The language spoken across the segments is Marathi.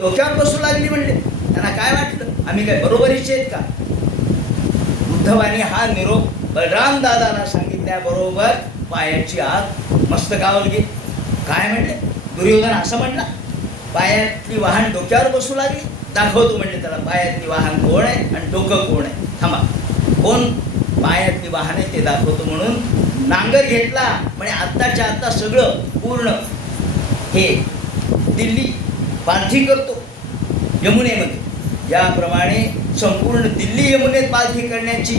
डोक्यावर बसू लागली म्हणले. त्यांना काय वाटलं, आम्ही काय बरोबरीचे आहेत का? उद्धवाने हा निरोप बलराम दादाला सांगितल्याबरोबर पायाची आग मस्तकावर गेली. काय म्हणले दुर्योधन, असं म्हणला पायातली वाहन डोक्यावर बसू लागली? दाखवतो म्हणले त्याला पायातली वाहन कोण आहे आणि डोकं कोण आहे. थांबा, कोण पायातली वाहन आहे ते दाखवतो म्हणून नांगर घेतला. म्हणजे आत्ताच्या आत्ता सगळं पूर्ण हे दिल्ली पालथी करतो यमुनेमध्ये. याप्रमाणे संपूर्ण दिल्ली यमुनेत पालथी करण्याची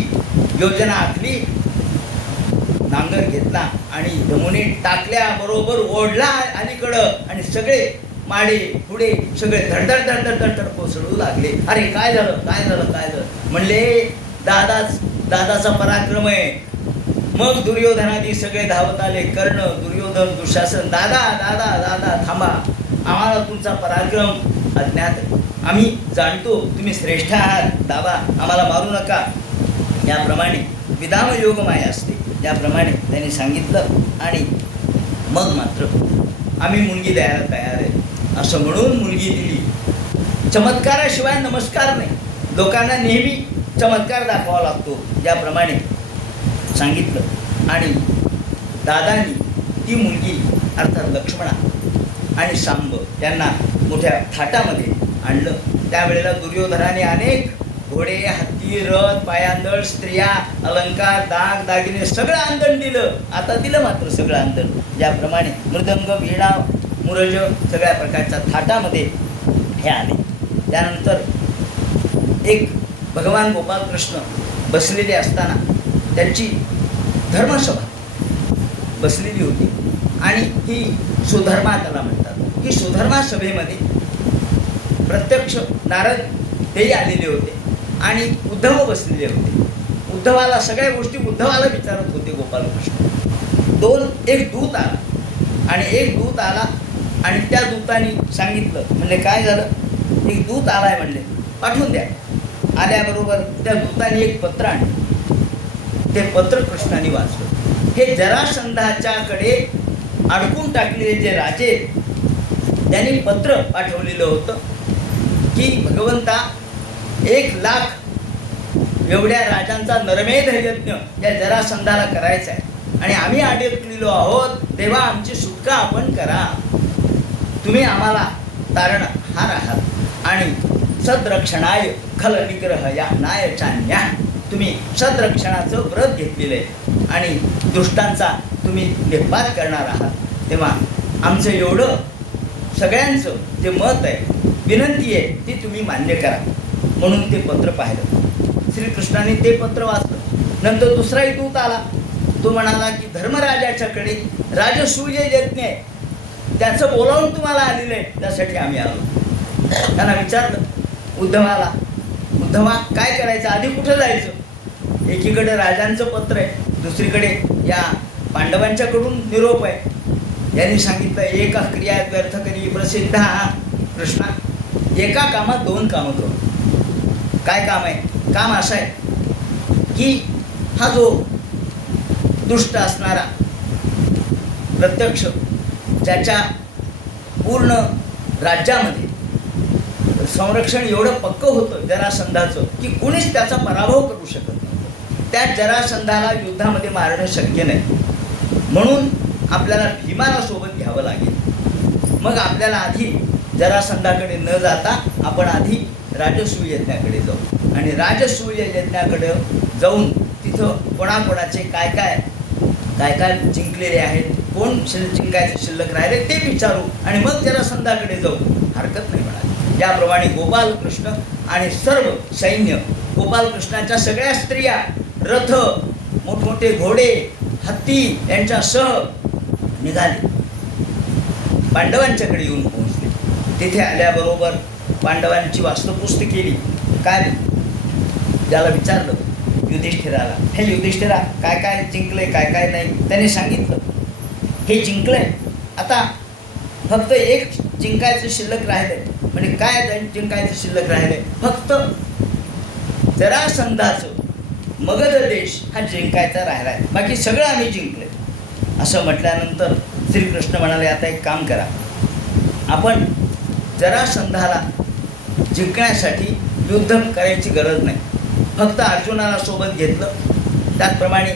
योजना आखली. नांगर घेतला आणि यमुनेत टाकल्याबरोबर ओढला अलीकडं आणि सगळे माडे पुढे सगळे धडधड धडधड धडधड कोसळू लागले. अरे काय झालं, काय झालं, काय झालं म्हणले. दादाचा पराक्रम आहे. मग दुर्योधनादी सगळे धावत आले. कर्ण, दुर्योधन, दुःशासन. दादा दादा दादा थांबा, आम्हाला तुमचा पराक्रम अज्ञात आहे. आम्ही जाणतो तुम्ही श्रेष्ठ आहात. दादा आम्हाला मारू नका. याप्रमाणे विधाम योगमाया असते याप्रमाणे त्यांनी सांगितलं. आणि मग मात्र आम्ही मुलगी द्यायला तयार आहे असं म्हणून मुलगी दिली. चमत्काराशिवाय नमस्कार नाही. लोकांना नेहमी चमत्कार दाखवावा लागतो याप्रमाणे सांगितलं. आणि दादानी ती मुलगी अर्थात लक्ष्मणा आणि सांब यांना मोठ्या थाटामध्ये आणलं. त्यावेळेला दुर्योधनाने अनेक घोडे, हत्ती, रथ, पायांदळ, स्त्रिया, अलंकार, दाग दागिने सगळं आंदण दिलं. आता दिलं मात्र सगळं आंदण. ज्याप्रमाणे मृदंग, वीणा, मुरज सगळ्या प्रकारच्या थाटामध्ये हे आले. त्यानंतर एक भगवान गोपालकृष्ण बसलेले असताना त्यांची धर्मसभा बसलेली होती. आणि ही सुधर्मा त्याला म्हणतात. ही सुधर्मा सभेमध्ये प्रत्यक्ष नारद तेही आलेले होते आणि उद्धव बसलेले होते. उद्धवाला सगळ्या गोष्टी उद्धवाला विचारत होते गोपालकृष्ण. एक दूत आला आणि एक दूत आला आणि त्या दूतानी सांगितलं. म्हणले काय झालं, एक दूत आलाय म्हणले, पाठवून द्या. आल्याबरोबर त्या दूतानी एक पत्र आणलं. ते पत्र कृष्णाने वाचलं. हे जरासंधाच्याकडे अडकून टाकलेले जे राजे त्यांनी पत्र पाठवलेलं होतं की भगवंता 1,00,000 एवढ्या राजांचा नरमेध यज्ञ या जरासंधाला करायचा आहे आणि आम्ही अडकलेलो आहोत. तेव्हा आमची सुटका आपण करा. तुम्ही आम्हाला तारणहार आहात आणि सद्रक्षणाय खल निग्रह या नाय चान्या. तुम्ही सद्रक्षणाचं व्रत घेतलेलं आहे आणि दुष्टांचा तुम्ही निर्पात करणार आहात. तेव्हा आमचं एवढं सगळ्यांचं जे मत आहे, विनंती आहे ती तुम्ही मान्य करा. म्हणून ते पत्र पाहिलं. श्रीकृष्णाने ते पत्र वाचलं. नंतर दुसराही दूत आला. तो म्हणाला की धर्मराजाच्याकडे राजसूय यज्ञ आहे, त्याचं बोलावून तुम्हाला आलेलं आहे, त्यासाठी आम्ही आलो. त्यांना विचारलं उद्धवा काय करायचं, आधी कुठं जायचं? एकीकडे राजांचं पत्र आहे, दुसरीकडे या पांडवांच्याकडून निरोप आहे. यांनी सांगितलं एका क्रिया व्यर्थ करी प्रसिद्ध हा कृष्णा. एका कामात 2 कामं करू. काय काम आहे? काम असं आहे की हा जो दुष्ट असणारा प्रत्यक्ष ज्याच्या पूर्ण राज्यामध्ये संरक्षण एवढं पक्कं होतं जरासंधाचं की कुणीच त्याचा पराभव करू शकत नव्हतं. त्या जरासंधाला युद्धामध्ये मारणं शक्य नाही. म्हणून आपल्याला भीमाला सोबत घ्यावं लागेल. मग आपल्याला आधी जरासंधाकडे न जाता आपण आधी राजसूय यज्ञाकडे जाऊ आणि राजसूय यज्ञाकडे जाऊन तिथं कोणाकोणाचे काय काय जिंकलेले आहेत, कोण जिंकायचे शिल्लक राहिले ते विचारू आणि मग जरासंधाकडे जाऊ. हरकत नाही म्हणाले. याप्रमाणे गोपालकृष्ण आणि सर्व सैन्य, गोपालकृष्णाच्या सगळ्या स्त्रिया, रथ, मोठमोठे घोडे, हत्ती यांच्यासह निघाले. पांडवांच्याकडे येऊन पोहोचले. तिथे आल्याबरोबर पांडवांची वास्तुपुस्ती केली. काय ज्याला विचारलं युधिष्ठिराला, हे युधिष्ठिरा काय काय जिंकलंय काय काय नाही. त्याने सांगितलं हे जिंकलंय, आता फक्त एक जिंकायचं शिल्लक राहिलंय. म्हणजे काय जिंकायचं शिल्लक राहिलंय? फक्त जरासंधाचं मगध देश हा जिंकायचा राहिला आहे, बाकी सगळं आम्ही जिंकले. असं म्हटल्यानंतर श्रीकृष्ण म्हणाले आता एक काम करा, आपण जरासंधाला जिंकण्यासाठी युद्ध करायची गरज नाही. फक्त अर्जुनाला सोबत घेतलं. त्याचप्रमाणे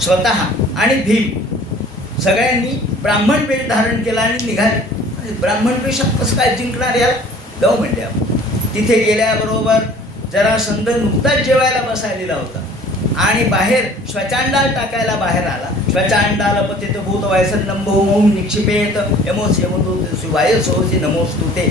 स्वतः आणि भीम सगळ्यांनी ब्राह्मण वेश धारण केला आणि निघाले. ब्राह्मण वेशात कसं काय जिंकणार याला? जाऊ म्हणले आपण. तिथे गेल्याबरोबर जरासंध नुकताच जेवायला बसायलेला होता आणि बाहेर श्वचांडाल टाकायला बाहेर आला. श्वचांडाल पतित भूत वयसन्नं भौमौं निक्षिपेत यमोस यमदूत वायसोसी नमोस्तुते.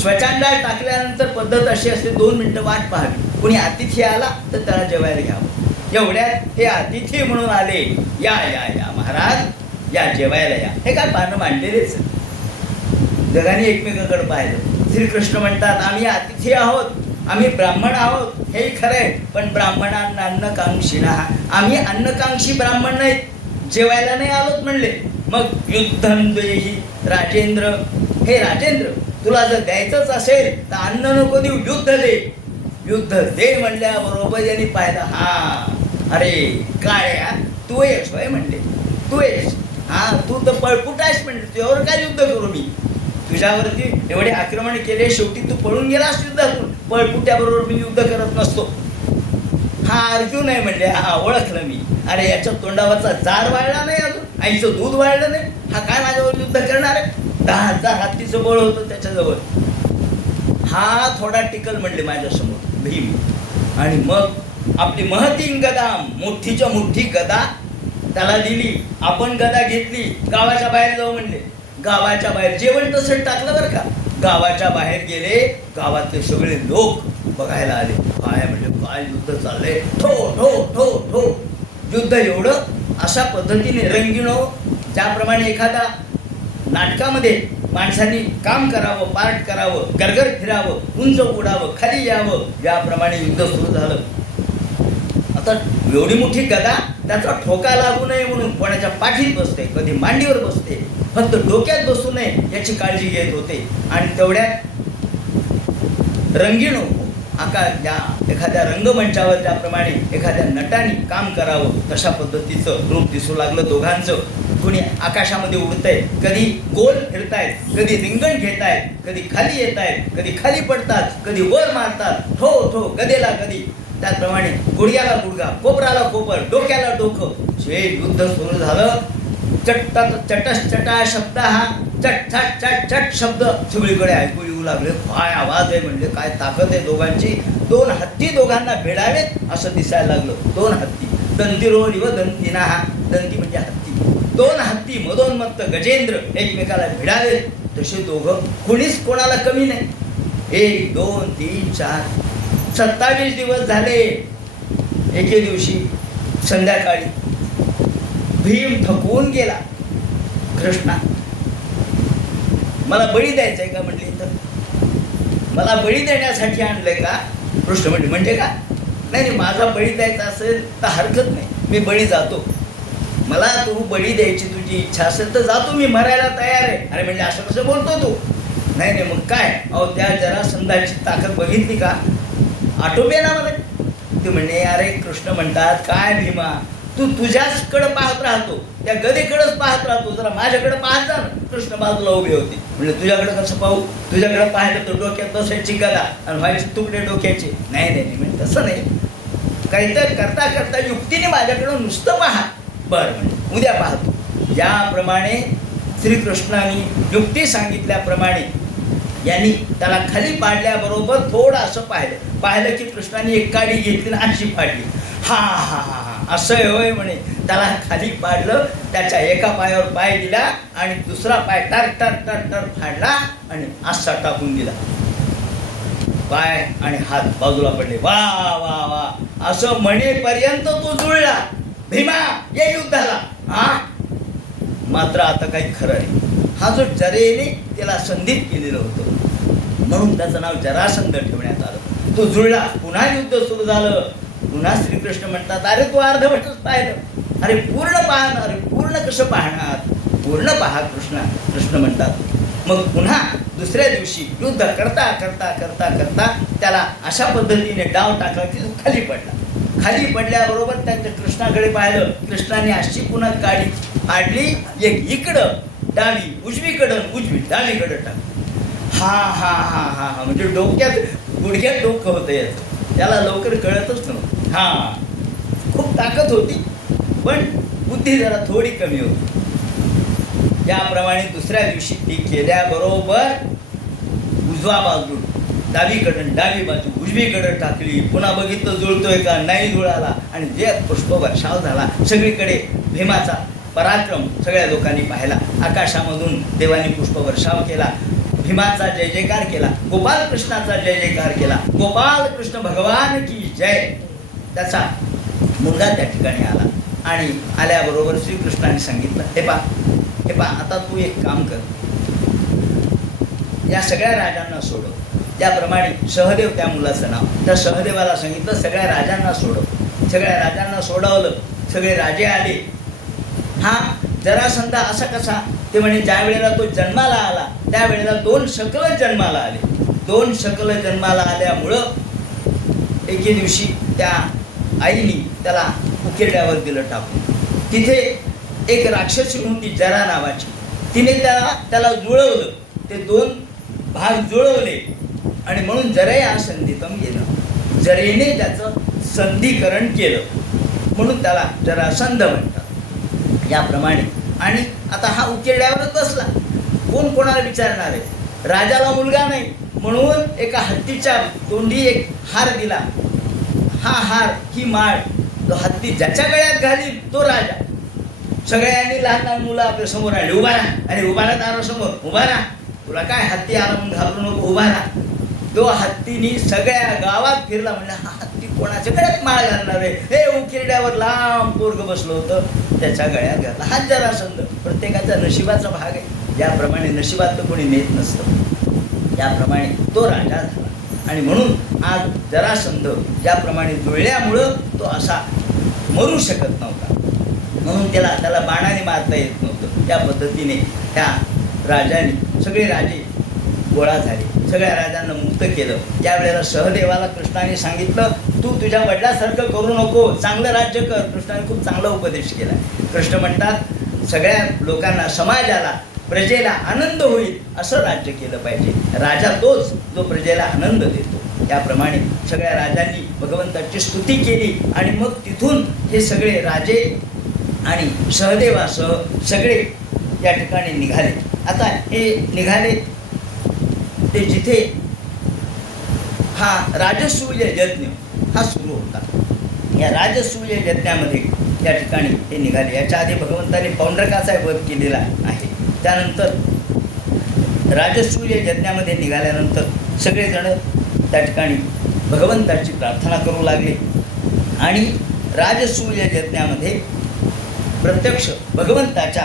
श्वचांडाल टाकल्यानंतर पद्धत अशी असते 2 मिनिटं वाट पाहावी. कोणी अतिथी आला तर त्याला जेवायला घ्यावं. एवढ्यात हे अतिथी म्हणून आले. या या या महाराज या जेवायला या. हे काय पानं मांडलेलेच. जगाने एकमेकांकडे पाहिलं. श्रीकृष्ण म्हणतात आम्ही अतिथी आहोत, आम्ही ब्राह्मण आहोत. हेही खरं आहे, पण ब्राह्मणांना अन्नकांक्षिणा, आम्ही अन्नकांक्षी ब्राह्मण नाहीत. जेवायला नाही आलोत म्हणले. मग युद्धं देहि राजेंद्र. हे राजेंद्र, तुला जर द्यायचंच असेल तर अन्न नको देऊ, युद्ध दे. युद्ध दे म्हणल्याबरोबर यांनी पाहिलं. हा अरे काळ्या तू येस होय म्हणले. तू येस, हा तू तर पळपुट आहेस म्हणले. तुझ्यावर काय युद्ध करू मी? तुझ्यावरती एवढे आक्रमण केले, शेवटी तू पळून गेलास युद्धातून. पळपुट्याबरोबर मी युद्ध करत नसतो. हा अर्जुन आहे म्हणले. हा ओळखलं मी. अरे याच्या तोंडावरचा जार वाळला नाही अजून, आईचं दूध वाळलं नाही. हा काय माझ्यावर युद्ध करणार आहे? 10,000 हत्तीचं बळ होतं त्याच्याजवळ. हा थोडा टिकल म्हणले माझ्यासमोर भीम. आणि मग आपली महती गदा, मोठीच्या मोठी गदा त्याला दिली. आपण गदा घेतली. गावाच्या बाहेर जाऊ म्हणले. गावाच्या बाहेर जेवण तसं टाकलं बरं का. गावाच्या बाहेर गेले. गावातले सगळे लोक बघायला आले. काय म्हणजे काय युद्ध चाललंय. ठो ठो ठो ठो युद्ध एवढं. अशा पद्धतीने रंगीणो, ज्याप्रमाणे एखादा नाटकामध्ये माणसांनी काम करावं, पार्ट करावं, गरगर फिरावं, उंच उडावं, खाली यावं, याप्रमाणे युद्ध सुरू झालं. आता एवढी मोठी गदा, त्याचा ठोका लागू नये म्हणून कोणाच्या पाठीत बसते, कधी मांडीवर बसते, फक्त डोक्यात बसू नये याची काळजी घेत होते. आणि तेवढ्यात रंगीणो ज्या एखाद्या रंगमंचावर ज्याप्रमाणे एखाद्या नटाने काम करावं तशा पद्धतीचं रूप दिसू लागलं दोघांचं. कुणी आकाशामध्ये उडतंय, कधी गोल फिरतायत, कधी रिंगण घेतायत, कधी खाली येत आहेत, कधी खाली पडतात, कधी वर मारतात. ठो ठो गदेला गदी. त्याचप्रमाणे गुडघ्याला गुडघा, कोपराला कोपर, डोक्याला डोकं. जे युद्ध सुरू झालं. चटा शब्द, हा चट चट चट चट शब्द सगळीकडे ऐकू येऊ लागले. काय आवाज आहे म्हणले, काय ताकद आहे दोघांची. 2 हत्ती दोघांना भिडावेत असं दिसायला लागलं. 2 हत्ती. दंतिरोली व दंतिना. हा दंती म्हणजे हत्ती. 2 हत्ती मदोन्मत्त गजेंद्र एकमेकाला भिडावेत. तसे दोघं कोणीच कोणाला कमी नाही. 1 2 3 4 27 दिवस झाले. एके दिवशी संध्याकाळी भीम थकून गेला. कृष्णा मला बळी द्यायचंय का म्हणले. तर मला बळी देण्यासाठी आणलंय का? कृष्ण म्हणजे का? नाही माझा बळी द्यायचा असेल तर हरकत नाही, मी बळी जातो. मला तू बळी द्यायची तुझी इच्छा असेल तर जातो, मी मरायला तयार आहे. अरे म्हणजे असं कसं बोलतो तू? नाही मग काय? अहो त्या जरासंधाची ताकद बघितली का? आठवते ना मला. ते म्हणणे अरे कृष्ण म्हणतात काय भीमा, तू तुझ्याचकडे पाहत राहतो, त्या गदेकडेच पाहत राहतो, जरा माझ्याकडे पाहत जा ना. कृष्ण बाजूला उभे होते. म्हणजे तुझ्याकडे कसं पाहू? तुझ्याकडे पाहिलं तर डोक्यात बसायची गदा आणि व्हायचे तुकडे डोक्याचे. नाही म्हणजे तसं नाही, काहीतरी करता करता युक्तीने माझ्याकडं नुसतं पाहा. बरं म्हणजे उद्या पाहतो. ज्याप्रमाणे श्रीकृष्णाने युक्ती सांगितल्याप्रमाणे यांनी त्याला खाली पाडल्याबरोबर थोडं असं पाहिलं की कृष्णाने एक काडी घेतली आणि अशी पाडली. हा हा हा हा असं होय म्हणे. त्याला खाली पाडलं, त्याच्या एका पायावर पाय दिला आणि दुसरा पाय टर टर टर टर फाडला आणि असा टाकून दिला. पाय आणि हात बाजूला पडले. वा वा वा असं म्हणेपर्यंत तो जुळला. भीमा ये युद्धाला. हा मात्र आता काही खरं नाही. हा जो जरेने त्याला संधीत केलेलं होतं म्हणून त्याचं नाव जरासंध ठेवण्यात आलं. तो जुळला. पुन्हा युद्ध सुरू झालं. पुन्हा श्रीकृष्ण म्हणतात अरे तू अर्धवटच पाहिलं. अरे पूर्ण पाहणार. अरे पूर्ण कसं पाहणार? पूर्ण पहा कृष्ण म्हणतात. मग पुन्हा दुसऱ्या दिवशी युद्ध करता करता करता करता त्याला अशा पद्धतीने डाव टाकला की तो खाली पडला. खाली पडल्याबरोबर त्याच्या कृष्णाकडे पाहिलं. कृष्णाने अशी पुन्हा काडी फाडली. एक इकडं डावी, उजवीकडं उजवी, डावीकडं टाक. हा हा हा हा हा म्हणजे डोक्यात गुडघ्यात डोकं होतं याचं, त्याला लवकर कळतच नव्हतं. हा खूप ताकद होती पण बुद्धी जरा थोडी कमी होती. त्याप्रमाणे दुसऱ्या दिवशी ती केल्याबरोबर उजवा बाजू डावीकडून डावी बाजू उजवीकडे टाकली. पुन्हा बघितलं जुळतोय का, नाही जुळाला, आणि जे पुष्पवर्षाव झाला. सगळीकडे भीमाचा पराक्रम सगळ्या लोकांनी पाहिला. आकाशामधून देवांनी पुष्पवर्षाव केला, भीमाचा जय जयकार केला, गोपाल कृष्णाचा जय जयकार केला. गोपाल कृष्ण भगवान की जय. त्याचा मुलगा त्या ठिकाणी आला आणि आल्याबरोबर श्रीकृष्णाने सांगितलं, हे पा आता तू एक काम कर, या सगळ्या राजांना सोडव. त्याप्रमाणे सहदेव त्या मुलाचं नाव, त्या सहदेवाला सांगितलं सगळ्या राजांना सोडव. सगळ्या राजांना सोडवलं. सगळे राजे आले. हा जरासंध असा कसा, ते म्हणे ज्या वेळेला तो जन्माला आला त्यावेळेला 2 शकल जन्माला आले. 2 शकल जन्माला आल्यामुळं एके दिवशी त्या आईनी त्याला उकिरड्यावर दिलं टाकून. तिथे एक राक्षसी होती जरा नावाची, तिने त्याला जुळवलं. ते 2 भाग जुळवले आणि म्हणून जरया संधितम गेलं. जरेने त्याचं संधीकरण केलं म्हणून त्याला जरासंध म्हणतात. याप्रमाणे आणि आता हा उकिरड्यावरच बसला. कोण कोणाला विचारणार आहे. राजाला मुलगा नाही म्हणून एका हत्तीच्या तोंडी एक हार दिला. हा हार, ही माळ तो हत्ती ज्याच्या गळ्यात घालील तो राजा. सगळ्यांनी लहान लहान मुलं आपल्या समोर आली. उभा राहा, अरे उभा राहा दारासमोर, उभा राहा, तुला काय हत्ती आला म्हणून घाबरू नको, उभा राहा. तो हत्तीनी सगळ्या गावात फिरला. म्हणला हा हत्ती कोणाच्या गळ्यात माळ घालणार आहे. हे उकिरड्यावर लांब पोरग बसलं होतं त्याच्या गळ्यात घातला. हाच जरासंध. प्रत्येकाचा नशिबाचा भाग आहे. ज्याप्रमाणे नशिबात तर कोणी नेत नसतं त्याप्रमाणे तो राजा झाला. आणि म्हणून आज जरासंध ज्याप्रमाणे जुळल्यामुळं तो असा मरू शकत नव्हता. म्हणून त्याला बाणाने मारता येत नव्हतं. त्या पद्धतीने त्या राजाने सगळे राजे गोळा झाले. सगळ्या राजांना मुक्त केलं. त्यावेळेला सहदेवाला कृष्णाने सांगितलं, तू तुझ्या वडिलासारखं करू नको, चांगलं राज्य कर. कृष्णाने खूप चांगला उपदेश केला. कृष्ण म्हणतात सगळ्या लोकांना, समाजाला, प्रजेला आनंद होईल असं राज्य केलं पाहिजे. राजा तोच जो प्रजेला आनंद देतो. त्याप्रमाणे सगळ्या राजांनी भगवंताची स्तुती केली आणि मग तिथून हे सगळे राजे आणि सहदेवासह सगळे या ठिकाणी निघाले. आता हे निघाले ते जिथे हा राजसूय यज्ञ हा सुरू होता. या राजसूय यज्ञामध्ये या ठिकाणी हे निघाले. याच्या आधी भगवंताने पौंड्रकाचा वध केलेला आहे. त्यानंतर राजसूय यज्ञामध्ये निघाल्यानंतर सगळेजण त्या ठिकाणी भगवंताची प्रार्थना करू लागले आणि राजसूय यज्ञामध्ये प्रत्यक्ष भगवंताच्या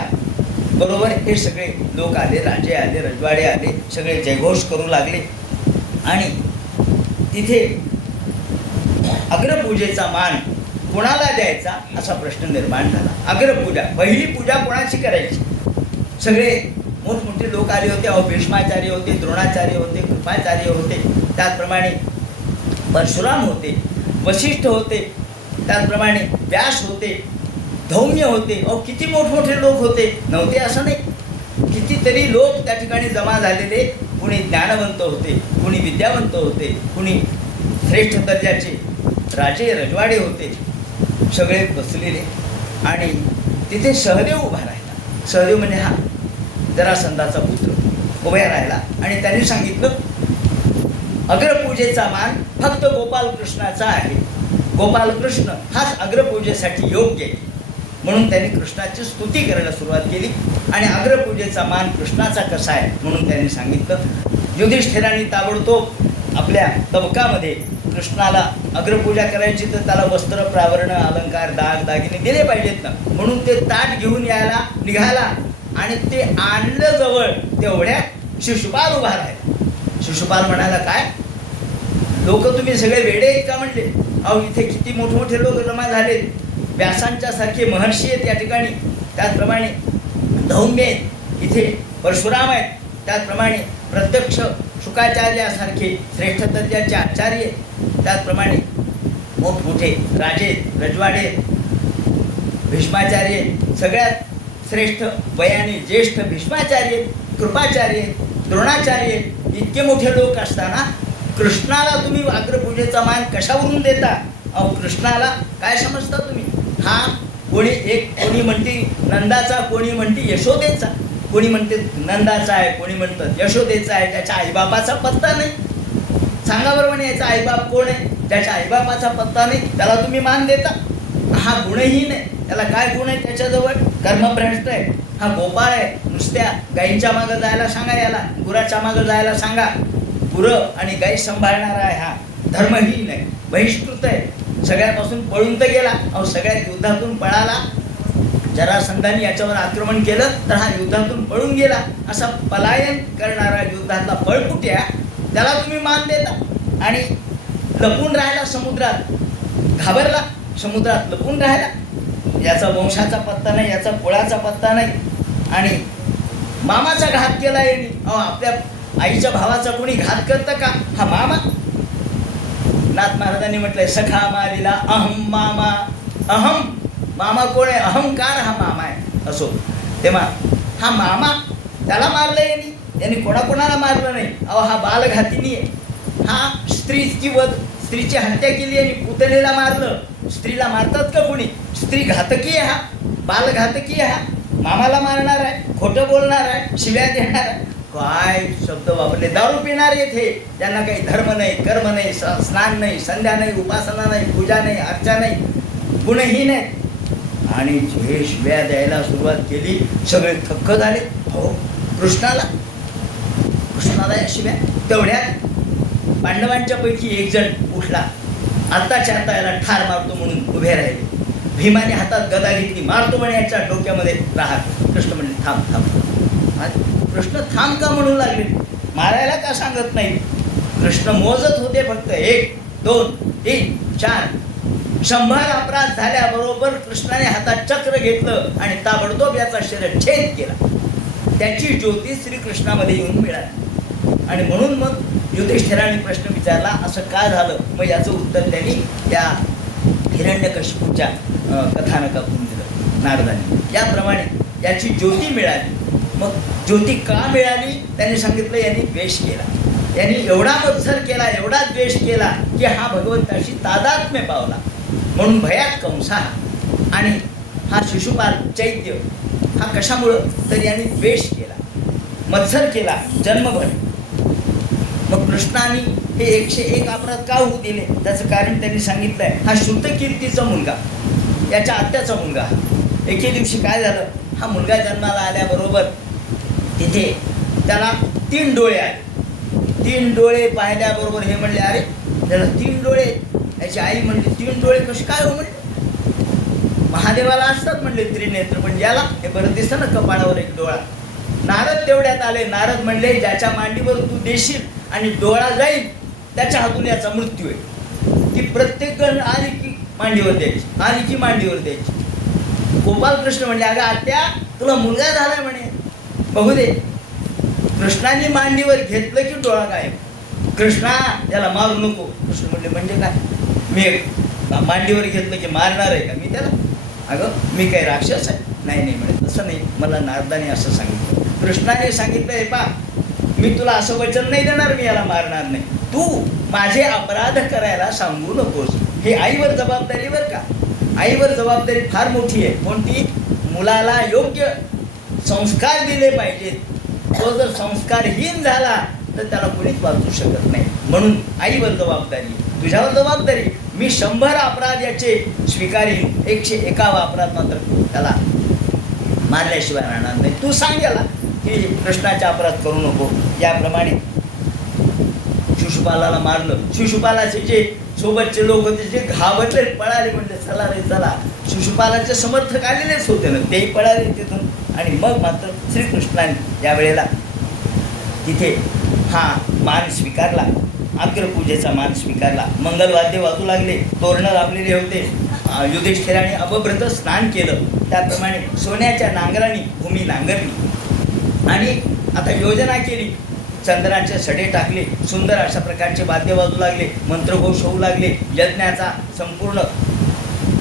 बरोबर हे सगळे लोक आले, राजे आले, रजवाडे आले, सगळे जयघोष करू लागले. आणि तिथे अग्रपूजेचा मान कोणाला द्यायचा असा प्रश्न निर्माण झाला. अग्रपूजा, पहिली पूजा कोणाची करायची. सगळे मोठमोठे लोक आले होते. भीष्माचार्य होते, द्रोणाचार्य होते, कृपाचार्य होते, त्याचप्रमाणे परशुराम होते, वसिष्ठ होते, त्याचप्रमाणे व्यास होते, धौम्य होते. किती मोठमोठे लोक होते. नव्हते असं नाही, कितीतरी लोक त्या ठिकाणी जमा झालेले. कुणी ज्ञानवंत होते, कुणी विद्यावंत होते, कुणी श्रेष्ठ दर्जाचे राजे रजवाडे होते. सगळे बसलेले आणि तिथे सहदेव उभा राहिला. सहदेव म्हणजे हा जरासंधाचा पुत्र उभा राहिला आणि त्यांनी सांगितलं अग्रपूजेचा मान फक्त गोपालकृष्णाचा आहे. गोपालकृष्ण हाच अग्रपूजेसाठी योग्य आहे. म्हणून त्यांनी कृष्णाची स्तुती करायला सुरुवात केली आणि अग्रपूजेचा मान कृष्णाचा कसा आहे म्हणून त्यांनी सांगितलं. युधिष्ठिरांनी ताबडतोब आपल्या तबकामध्ये कृष्णाला अग्रपूजा करायची तर त्याला वस्त्र, प्रावरण, अलंकार, दाग दागिने दिले पाहिजेत ना. म्हणून ते ताट घेऊन यायला निघाला आणि ते आणलं जवळ. तेवढ्यात शिशुपाल उभा राहिला. शिशुपाल म्हणाला, काय लोक तुम्ही सगळे वेडे आहेत का म्हणले. अहो इथे किती मोठमोठे लोक जमा झाले. व्यासांच्या सारखे महर्षी आहेत या ठिकाणी, त्याचप्रमाणे धौम्य आहेत, इथे परशुराम आहेत, त्याचप्रमाणे प्रत्यक्ष शुकाचार्यासारखे श्रेष्ठ दर्जाचे आचार्य, त्याचप्रमाणे मोठमोठे राजे रजवाडे, भीष्माचार्य, सगळ्यात श्रेष्ठ वयाने ज्येष्ठ भीष्माचार्य, कृपाचार्य, द्रोणाचार्य, इतके मोठे लोक असताना कृष्णाला तुम्ही अग्रपूजेचा मान कशावरून देता? अहो, कृष्णाला काय समजता तुम्ही? हा कोणी म्हणते नंदाचा, कोणी म्हणते यशोदेचा, कोणी म्हणते नंदाचा आहे, कोणी म्हणतात यशोदेचा आहे. त्याच्या आईबापाचा पत्ता नाही. सांगा बरं म्हणे याचा आईबाप कोण आहे? ज्याच्या आईबापाचा पत्ता नाही त्याला तुम्ही मान देता? हा गुणही नाही. त्याला काय गुण आहे त्याच्याजवळ? कर्मभ्रष्ट आहे. हा गोपाळ आहे. नुसत्या गाईंच्या मागं जायला सांगा, याला गुराच्या मागं जायला सांगा. गुरं आणि गाई सांभाळणारा आहे. हा धर्महीन आहे, बहिष्कृत आहे, सगळ्यापासून पळून तर गेला. अहो, सगळ्यात युद्धातून पळाला. जरासंधाने याच्यावर आक्रमण केलं तर हा युद्धातून पळून गेला. असा पलायन करणारा युद्धातला पळपुट्या त्याला तुम्ही मान देता. आणि लपून राहायला समुद्रात, घाबरला, समुद्रात लपून राहायला. याचा वंशाचा पत्ता नाही, याचा कुळाचा पत्ता नाही. आणि मामाचा घात केला यांनी. अहो, आपल्या आईच्या भावाचा कोणी घात करतं का? हा मामा. नाथ महाराजांनी म्हटलंय सखा मारिला अहम मामा. अहम मामा कोण आहे? अहंकार हा मामा आहे. असो, तेव्हा हा मामा त्याला मारलं यांनी. यांनी कोणाकोणाला मारलं नाही. अहो, हा बालघातिनी आहे. हा स्त्रीची हत्या केली आणि पुतलेला मारलं. स्त्रीला मारतात का कोणी? स्त्री घातकी आहे. हा बालघातकी आहे. हा मामाला मारणार आहे, खोटं बोलणार आहे, शिव्या देणार आहे. काय शब्द वापरले! दारू पिणार येथे, त्यांना काही धर्म नाही, कर्म नाही, स्नान नाही, संध्या नाही, उपासना नाही, पूजा नाही, अर्चा नाही, गुणहीन नाही. आणि जे शिव्या द्यायला सुरुवात केली सगळे थक्क झाले. हो, कृष्णाला या शिव्या. तेवढ्यात पांडवांच्या पैकी एक जण उठला. आत्ताच्या आता याला ठार मारतो म्हणून उभे राहिले. भीमाने हातात गदा घेतली. मारतो म्हणे याच्या डोक्यामध्ये राहत. कृष्ण म्हणले थांब थांब. कृष्ण थांब का म्हणू लागले? मारायला का सांगत नाही? कृष्ण मोजत होते फक्त. 1 2 3 4 100 अपराध झाल्याबरोबर कृष्णाने हातात चक्र घेतलं आणि ताबडतोब याचा शरीर छेद केला. त्याची ज्योती श्रीकृष्णामध्ये येऊन मिळाली. आणि म्हणून मग युधिष्ठिराने प्रश्न विचारला, असं का झालं? मग याचं उत्तर त्यांनी त्या हिरण्यकशिपूच्या कथानकातून दिलं नारदाने. त्याप्रमाणे याची ज्योती मिळाली. मग ज्योती का मिळाली? त्यांनी सांगितलं यांनी द्वेष केला. यांनी एवढा मत्सर केला, एवढा द्वेष केला की हा भगवंताशी तादात्म्य पावला. म्हणून भयात कंसा. आणि हा शिशुपाल चैत्य हा कशामुळं? तर यांनी द्वेष केला, मत्सर केला जन्मभर. मग कृष्णाने हे 101 अपराध का होऊ दिले? त्याचं कारण त्यांनी सांगितलंय. हा श्रुतकीर्तीचा मुलगा, याच्या आत्याचा मुलगा. एके दिवशी काय झालं? हा मुलगा जन्माला आल्याबरोबर तिथे त्याला 3 डोळे आले. 3 डोळे पाहिल्याबरोबर हे म्हणले, अरे त्याला 3 डोळे. याची आई म्हणली 3 डोळे कसे काय हो? म्हणले महादेवाला असतात म्हणले त्रिनेत्र, पण याला हे बरं दिसतं ना कपाळावर एक डोळा. नारद तेवढ्यात आले. नारद म्हणले ज्याच्या मांडीवर तू देशील आणि डोळा जाईल त्याच्या हातून याचा मृत्यू आहे. ती प्रत्येक जण आली की मांडीवर द्यायची, आली की मांडीवर द्यायची. गोपालकृष्ण म्हणले, अगं आत्या तुला मुलगा झालाय म्हणे, बघू दे. कृष्णाने मांडीवर घेतलं की डोळा गायब. कृष्णा त्याला मारू नको. कृष्ण म्हणले म्हणजे काय? मी मांडीवर घेतलं की मारणार आहे का मी त्याला? अगं मी काय राक्षस आहे? नाही नाही म्हणे, तसं नाही, मला नारदाने असं सांगितलं. कृष्णाने सांगितलं, हे पा मी तुला असं वचन नाही देणार, मी याला मारणार नाही. तू माझे अपराध करायला सांगू नकोस. ही आईवर जबाबदारी बरं का. आईवर जबाबदारी फार मोठी आहे. कोणती? मुलाला योग्य संस्कार दिले पाहिजेत. तो जर संस्कारहीन झाला तर त्याला कोणीच वाचू शकत नाही. म्हणून आईवर जबाबदारी, तुझ्यावर जबाबदारी. मी 100 अपराध याचे स्वीकारीन, 101 अपराध मात्र त्याला मारल्याशिवाय राहणार नाही. तू सांग याला की कृष्णाचे अपराध करू नको. याप्रमाणे शिशुपालाला मारलं. शिशुपालाचे जे सोबतचे लोक होते जे घाबरले, पळाले. म्हणले चला रे चला. शिशुपालाचे समर्थक आलेलेच होते ना, तेही पळाले तिथून. आणि मग मात्र श्रीकृष्णाने यावेळेला तिथे हा मान स्वीकारला, अग्रपूजेचा मान स्वीकारला. मंगलवाद्य वाजू लागले, तोरणं लावलेले होते. युधिष्ठिराने अपभृत स्नान केलं. त्याप्रमाणे सोन्याच्या नांगराने भूमी नांगरली आणि आता योजना केली. चंद्राचे सडे टाकले, सुंदर अशा प्रकारचे वाद्य वाजू लागले, मंत्रघोष होऊ लागले. यज्ञाचा संपूर्ण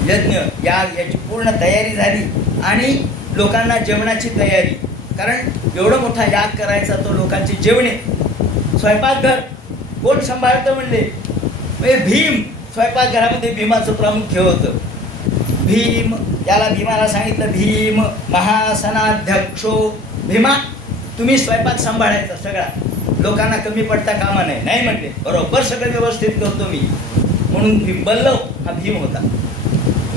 यज्ञ याची पूर्ण तयारी झाली आणि लोकांना जेवणाची तयारी. कारण एवढा मोठा याग करायचा, तो लोकांची जेवणे स्वयंपाकघर कोण सांभाळतं म्हणले? म्हणजे भीम स्वयंपाकघरामध्ये भीमाचं प्रामुख्य होतं. भीम, याला भीमाला सांगितलं भीम महासनाध्यक्षो. भीमा तुम्ही स्वयंपाक सांभाळायचा सगळा, लोकांना कमी पडता कामा नाही. नाही म्हणले, बरोबर सगळं व्यवस्थित करतो मी. म्हणून भीम बल्लव हा भीम होता.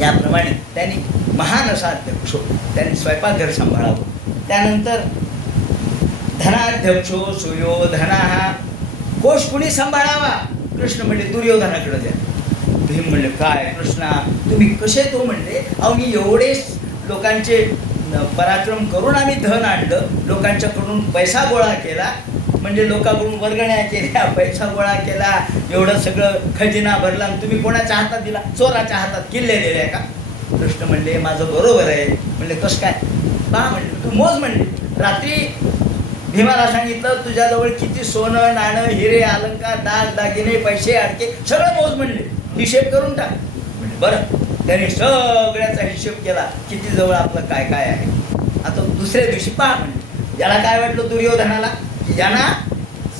याप्रमाणे त्यांनी महान असा अध्यक्षो, त्यांनी स्वयंपाकघर सांभाळावं. त्यानंतर धनाध्यक्षो सुयोधना, हा कोश कुणी सांभाळावा? कृष्ण म्हणले दुर्योधनाकडे द्या. भीम म्हणले काय कृष्णा तुम्ही कसे? तो म्हणले अहो मी एवढे लोकांचे पराक्रम करून आम्ही धन आणलं, लोकांच्याकडून पैसा गोळा केला, म्हणजे लोकांकडून वर्गण्या केल्या, पैसा गोळा केला, एवढं सगळं खजिना भरला, आणि तुम्ही कोणाच्या हातात दिला? चोराच्या हातात. किल्ले दिले का? कृष्ण म्हणले माझं बरोबर आहे. म्हणले कसं काय? पहा म्हणले तू मोज. म्हणले रात्री भीमाला सांगितलं तुझ्याजवळ किती सोनं नाणं हिरे अलंकार दाग दागिने पैसे अडके सगळं मोज. म्हणले हिशेब करून टाक. म्हणजे बरं. त्याने सगळ्याचा हिशोब केला, किती जवळ आपलं काय काय आहे. आता दुसऱ्या दिवशी पहा म्हणजे याला काय वाटलं दुर्योधनाला, की यांना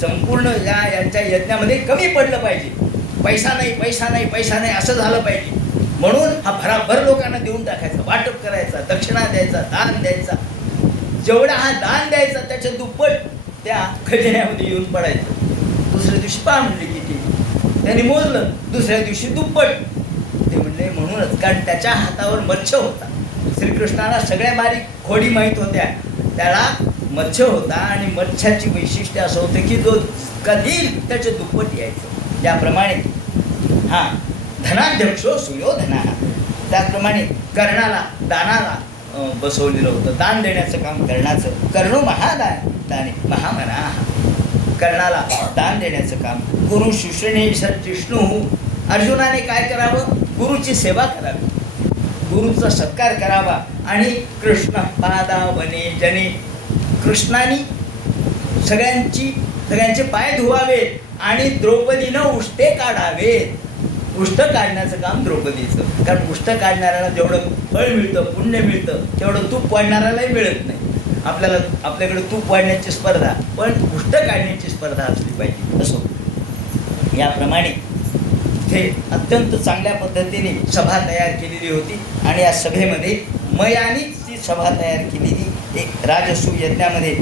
संपूर्ण यांच्या यज्ञामध्ये कमी पडलं पाहिजे, पैसा नाही पैसा नाही पैसा नाही असं झालं पाहिजे. म्हणून हा भराभर लोकांना देऊन टाकायचा, वाटप करायचा, दक्षिणा द्यायचा, दान द्यायचा. जेवढा हा दान द्यायचा त्याच्या दुप्पट त्या खजिन्यामध्ये येऊन पडायचं. दुसऱ्या दिवशी पहा म्हणले किती, त्यांनी मोजलं. दुसऱ्या दिवशी दुप्पट. ते म्हणले म्हणूनच, कारण त्याच्या हातावर मच्छ होता. श्रीकृष्णाला सगळ्या बारीक खोडी माहीत होत्या, त्याला मच्छ होता. आणि मच्छाची वैशिष्ट्य असं होतं की जो कधी त्याचे दुप्पट यायचं. त्याप्रमाणे हा धनाध्यक्षो सुयोधना. त्याचप्रमाणे कर्णाला दानाला बसवलेलं होतं, दान देण्याचं काम कर्णाचं. कर्णो महादान दाने महामना. कर्णाला दान देण्याचं काम. गुरु शुश्रूषणे जिष्णू. अर्जुनाने काय करावं? गुरुची सेवा करावी, गुरुचा सत्कार करावा. आणि कृष्ण पादावने जने, कृष्णाने सगळ्यांचे पाय धुवावेत आणि द्रौपदीनं उष्टे काढावेत. उष्ट काढण्याचं काम द्रौपदीचं, कारण उष्ट काढणाऱ्याला जेवढं फळ मिळतं, पुण्य मिळतं, तेवढं तूप वाढणाऱ्यालाही मिळत नाही. आपल्याकडे तूप वाढण्याची स्पर्धा, पण उष्ट काढण्याची स्पर्धा असली पाहिजे. असो याप्रमाणे ते अत्यंत चांगल्या पद्धतीने सभा तयार केलेली होती. आणि या सभेमध्ये मयानीच ती सभा तयार केलेली एक राजसूय यज्ञामध्ये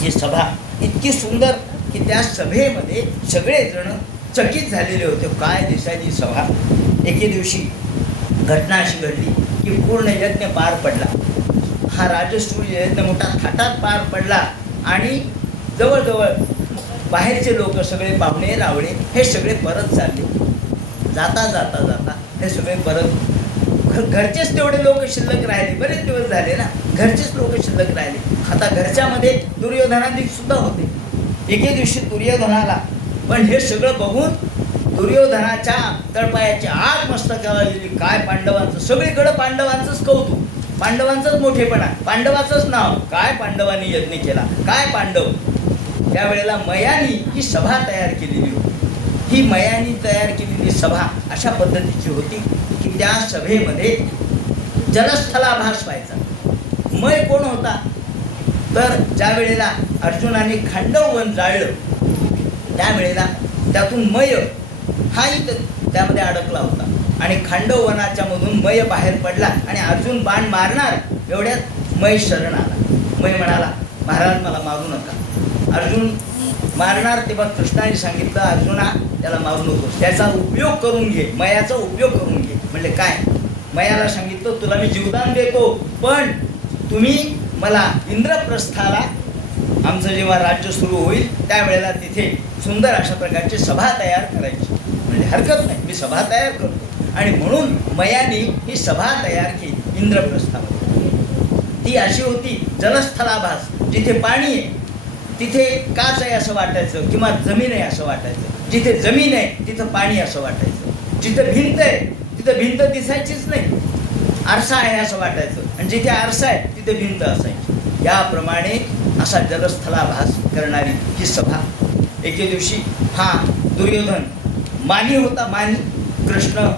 ही सभा इतकी सुंदर की त्या सभेमध्ये सगळेजण चकित झालेले होते. काय दिसायची सभा. एके दिवशी घटना अशी घडली की पूर्ण यज्ञ पार पडला. हा राजसूय यज्ञ मोठा थाटात पार पडला. आणि जवळजवळ बाहेरचे लोक सगळे पाहुणे रावळे हे सगळे परत चालले. जाता जाता जाता हे सगळे परत, घरचेच तेवढे लोक शिल्लक राहिले. बरेच दिवस झाले ना, घरचेच लोक शिल्लक राहिले. आता घरच्यामध्ये दुर्योधनादी सुद्धा होते. एके दिवशी दुर्योधनाला, पण हे सगळं बघून दुर्योधनाच्या तळपायाची आग मस्तकाला गेली. काय पांडवांचं, सगळीकडं पांडवांचंच कौतुक, पांडवांचंच मोठेपणा, पांडवाचंच नाव. काय पांडवांनी यज्ञ केला, काय पांडव. त्यावेळेला मयानी ही सभा तयार केलेली होती. ही मयानी तयार केलेली सभा अशा पद्धतीची होती की त्या सभेमध्ये जलस्थलाभास व्हायचा. मय कोण होता? तर ज्या वेळेला अर्जुनाने खांडव वन जाळलं, त्यावेळेला त्यातून मय हाही त्यामध्ये अडकला होता. आणि खांडव वनाच्या मधून मय बाहेर पडला आणि अर्जुन बाण मारणार एवढ्यात मय शरण आला. मय म्हणाला महाराज मला मारू नका. अर्जुन मारणार तेव्हा कृष्णाने सांगितलं अर्जुना त्याला मारू नकोस, त्याचा उपयोग करून घे, मयाचा उपयोग करून घे. म्हणले काय? मयाला सांगितलं तुला मी जीवदान देतो, पण तुम्ही मला इंद्रप्रस्थाला, आमचं जेव्हा राज्य सुरू होईल त्यावेळेला तिथे सुंदर अशा प्रकारची सभा तयार करायची. म्हणजे हरकत नाही, मी सभा तयार करतो. आणि म्हणून मयाने ही सभा तयार केली इंद्रप्रस्थावर. ती अशी होती जलस्थलाभास, जिथे पाणी आहे तिथे काच आहे असं वाटायचं, किंवा जमीन आहे असं वाटायचं. जिथे जमीन आहे तिथं पाणी असं वाटायचं. जिथं भिंत आहे तिथं भिंत दिसायचीच नाही, आरसा आहे असं वाटायचं. आणि जिथे आरसा आहे तिथे भिंत असायची. याप्रमाणे असा जलस्थलाभास करणारी ही सभा. एके दिवशी हा दुर्योधन मानी होता, मानी कृष्ण.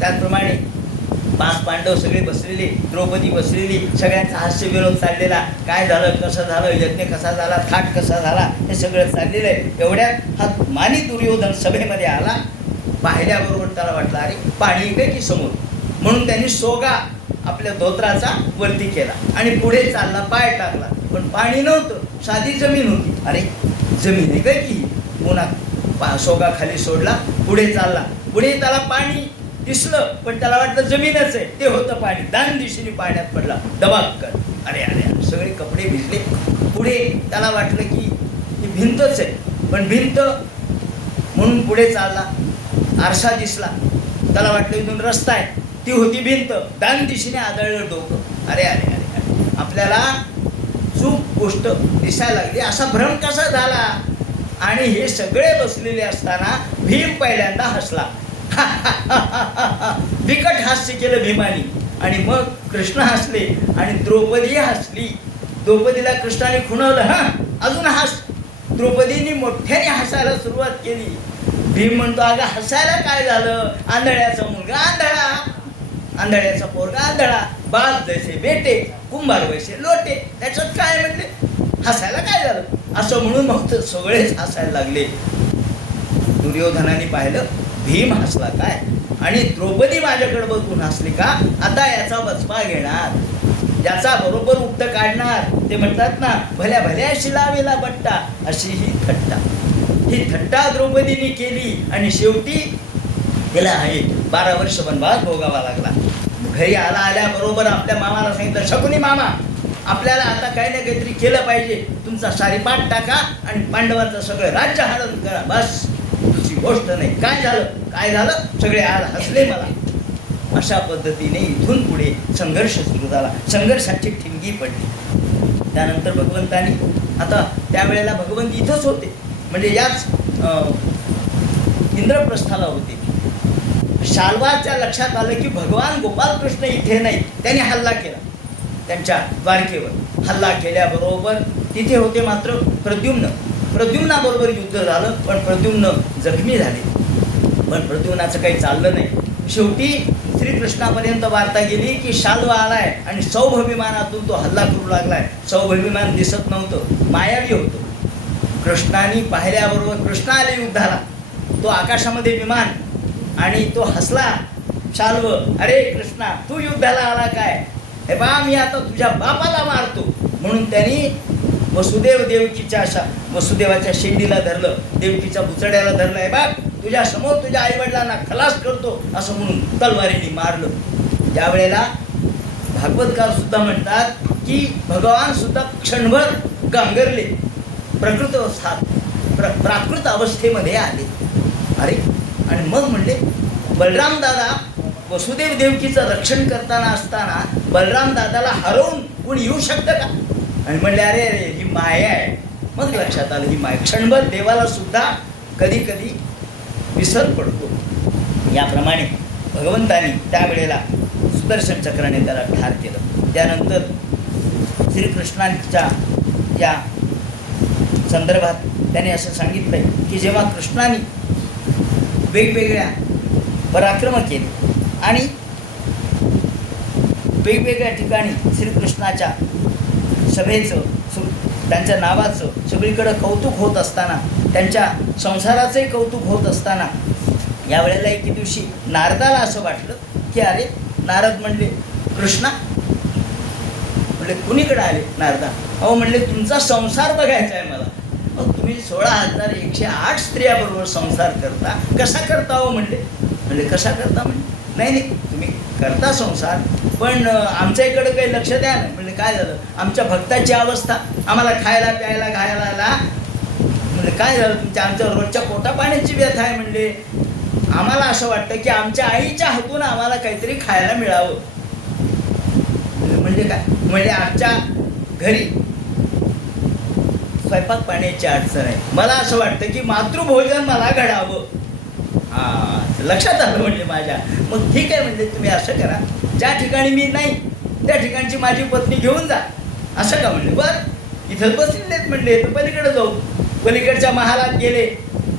त्याचप्रमाणे पाच पांडव सगळे बसलेले, द्रौपदी बसलेली, सगळ्यांचा हास्य विनोद चाललेला. काय झालं, कसं झालं, यज्ञ कसा झाला, थाट कसा झाला, हे सगळं चाललेलं आहे. एवढ्यात हा मानी दुर्योधन सभेमध्ये आला. पाहिल्याबरोबर त्याला वाटलं अरे पाणी काय की समोर, म्हणून त्यांनी सोगा आपल्या धोत्राचा वरती केला आणि पुढे चालला, पाय टाकला. पण पाणी नव्हतं, साधी जमीन होती. अरे जमीन आहे काय की, पुन्हा सोगा खाली सोडला, पुढे चालला. पुढे त्याला पाणी दिसलं, पण त्याला वाटलं जमीनच आहे. ते होतं पाणी. दान दिशेने पाण्यात पडला, दबाक्कन. अरे अरे सगळे कपडे भिजले. पुढे त्याला वाटलं की ही भिंतच आहे, पण भिंत म्हणून पुढे चालला. आरसा दिसला, त्याला वाटलं इथून रस्ता आहे. ती होती भिंत. दान दिशेने आदळलं डोकं. अरे अरे अरे अरे आपल्याला चूक गोष्ट दिसायला लागली. असा भ्रम कसा झाला? आणि हे सगळे बसलेले असताना भीम पहिल्यांदा हसला. बिकट हास्य केलं भीमानी. आणि मग कृष्ण हसले आणि द्रौपदी हसली. द्रौपदीला कृष्णाने खुणवलं, हा अजून हस. द्रौपदीने मोठ्याने हसायला सुरुवात केली. भीम म्हणतो, अगं हसायला काय झालं? आंधळ्याचा मुलगा आंधळा, आंधळ्याचा पोरगा आंधळा, बाप जैसे बेटे, कुंभार वैसे लोटे, त्याच्यात काय म्हणले, हसायला काय झालं? असं म्हणून मग तर सगळेच हसायला लागले. दुर्योधनाने पाहिलं भीम हसला काय, आणि द्रौपदी माझ्याकडे बघून हसली का, आता याचा वचपा घेणार, याचा बरोबर उत्तर काढणार. ते म्हणतात ना, भल्या भल्याशी लावेला बट्टा, अशी ही थट्टा. ही थट्टा द्रौपदीने केली आणि शेवटी तिला आहे 12 वर्ष वनवास भोगावा लागला. घरी आल्याबरोबर आपल्या मामाला सांगितलं, शकुनी मामा, आपल्याला आता काही ना काहीतरी केलं पाहिजे. तुमचा सारीपाट टाका आणि पांडवांचं सगळं राज्य हरण करा, बस दुसरी गोष्ट नाही. काय झालं, काय झालं, सगळे आज हसले मला. अशा पद्धतीने इथून पुढे संघर्ष सुरू झाला. संघर्षाची ठिणगी पडली. त्यानंतर भगवंतानी, आता त्यावेळेला भगवंत इथंच होते, म्हणजे याच इंद्रप्रस्थाला होते. शाल्वाच्या लक्षात आलं की भगवान गोपालकृष्ण इथे नाही. त्यांनी हल्ला केला त्यांच्या द्वारकेवर. हल्ला केल्याबरोबर तिथे होते मात्र प्रद्युम्न. प्रद्युम्नाबरोबर युद्ध झालं, पण प्रद्युम्न जखमी झाले. पण प्रद्युम्नाचं काही चाललं नाही. शेवटी श्रीकृष्णापर्यंत वार्ता गेली की शाल्वा आलाय आणि सौभविमानातून तो हल्ला करू लागलाय. सौभविमान दिसत नव्हतं, मायावी होतं. कृष्णाने पाहिल्याबरोबर कृष्ण आले युद्धाला. तो आकाशामध्ये विमान, आणि तो हसला शाल्व, अरे कृष्णा तू युद्धाला आला काय, हे बा मी आता तुझ्या बापाला मारतो. म्हणून त्यांनी वसुदेव देवकीच्या अशा वसुदेवाच्या शेंडीला धरलं, देवकीच्या बुचड्याला धरलं. हे बा तुझ्या समोर तुझ्या आईवडिलांना खलास करतो असं म्हणून तलवारीने मारलं. ज्यावेळेला भागवतकार सुद्धा म्हणतात की भगवान सुद्धा क्षणभर गांगरले, प्राकृत अवस्थेमध्ये आले. अरे, आणि मग म्हणले बलराम दादा वसुदेव देवकीचं रक्षण करताना असताना बलराम दादाला हरवून कोणी येऊ शकतं का? आणि म्हणले अरे अरे ही माया आहे. मग लक्षात आलं ही माया. क्षणभर देवाला सुद्धा कधी कधी विसर पडतो. याप्रमाणे भगवंतानी त्यावेळेला सुदर्शन चक्राने त्याला ठार केलं. त्यानंतर श्रीकृष्णांच्या या संदर्भात त्याने असं सांगितलंय की जेव्हा कृष्णाने वेगवेगळ्या पराक्रम केले आणि वेगवेगळ्या ठिकाणी श्रीकृष्णाच्या सभेचं त्यांच्या नावाचं सगळीकडं कौतुक होत असताना, त्यांच्या संसाराचंही कौतुक होत असताना, यावेळेला एके दिवशी नारदाला असं वाटलं की अरे, नारद म्हणले कृष्णा, म्हणले कुणीकडे आले? नारदा, अहो म्हणले तुमचा संसार बघायचा आहे मला. मग तुम्ही 16,108 स्त्रियाबरोबर संसार करता, कसा करता हो? म्हणले कसा करता? नाही नाही तुम्ही करता संसार, पण आमच्या इकडे काही लक्ष द्या ना. म्हणजे काय झालं? आमच्या भक्ताची अवस्था, आम्हाला खायला प्यायला घालायला. म्हणजे काय झालं तुमच्या? आमच्या रोजच्या पोटा पाण्याची व्यथा आहे. म्हणले आम्हाला असं वाटतं की आमच्या आईच्या हातून आम्हाला काहीतरी खायला मिळावं. म्हणजे काय? म्हणजे आमच्या घरी स्वयंपाक पाण्याची अडचण आहे. मला असं वाटतं की मातृभोजन मला घडावं. लक्षात आलं म्हणजे माझ्या. मग ठीक आहे म्हणजे तुम्ही असं करा, ज्या ठिकाणी मी नाही त्या ठिकाणची माझी पत्नी घेऊन जा. असं का? म्हणले बरं इथं बसलेत. म्हणले तर पलीकडे जाऊ. पलीकडच्या महालात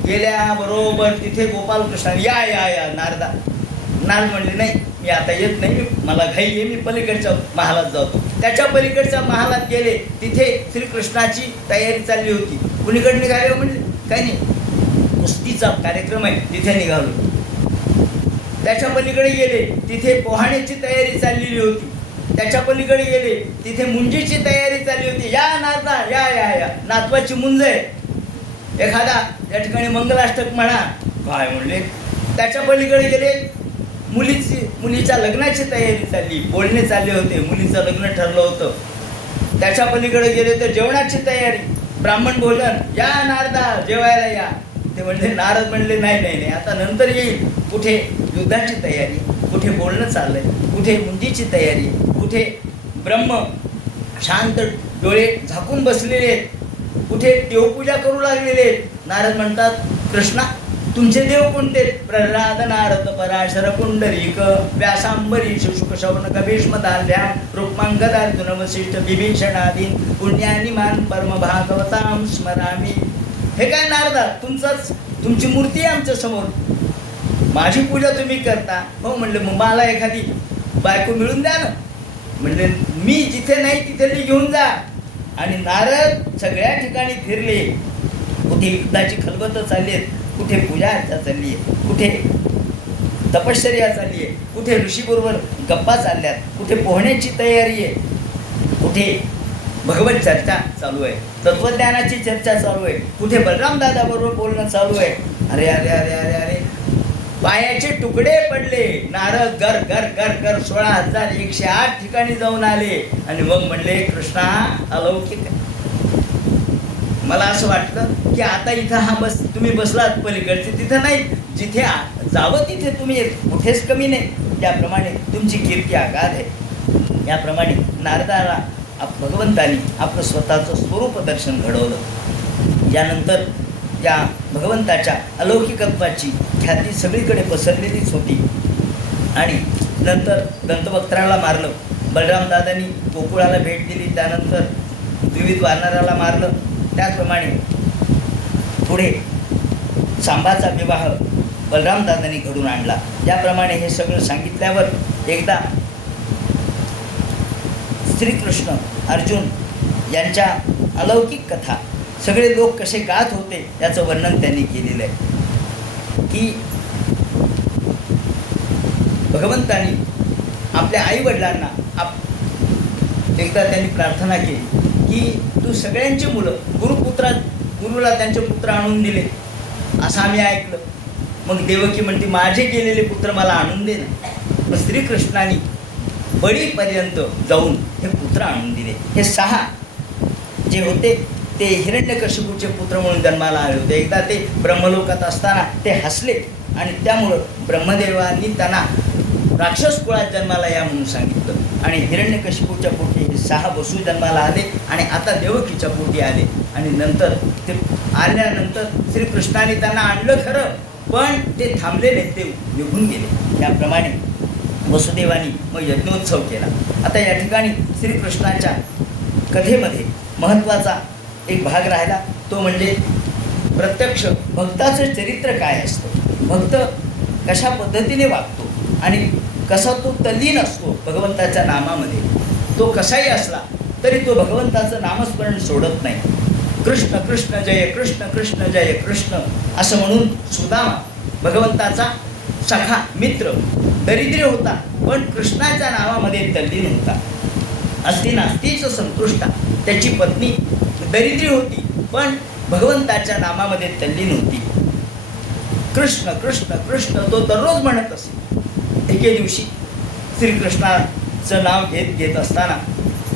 गेल्याबरोबर तिथे गोपालकृष्ण, या या या नारदा. नारद म्हणले नाही मी आता येत नाही, मला घाई आहे, मी पलीकडच्या महालात जातो. त्याच्या पलीकडच्या महालात गेले. तिथे श्रीकृष्णाची तयारी चालली होती. कुणीकडे निघाले म्हणजे काही नाही, कुस्तीचा कार्यक्रम आहे, तिथे निघालो. त्याच्या पलीकडे गेले, तिथे पोहाण्याची तयारी चाललेली होती. त्याच्या पलीकडे गेले, तिथे मुंजीची तयारी चालली होती. या नारदा, या या या नातवाची मुंज आहे, एखादा या ठिकाणी मंगलाष्टक म्हणा, काय म्हणले. त्याच्या पलीकडे गेले, मुलीच्या लग्नाची तयारी चालली, बोलणे चालले होते, मुलीचं लग्न ठरलं होतं. त्याच्या पलीकडे गेले तर जेवणाची तयारी, ब्राह्मण भोजन, या नारदा जेवायला या. ते म्हणले, नारद म्हणले नाही नाही नाही, आता नंतर येईल. कुठे युद्धाची तयारी, कुठे बोलणं चाललंय, कुठे मुंजीची तयारी, कुठे ब्रह्म शांत डोळे झाकून बसलेले आहेत, कुठे देवपूजा करू लागलेले आहेत. नारद म्हणतात, कृष्णा तुमचे देव कोणते? प्रल्हाद, नारद, पराशर, पुंडरीक, व्यासांबरी, शुक, शौनक, भीष्म, दाल्भ्या, रुक्मांगद, अर्जुन, वसिष्ठ, विभीषणादीन पुण्यानी मान परम भागवतां स्मरामी. हे काय नारदा, तुमची मूर्ती आहे आमच्या समोर, माझी पूजा तुम्ही करता. हो म्हणले, मग मला एखादी बायको मिळून द्या ना. म्हणले, मी जिथे नाही तिथे घेऊन जा. आणि नारद सगळ्या ठिकाणी फिरले. कुठे युद्धाची खलबत चालली आहे, कुठे पूजा अर्चा चालली आहे, कुठे तपश्चर्या चालली आहे, कुठे ऋषीबरोबर गप्पा चालल्यात, कुठे पोहण्याची तयारी आहे, कुठे भगवत चर्चा चालू आहे, तत्वज्ञानाची चर्चा चालू आहे, कुठे बलराम दादा बरोबर बोलणं चालू आहे. अरे अरे अरे अरे अरे पायाचे तुकडे पडले. नारद गर गर गर गर 16,108 ठिकाणी जाऊन आले. आणि मग म्हणले, कृष्णा अलौकिक. मला असं वाटलं की आता इथं तुम्ही बसलात पलीकडचे, तिथं नाही, जिथे जावं तिथे तुम्ही कुठेच कमी नाही. त्याप्रमाणे तुमची कीर्ती आगाध आहे. याप्रमाणे नारदाला भगवंतानी आपलं स्वतःचं स्वरूप दर्शन घडवलं. यानंतर या भगवंताच्या अलौकिकत्वाची ख्याती सगळीकडे पसरलेलीच होती. आणि नंतर दंतवक्त्राला मारलं, बलरामदादांनी गोकुळाला भेट दिली, त्यानंतर विविध वानराला मारलं. त्याचप्रमाणे पुढे सांबाचा विवाह बलरामदादांनी घडून आणला. याप्रमाणे हे सगळं सांगितल्यावर एकदा श्रीकृष्ण अर्जुन यांच्या अलौकिक कथा सगळे लोक कसे गात होते याचं वर्णन त्यांनी केलेलं आहे. की भगवंतांनी आपल्या आईवडिलांना एकदा त्यांनी प्रार्थना केली की तू सगळ्यांची मुलं गुरुला त्यांचे पुत्र आणून दिले असं आम्ही ऐकलं. मग देवकी म्हणते, माझे गेलेले पुत्र मला आणून दे ना. मग श्रीकृष्णाने बळीपर्यंत जाऊन हे पुत्र आणून दिले. हे 6 जे होते ते हिरण्यकशिपूचे पुत्र म्हणून जन्माला आले होते. एकदा ते ब्रह्मलोकात असताना ते हसले आणि त्यामुळं ब्रह्मदेवांनी त्यांना राक्षस कुळात जन्माला या म्हणून सांगितलं. आणि हिरण्यकशिपूच्या पोटी हे 6 वसू जन्माला आले आणि आता देवकीच्या पोटी आले. आणि नंतर ते आल्यानंतर श्रीकृष्णाने त्यांना आणलं खरं, पण ते थांबले नाही, ते निघून गेले. त्याप्रमाणे वसुदेवानी मग यज्ञोत्सव केला. आता या ठिकाणी श्रीकृष्णाच्या कथेमध्ये महत्त्वाचा एक भाग राहिला, तो म्हणजे प्रत्यक्ष भक्ताचं चरित्र काय असतं, भक्त कशा पद्धतीने वागतो आणि कसा तो तल्लीन असतो भगवंताच्या नामामध्ये. तो कसाही असला तरी तो भगवंताचं नामस्मरण सोडत नाही. कृष्ण कृष्ण जय कृष्ण कृष्ण जय कृष्ण असं म्हणून सुदामा भगवंताचा सखा मित्र दरिद्री होता, पण कृष्णाच्या नावामध्ये तल्लीन होता. नास्तीच संतुष्टा, त्याची पत्नी दरिद्री होती पण भगवंताच्या नामामध्ये तल्लीन होती. कृष्ण कृष्ण कृष्ण तो दररोज म्हणत असे. एके दिवशी श्रीकृष्णाचं नाव घेत असताना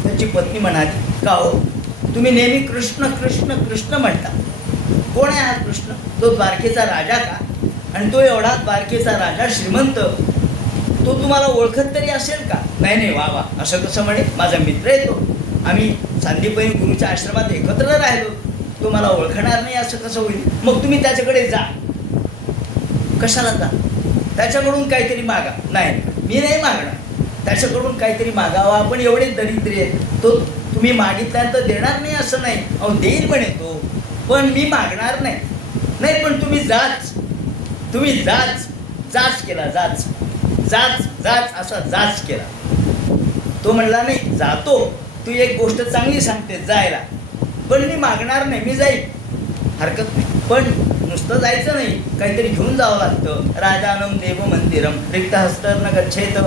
त्याची पत्नी म्हणाली, का हो तुम्ही नेहमी कृष्ण कृष्ण कृष्ण म्हणता, कोण आहे हा कृष्ण? तो द्वारकेचा राजा का? आणि तो एवढा द्वारकेचा राजा श्रीमंत, तो तुम्हाला ओळखत तरी असेल का? नाही नाही, वा वा, असं कसं म्हणे, माझा मित्र आहे तो, आम्ही सांदीपनी गुरुच्या आश्रमात एकत्र राहिलो, तो मला ओळखणार नाही असं कसं होईल? मग तुम्ही त्याच्याकडे जा. कशाला जा? त्याच्याकडून काहीतरी मागा. नाही, मी नाही मागणार, त्याच्याकडून काहीतरी मागावा, आपण एवढे दरिद्री आहेत, तो तुम्ही मागितल्यानंतर देणार नाही असं नाही. अहो देईल म्हणे तो, पण मी मागणार नाही. नाही पण तुम्ही जाच केला, जाच जाच जाच असा जाच केला. तो म्हणला नाही जातो, तू एक गोष्ट चांगली सांगते जायला, पण मी मागणार नाही, मी जाईल, हरकत नाही, पण नुसतं जायचं नाही, काहीतरी घेऊन जावं लागतं. राजानं देव मंदिरम रिक्त हस्तर न गच्छेत.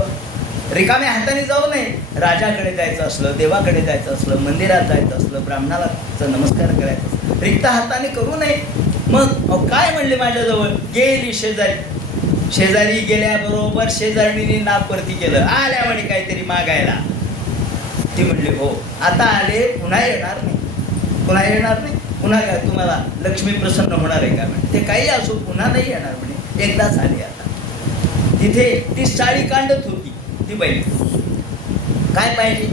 रिकाम्या हाताने जाऊ नये. राजाकडे जायचं असलं, देवाकडे जायचं असलं, मंदिरात जायचं असलं, ब्राह्मणाला नमस्कार करायचा असलं, रिक्त हाताने करू नये. मग काय म्हणले माझ्याजवळ, गेली शेजारी, शेजारी गेल्याबरोबर शेजारीने नापरती केलं, आल्या म्हणे काहीतरी मागायला. ती म्हणली हो आता आले, पुन्हा येणार नाही, पुन्हा येणार नाही, पुन्हा काय तुम्हाला लक्ष्मी प्रसन्न होणार आहे का म्हणे. ते काही असो पुन्हा नाही येणार म्हणे, एकदाच आली. आता तिथे ती साडी कांडत होती ती बाई, काय पाहिजे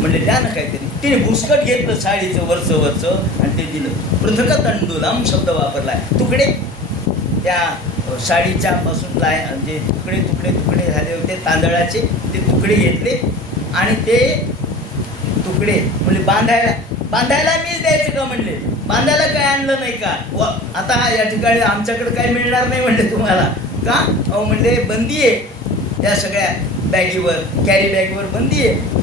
म्हणले द्या ना काहीतरी. तिने भुसकट घेतलं साडीचं वरचं आणि ते दिलं. पृथक तंडुलम शब्द वापरलाय. तुकडे त्या साडीच्या पासून जे तुकडे तुकडे तुकडे झाले होते तांदळाचे, ते तुकडे घेतले आणि ते तुकडे म्हणजे बांधायला मीच द्यायचं का म्हणले. बांधायला काय आणलं नाही का. आता या ठिकाणी आमच्याकडे काय मिळणार नाही म्हणले तुम्हाला का. अहो म्हणले बंदी आहे त्या सगळ्या बॅगीवर, कॅरी बॅगवर बंदी आहे.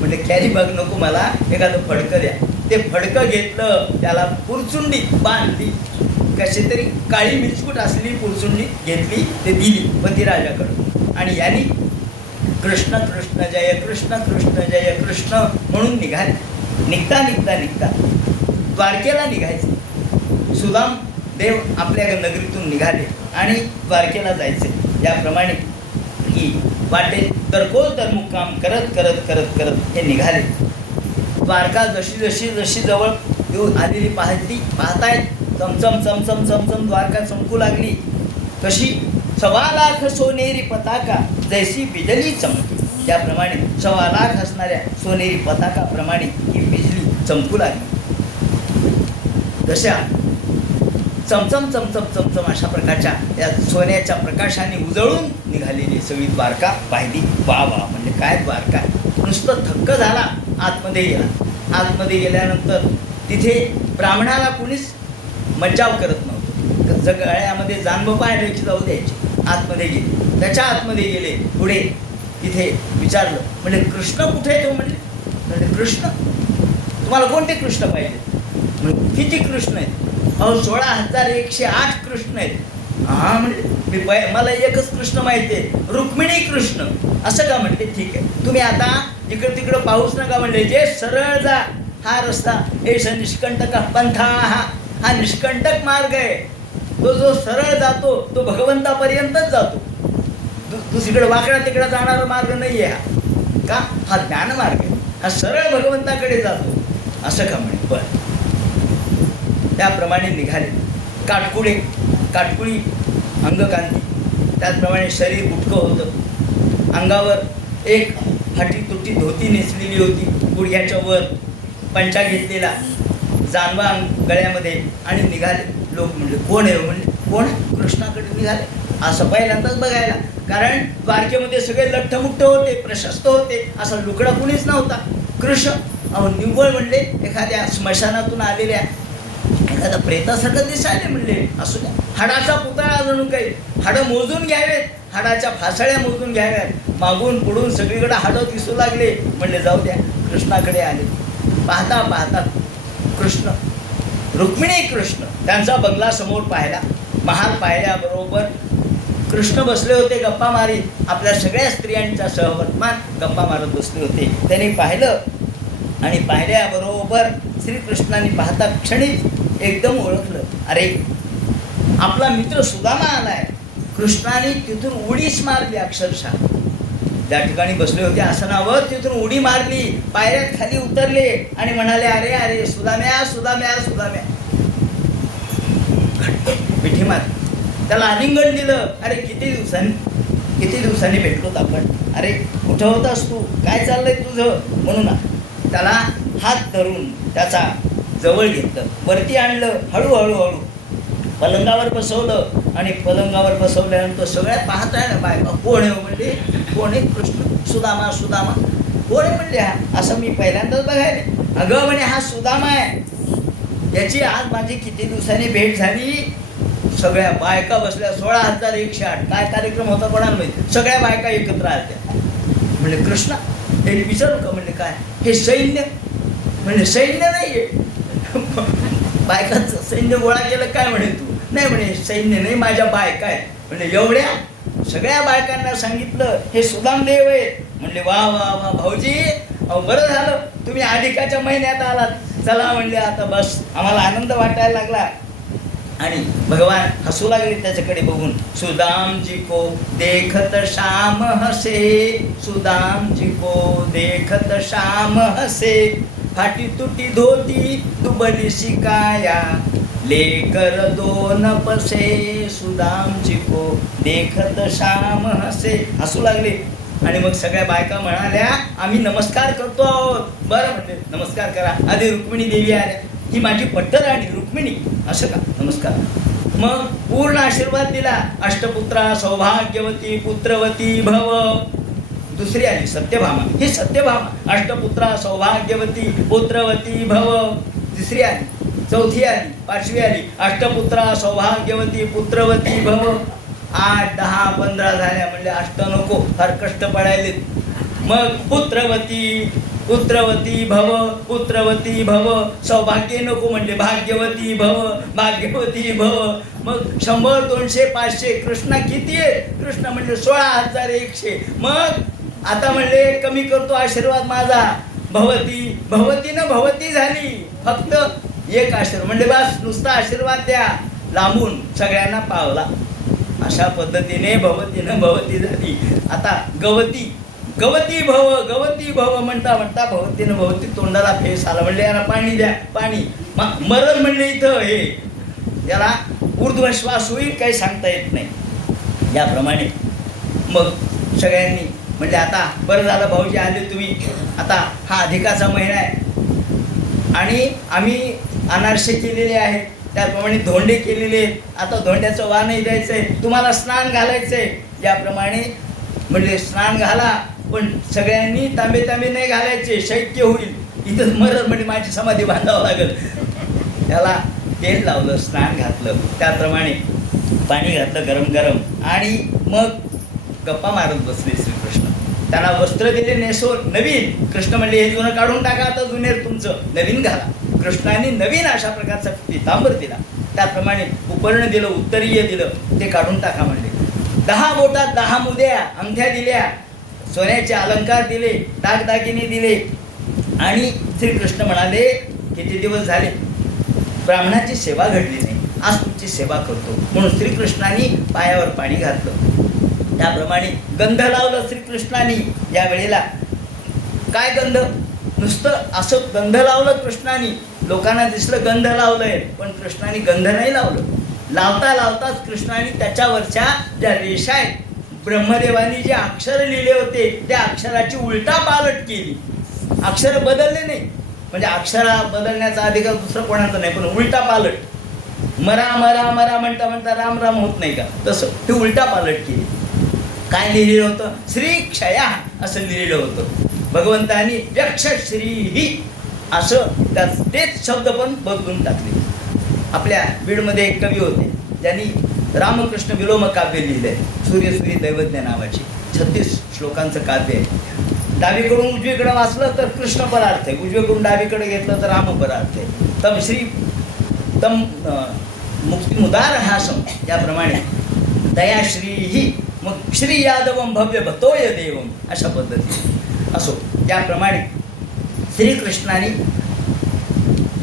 म्हणजे कॅरी बॅग नको मला, एखादं फडकं द्या. ते फडकं घेतलं, त्याला पुरचुंडी बांधली, कशी तरी काळी मिचकूट असलेली पुरचुंडी घेतली, ते दिली पतिराजाकडं. आणि यांनी कृष्ण कृष्ण जय कृष्ण कृष्ण जय कृष्ण म्हणून निघाले. निघता निघता निघता द्वारकेला निघायचे. सुदाम देव आपल्या नगरीतून निघाले आणि द्वारकेला जायचे. याप्रमाणे की वाटेत तरकोल मुक्काम करत करत करत करत हे निघाले. द्वारका जशी जशी जशी जवळ येऊन आलेली पाहतायत, चमचम चमचम चमचम द्वारका चमकू लागली. कशी 1,15,00,000 सोनेरी पताका जैसी बिजली चमकी. त्याप्रमाणे 1,15,00,000 असणाऱ्या सोनेरी पताकाप्रमाणे ही बिजली चमकू लागली. जशा चमचम चमचम चमचम अशा प्रकारच्या या सोन्याच्या प्रकाशाने उजळून निघालेली सगळी द्वारका पाहिली. वा वा म्हणजे काय द्वारका. नुसतं थक्क झाला. आतमध्ये गेला. आतमध्ये गेल्यानंतर तिथे ब्राह्मणाला कुणीच मज्जाव करत नव्हतं. गळ्यामध्ये जानबं पाहायची जाऊ द्यायची. आतमध्ये गेले. त्याच्या आतमध्ये गेले. पुढे तिथे विचारलं म्हणजे कृष्ण कुठे आहे. तो म्हणजे कृष्ण, तुम्हाला कोणते कृष्ण पाहिजे. म्हणजे किती कृष्ण आहेत. अहो 16,108 कृष्ण आहेत. हां म्हणजे मला एकच कृष्ण माहिती आहे, रुक्मिणी कृष्ण. असं का म्हणते. ठीक आहे, तुम्ही आता इकडं तिकडं पाहूच नका म्हणले, जे सरळ जा हा रस्ता, एष निष्कंटक पंथा, हा निष्कंटक मार्ग आहे. तो जो सरळ जातो तो भगवंतापर्यंतच जातो. दुसरीकडे वाकडा तिकडे जाणारा मार्ग नाही आहे हा. का हा ज्ञान मार्ग आहे, हा सरळ भगवंताकडे जातो. असं का म्हणे. बरं त्याप्रमाणे निघाले. काटकुळी अंगकांती, त्याचप्रमाणे शरीर बुटकं होतं. अंगावर एक फाटी तुटी धोती नेसलेली होती, गुडघ्याच्या वर पंचा घेतलेला, जानवा गळ्यामध्ये. आणि निघाले. लोक म्हणले कोण आहे. म्हणले कोण. कृष्णाकडे निघाले. असं पहिल्यांदाच बघायला, कारण द्वारकेमध्ये सगळे लठ्ठमुठ्ठ होते, प्रशस्त होते, असा लुकडा कुणीच नव्हता. कृष्ण अहो निव्वळ म्हणले एखाद्या स्मशानातून आलेल्या एखादा प्रेतासारखं दिसायले म्हणले. असू द्या. हाडाचा पुतळा जणू काही. हाडं मोजून घ्यावेत, हाडाच्या फासळ्या मोजून घ्याव्यात. मागून पुढून सगळीकडे हाडं दिसू लागले. म्हणले जाऊ द्या. कृष्णाकडे आले. पाहता पाहता कृष्ण, रुक्मिणी कृष्ण, त्यांचा बंगला समोर पाहिला. महाल पाहिल्याबरोबर कृष्ण बसले होते गप्पा मारीत. आपल्या सगळ्या स्त्रियांच्या सहवर्तमान गप्पा मारत बसले होते. त्यांनी पाहिलं आणि पाहिल्याबरोबर श्रीकृष्णाने पाहता क्षणीच एकदम ओळखलं. अरे आपला मित्र सुदामा आलाय. कृष्णाने तिथून उडीच मारली. अक्षरशः ज्या ठिकाणी बसले होते आसनावर तिथून उडी मारली. पायऱ्यात खाली उतरले आणि म्हणाले अरे अरे सुदाम्या सुदाम्या सुदाम्या. मिठी मारली. त्याला आलिंगन दिलं. अरे किती दिवसांनी भेटलोत आपण. अरे कुठं होतास तू, काय चाललंय तुझं. म्हणून त्याला हात धरून त्याचा जवळ घेतलं, वरती आणलं. हळूहळू पलंगावर बसवलं आणि पलंगावर बसवल्यानंतर सगळ्यात पाहताय ना बायका कोण आहे. म्हणजे कोण आहे. कृष्ण. सुदामा सुदामा कोण आहे म्हणले. हा असं मी पहिल्यांदाच बघायला. अगं म्हणे हा सुदामा आहे. याची आज माझी किती दिवसांनी भेट झाली. सगळ्या बायका बसल्या 16,108. काय कार्यक्रम होता कोणाला माहिती. सगळ्या बायका एकत्र आल्या. म्हणजे कृष्णा एक विचारू का, म्हणजे काय हे सैन्य, म्हणजे सैन्य नाहीये. बायकांचं सैन्य गोळा केलं काय म्हणे तू. नाही म्हणे सैन्य नाही, माझ्या बायका आहेत. म्हणजे एवढ्या सगळ्या बायकांना सांगितलं हे सुदामदेव आहे. म्हणले वा वा वा भाऊजी, अहो बरं झालं तुम्ही अधिकाच्या महिन्यात आलात. चला म्हणले आता बस, आम्हाला आनंद वाटायला लागला. आणि भगवान हसू लागले त्याच्याकडे बघून. सुदामजी को देखत श्याम हसे, सुदामजी को देखत श्याम हसे, फाटी तुटी धोती दुबली शिकाया, लेकर दोन पसे, सुदामजी को देखत श्याम हसे. हसू लागले. आणि मग सगळ्या बायका म्हणाल्या आम्ही नमस्कार करतो आहोत. बरं म्हणते नमस्कार करा. आधी रुक्मिणी देवी आल्या. ही माझी पट्टराणी रुक्मिणी. असं का नमस्कार. मग पूर्ण आशीर्वाद दिला. अष्टपुत्रा सौभाग्यवती पुत्रवती भव. दुसरी आली सत्यभामा. ही सत्यभामा. अष्टपुत्रा सौभाग्यवती पुत्रवती भव. तिसरी आली. चौथी आली. पाचवी आली. अष्टपुत्रा सौभाग्यवती पुत्रवती भव. 8, 10, 15 झाल्या. म्हणजे अष्ट नको, फार कष्ट पडायले. मग पुत्रवती पुत्रवती भव, पुत्रवती भव. सौभाग्य नको म्हणले, भाग्यवती भव, भाग्यवती भव. मग 100, 200, 500. कृष्णा किती आहे. कृष्ण म्हणले 16,100. मग आता म्हणले कमी करतो आशीर्वाद माझा. भवती भवतीनं भवती झाली. फक्त एक आशीर्वाद म्हणजे बस, नुसता आशीर्वाद द्या. लांबून सगळ्यांना पावला. अशा पद्धतीने भवतीनं भवती झाली. आता गवती गवती भव, गवती भव म्हणता म्हणता भवतीनं भवती तोंडाला फेस आला. म्हणले याला पाणी द्या, पाणी. मरण म्हणले इथं हे याला ऊर्ध्वश्वास होईल काही सांगता येत नाही. याप्रमाणे मग सगळ्यांनी म्हणले आता बरं झालं भाऊजी आले तुम्ही. आता हा अधिकाचा महिना आहे आणि आम्ही अनारसे केलेले आहेत, त्याप्रमाणे धोंडे केलेले आहेत. आता धोंड्याचं वाणही द्यायचं आहे, तुम्हाला स्नान घालायचं आहे. ज्याप्रमाणे म्हणजे स्नान घाला, पण सगळ्यांनी तांबे तांबे नाही घालायचे, शैक्य होईल. इथं मरण म्हणजे माझी समाधी बांधावं लागेल. त्याला तेल लावलं, स्नान घातलं, त्याप्रमाणे पाणी घातलं गरम गरम. आणि मग गप्पा मारत बसले श्रीकृष्ण. त्यांना वस्त्र दिले नेसवून नवीन. कृष्ण म्हणले हे जुनं काढून टाका, आता जुनेर तुमचं नवीन घाला. कृष्णाने नवीन अशा प्रकारचा पितांबर दिला. त्याप्रमाणे उपर्ण दिलं, उत्तरीय दिलं, ते काढून टाका म्हणले. 10 बोटात 10 मुद्या अंगठ्या दिल्या, सोन्याचे अलंकार दिले, दागदागिने दिले. आणि श्रीकृष्ण म्हणाले किती दिवस झाले ब्राह्मणाची सेवा घडली नाही, आज तुमची सेवा करतो. म्हणून श्रीकृष्णाने पायावर पाणी घातलं. त्याप्रमाणे गंध लावलं श्रीकृष्णाने. या वेळेला काय गंध, नुसतं असं गंध लावलं कृष्णाने. लोकांना दिसलं गंध लावलंय, पण कृष्णाने गंध नाही लावलं. लावता लावताच कृष्णाने त्याच्यावरच्या ज्या रेषा आहेत, ब्रह्मदेवानी जे अक्षर लिहिले होते त्या अक्षराची उलटा पालट केली. अक्षर बदलले नाही, म्हणजे अक्षरा बदलण्याचा अधिकार दुसरं कोणाचा नाही, पण उलटा पालट. मरा मरा मरा म्हणता म्हणता राम राम होत नाही का, तसं ते उलटा पालट केली. काय लिहिलेलं होतं, श्री क्षया असं लिहिलेलं होतं. भगवंतानी यक्ष श्री ही असं त्यात तेच शब्द पण बदलून टाकले. आपल्या बीडमध्ये एक कवी होते, ज्यांनी रामकृष्ण विलोम काव्य लिहिलंय, सूर्यसूरी दैवज्ञ नावाचे 36 श्लोकांचं काव्य आहे. डावीकडून उजवीकडे वाचलं तर कृष्ण परार्थ आहे, उजवीकडून डावीकडे घेतलं तर राम परार्थ आहे. तम श्री तम मुक्तिमुदार हासम, याप्रमाणे दयाश्री ही, मग श्री यादवम भव्य भतोय देवम, अशा पद्धतीने असो. त्याप्रमाणे श्रीकृष्णाने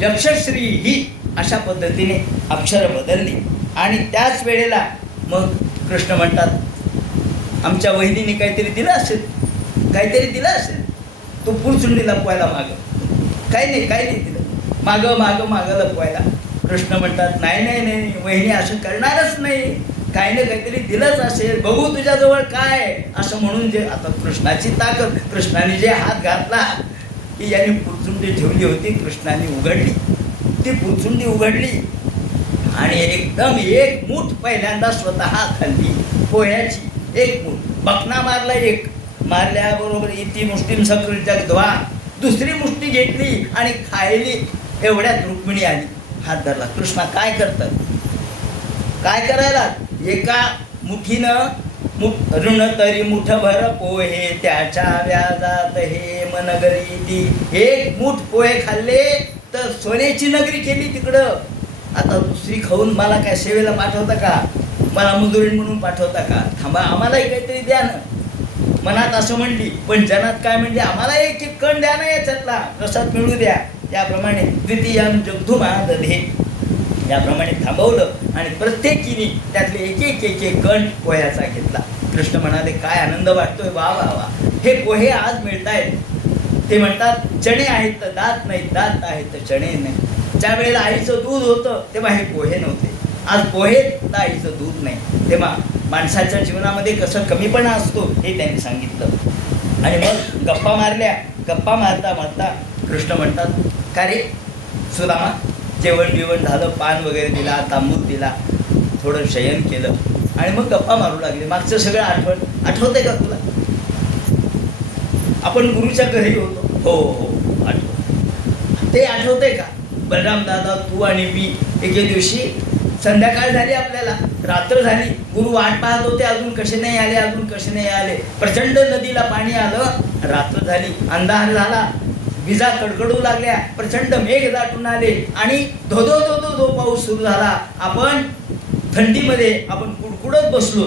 यक्षश्री ही अशा पद्धतीने अक्षर बदलली. आणि त्याच वेळेला मग कृष्ण म्हणतात आमच्या वहिनीने काहीतरी दिलं असेल, काहीतरी दिलं असेल. तो पुरचुंडी लपवायला मागं काही नाही दिलं, मागं लपवायला. कृष्ण म्हणतात नाही नाही नाही, वहिनी असं करणारच नाही, काही ना काहीतरी दिलंच असेल, बघू तुझ्याजवळ काय, असं म्हणून जे आता कृष्णाची ताकद, कृष्णाने जे हात घातला की यांनी पुरचुंडी ठेवली होती, कृष्णाने उघडली. ती पुरचुंडी उघडली आणि एकदम एक मूठ पहिल्यांदा स्वतः खाल्ली पोह्याची. एक मूठ बकना मारला, एक मारल्याबरोबर इति मुष्टीम सकृत जगद्वा, दुसरी मुष्टी घेतली आणि खायली. एवढ्यात रुक्मिणी आली, हात धरला. कृष्णा काय करतात, काय करायला? एका मुठीनं ऋण तरी मुठभर पोहे, त्याच्या व्याजात हे मनगरी ती. एक मुठ पोहे खाल्ले तर सोन्याची नगरी केली तिकडं. आता दुसरी खाऊन मला काय सेवेला पाठवता का? मला मुजुरी म्हणून पाठवता का? थांबा, आम्हालाही काहीतरी द्या ना. मनात असं म्हणली, पण जनात काय म्हणली? आम्हाला एक एक कण द्या ना याच्यातला, प्रसाद मिळू द्या. त्याप्रमाणे द्वितीयं जगधुमादधे, याप्रमाणे थांबवलं आणि प्रत्येकीने त्यातले एक एक एक एक कण पोह्याचा घेतला. कृष्ण म्हणाले, काय आनंद वाटतोय, वा वा वा, हे पोहे आज मिळत आहेत. ते म्हणतात चणे आहेत तर दात नाही, दात आहेत तर चणे नाही. ज्या वेळेला आईचं दूध होतं तेव्हा हे पोहे नव्हते. आज पोहे तर आईचं दूध नाही. तेव्हा माणसाच्या जीवनामध्ये कसं कमीपणा असतो हे त्यांनी सांगितलं. आणि मग गप्पा मारल्या. गप्पा मारता मारता कृष्ण म्हणतात, का रे सुदामा, जेवण बिवण झालं, पान वगैरे दिला, तांबूल दिला, थोडं शयन केलं आणि मग गप्पा मारू लागले. मागचं सगळं आठवतंय का तुला? आपण गुरुच्या घरी होतो. हो हो आठवत. ते आठवतंय का? बलराम दादा, तू आणि मी एके दिवशी संध्याकाळ झाली, आपल्याला रात्र झाली, गुरु वाट पाहत होते, अजून कसे नाही आले, अजून कसे नाही आले. प्रचंड नदीला पाणी आलं, रात्र झाली, अंधार झाला, विजा कडकडू लागल्या, प्रचंड मेघ दाटून आले आणि धो धो धो धो धो पाऊस सुरू झाला. आपण थंडीमध्ये आपण कुडकुडत बसलो.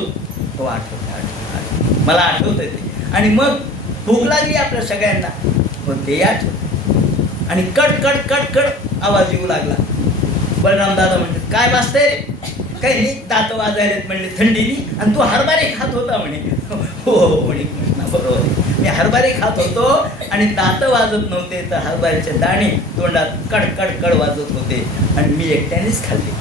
तो आठवत, मला आठवतंय ते. आणि मग भूक लागली आपल्या सगळ्यांना, मग ते आठवत. आणि कड कड कड कड आवाज येऊ लागला. बलराम दादा म्हणते, काय वाजतंय रे? काही नाही, दात वाजायलेत म्हणले थंडीनी, आणि तू हरभरे खात होता म्हणे. हो हो म्हणे कृष्णा, बरोबर आहे, मी हरभरे खात होतो आणि दात वाजत नव्हते, तर हरभऱ्याचे दाणे तोंडात कड कड कड वाजत होते आणि मी एकट्यानेच खाल्ले.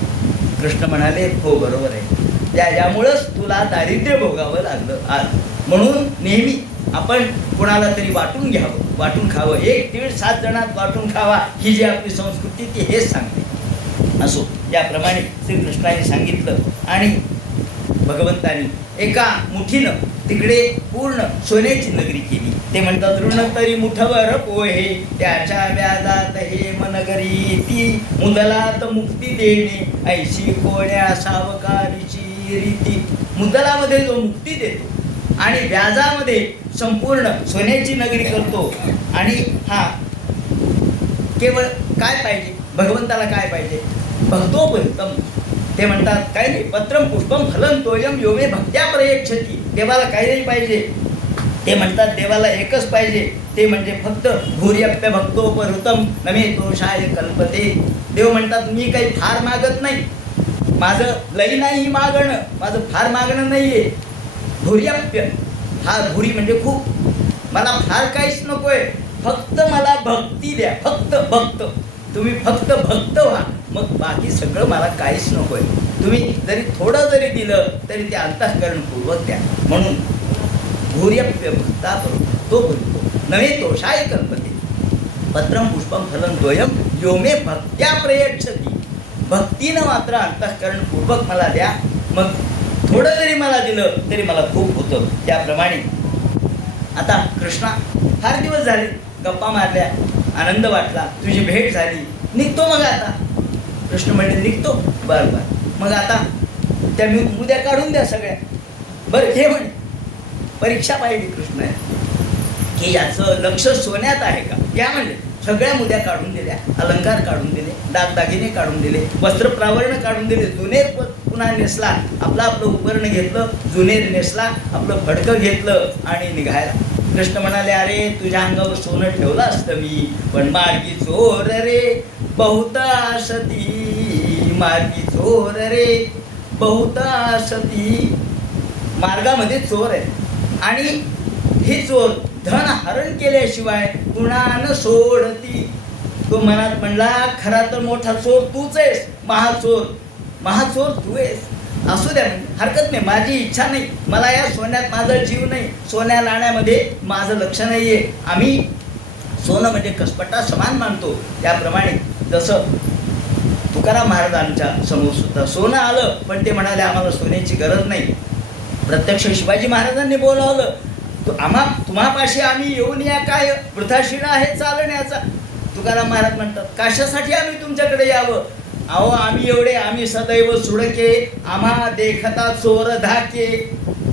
कृष्ण म्हणाले, हो बरोबर आहे, यामुळंच तुला दारिद्र्य भोगावं लागलं आज. म्हणून नेहमी आपण कोणाला तरी वाटून घ्यावं, वाटून खावं. 1 दीड 7 जणात वाटून खावा, ही जी आपली संस्कृती ती हेच सांगते. असो, याप्रमाणे श्रीकृष्णाने सांगितलं आणि भगवंतानी एका मुठीनं तिकडे पूर्ण सोन्याची नगरी केली. ते म्हणतात, ऋण तरी मुठभर पोहे, त्याच्या व्याजात हे मनगरी ती. मुदलात मुक्ती देणे, ऐशी कोण्या सावकारीची रीती. मुदलामध्ये जो मुक्ती देतो आणि व्याजामध्ये संपूर्ण सोन्याची नगरी करतो. आणि हा केवळ काय पाहिजे? भगवंताला काय पाहिजे? भक्तोपरितम. ते म्हणतात, काय नाही, पत्रम पुष्पम फलम तोयम यो मे भक्त्या प्रयच्छति. देवाला काही नाही पाहिजे. ते म्हणतात, देवाला एकच पाहिजे, ते म्हणजे फक्त भूर्यप्य भक्तोपहृतम नमे दोषाय कल्पते. देव म्हणतात, मी काही फार मागत नाही, माझं लई नाही मागणं, माझं फार मागणं नाहीये. भूर्यप्य, हा भूरी म्हणजे खूप, मला फार काहीच नकोय, फक्त मला भक्ती द्या, फक्त भक्त. तुम्ही फक्त भक्त व्हा, मग बाकी सगळं मला काहीच नकोय. तुम्ही जरी थोडं जरी दिलं तरी ते अंतःकरणपूर्वक द्या. म्हणून भूर्यप्य भक्ता तो भक्तो नवे तोषाय कल्पते. पत्रम पुष्पम फलम द्वयम यो मे भक्त्या प्रयच्छति. भक्तीनं मात्र अंतःकरणपूर्वक मला द्या, मग थोडं जरी मला दिलं तरी मला खूप होतं. त्याप्रमाणे आता कृष्णा, फार दिवस झाले, गप्पा मारल्या, आनंद वाटला, तुझी भेट झाली, निघतो मग आता. कृष्ण म्हणले, निघतो? बरं बरं, मग आता त्या मुद्या काढून द्या सगळ्या. बरं घे म्हणे. परीक्षा पाहिली कृष्ण की याचं लक्ष सोन्यात आहे का, या म्हणले. सगळ्या मुद्या काढून दिल्या, अलंकार काढून दिले, दागदागिने काढून दिले, वस्त्रप्रावरण काढून दिले, जुनेर पुन्हा नेसला, आपलं उपकरण घेतलं, जुनेर नेसला, आपलं फडकं घेतलं आणि निघायला. कृष्ण म्हणाले, अरे तुझ्या अंगावर सोनं ठेवलं असतं मी, पण मार्गी चोर रे बहुत असती, मार्गी चोर रे बहुत असती. मार्गामध्ये चोर आहे आणि ही चोर धन हरण केल्याशिवाय कुणा न सोडती. तो मनात म्हणला, खरा तर मोठा चोर तूच आहेस, महाचोर तू आहेस. असू द्या, हरकत नाही, माझी इच्छा नाही, मला या सोन्यात माझा जीव नाही, सोन्या नाण्यामध्ये माझं लक्ष नाहीये. आम्ही सोनं म्हणजे कसपटा समान मानतो. त्याप्रमाणे जसं तुकाराम महाराजांच्या समोर सुद्धा सोनं आलं, पण ते म्हणाले आम्हाला सोन्याची गरज नाही. प्रत्यक्ष शिवाजी महाराजांनी बोलावलं, तुम्हापाशी आम्ही येऊन या काय वृथा शिणा आहे चालण्याचा. तुकाराम महाराज म्हणतात, कशासाठी आम्ही तुमच्याकडे यावं? अहो आम्ही सदैव सुडके, आम्हा देखता चोर धाके.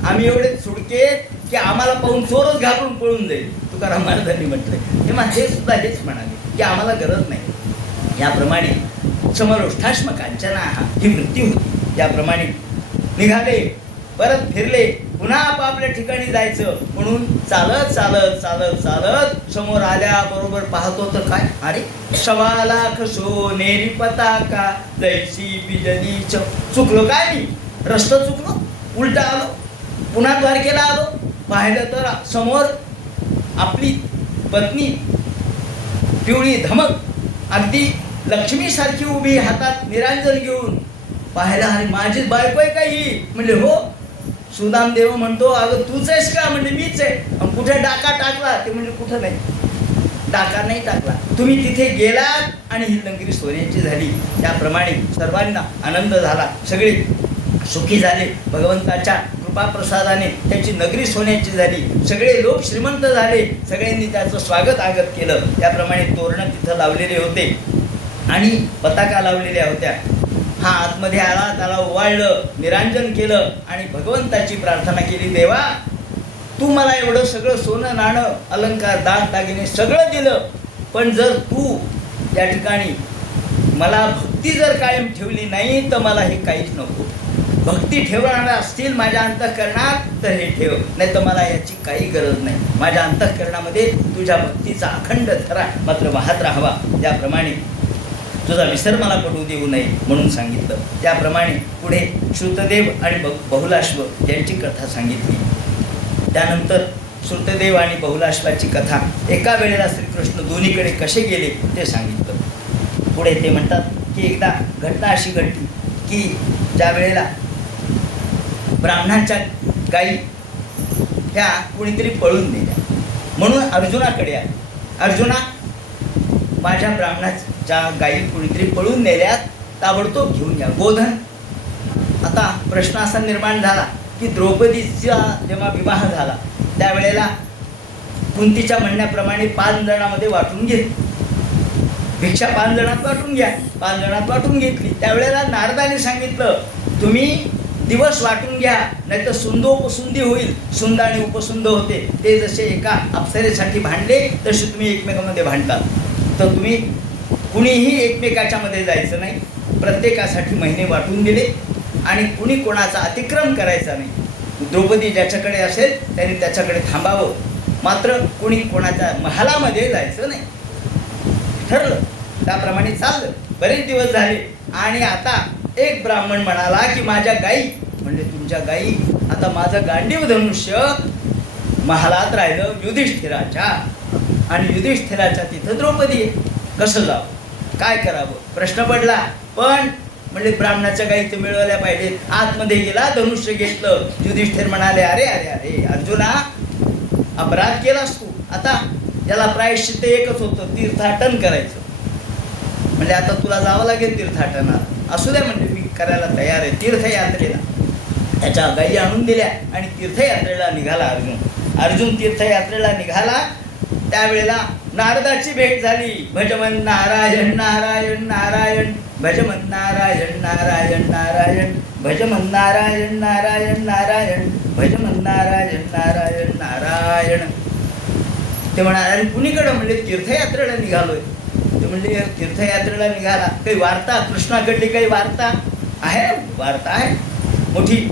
आम्ही एवढे सुडके की आम्हाला पाहून चोरच घाबरून पळून जाईल. तुकाराम महाराजांनी म्हटलंय तेव्हा हे सुद्धा हेच म्हणाले की आम्हाला गरज नाही. याप्रमाणे समरोष्ठाश्म कांचना ही वृत्ती होती. त्याप्रमाणे निघाले, परत फिरले, पुन्हा आपापल्या ठिकाणी जायचं म्हणून चालत चालत चालत चालत समोर आल्याबरोबर पाहतो तर काय, अरे 1.25 सोनेरी पताका जैसी बिजली चुकलो काय मी, रस्ता चुकलो, उलटा आलो, पुन्हा द्वारकेला आलो. पाहिलं तर समोर आपली पत्नी पिवळी धमक अगदी लक्ष्मीसारखी उभी, हातात निरांजन घेऊन. पाहायला अरे माझीच बायको आहे का ही? म्हणजे हो. सुदामदेव म्हणतो अगं तूच आहेस का? म्हणजे मीच आहे. कुठे डाका टाकला? ते म्हणजे कुठं नाही, डाका नाही टाकला. तुम्ही तिथे गेलात आणि ही नगरी सोन्याची झाली. त्याप्रमाणे सर्वांना आनंद झाला, सगळे सुखी झाले. भगवंताच्या कृपाप्रसादाने त्याची नगरी सोन्याची झाली. सगळे लोक श्रीमंत झाले. सगळ्यांनी त्याचं स्वागत आगत केलं. त्याप्रमाणे तोरणं तिथं लावलेले होते आणि पताका लावलेल्या होत्या. हा आतमध्ये आला, त्याला ओवाळलं, निरांजन केलं आणि भगवंताची प्रार्थना केली, देवा तू मला एवढं सगळं सोनं नाणं अलंकार दागिने सगळं दिलं, पण जर तू या ठिकाणी मला भक्ती जर कायम ठेवली नाही तर मला हे काहीच नको. भक्ती ठेवणार असतील माझ्या अंतःकरणात तर हे ठेव, नाही तर मला याची काही गरज नाही. माझ्या अंतःकरणामध्ये तुझ्या भक्तीचा अखंड थरा मात्र वाहत राहावा. त्याप्रमाणे तुझा विसर मला पडू देऊ नये म्हणून सांगितलं. त्याप्रमाणे पुढे श्रुतदेव आणि बहुलाश्व यांची कथा सांगितली. त्यानंतर श्रुतदेव आणि बहुलाश्वाची कथा एका वेळेला श्रीकृष्ण दोन्हीकडे कसे गेले ते सांगितलं. पुढे ते म्हणतात की एकदा घटना अशी घडली की ज्या वेळेला ब्राह्मणाच्या गायी ह्या कुणीतरी पळून नेल्या म्हणून अर्जुनाकडे आले. अर्जुना, माझ्या ब्राह्मणाच्या गायी कुणीतरी पळून नेल्यात, ताबडतोब घेऊन या गोधन. आता प्रश्न असा निर्माण झाला की द्रौपदीचा जेव्हा विवाह झाला त्यावेळेला कुंतीच्या म्हणण्याप्रमाणे 5 जणांमध्ये वाटून घेतली. भिक्षा 5 जणात वाटून घ्या. 5 जणात वाटून घेतली. त्यावेळेला नारदाने सांगितलं तुम्ही दिवस वाटून घ्या, नाही तर सुंदोपसुंदी होईल. सुंद आणि उपसुंद होते ते जसे एका अप्सरेसाठी भांडले तसे तुम्ही एकमेकांमध्ये भांडतात. तर तुम्ही कुणीही एकमेकाच्या मध्ये जायचं नाही. प्रत्येकासाठी महिने वाटून दिले आणि कुणी कोणाचा अतिक्रम करायचा नाही. द्रौपदी ज्याच्याकडे असेल त्यांनी त्याच्याकडे थांबावं, मात्र कुणी कोणाच्या महालामध्ये जायचं नाही. ठरलं. त्याप्रमाणे चाललं. बरेच दिवस झाले आणि आता एक ब्राह्मण म्हणाला की माझ्या गायी, म्हणजे तुमच्या गायी, आता माझं गांडीव धनुष्य महालात राहिलं युधिष्ठिराच्या, आणि युधिष्ठिराच्या तिथं द्रौपदी आहे. कसं जावं, काय करावं प्रश्न पडला. पण म्हणजे ब्राह्मणाच्या गायी तर मिळवल्या पाहिजेत. आतमध्ये गेला, धनुष्य घेतलं. युधिष्ठिर म्हणाले अरे अरे अरे अर्जुना, अपराध केलास तू. आता याला प्रायश्चित्त एकच होतं, तीर्थाटन करायचं. म्हणजे आता तुला जावं लागेल तीर्थाटनाला. असू द्या म्हणजे मी करायला तयार आहे. तीर्थयात्रेला त्याच्या गायी आणून दिल्या आणि तीर्थयात्रेला निघाला अर्जुन. अर्जुन तीर्थयात्रेला निघाला त्यावेळेला नारदाची भेट झाली. भजमन नारायण नारायण नारायण, भजमन नारायण नारायण नारायण, भजमन नारायण नारायण नारायण, भजमन नारायण नारायण नारायण. ते म्हणाले अरे कुणीकडं? म्हणजे तीर्थयात्रेला निघालोय. ते म्हणजे तीर्थयात्रेला निघाला, काही वार्ता कृष्णाकडली काही वार्ता आहे? वार्ता आहे, मोठी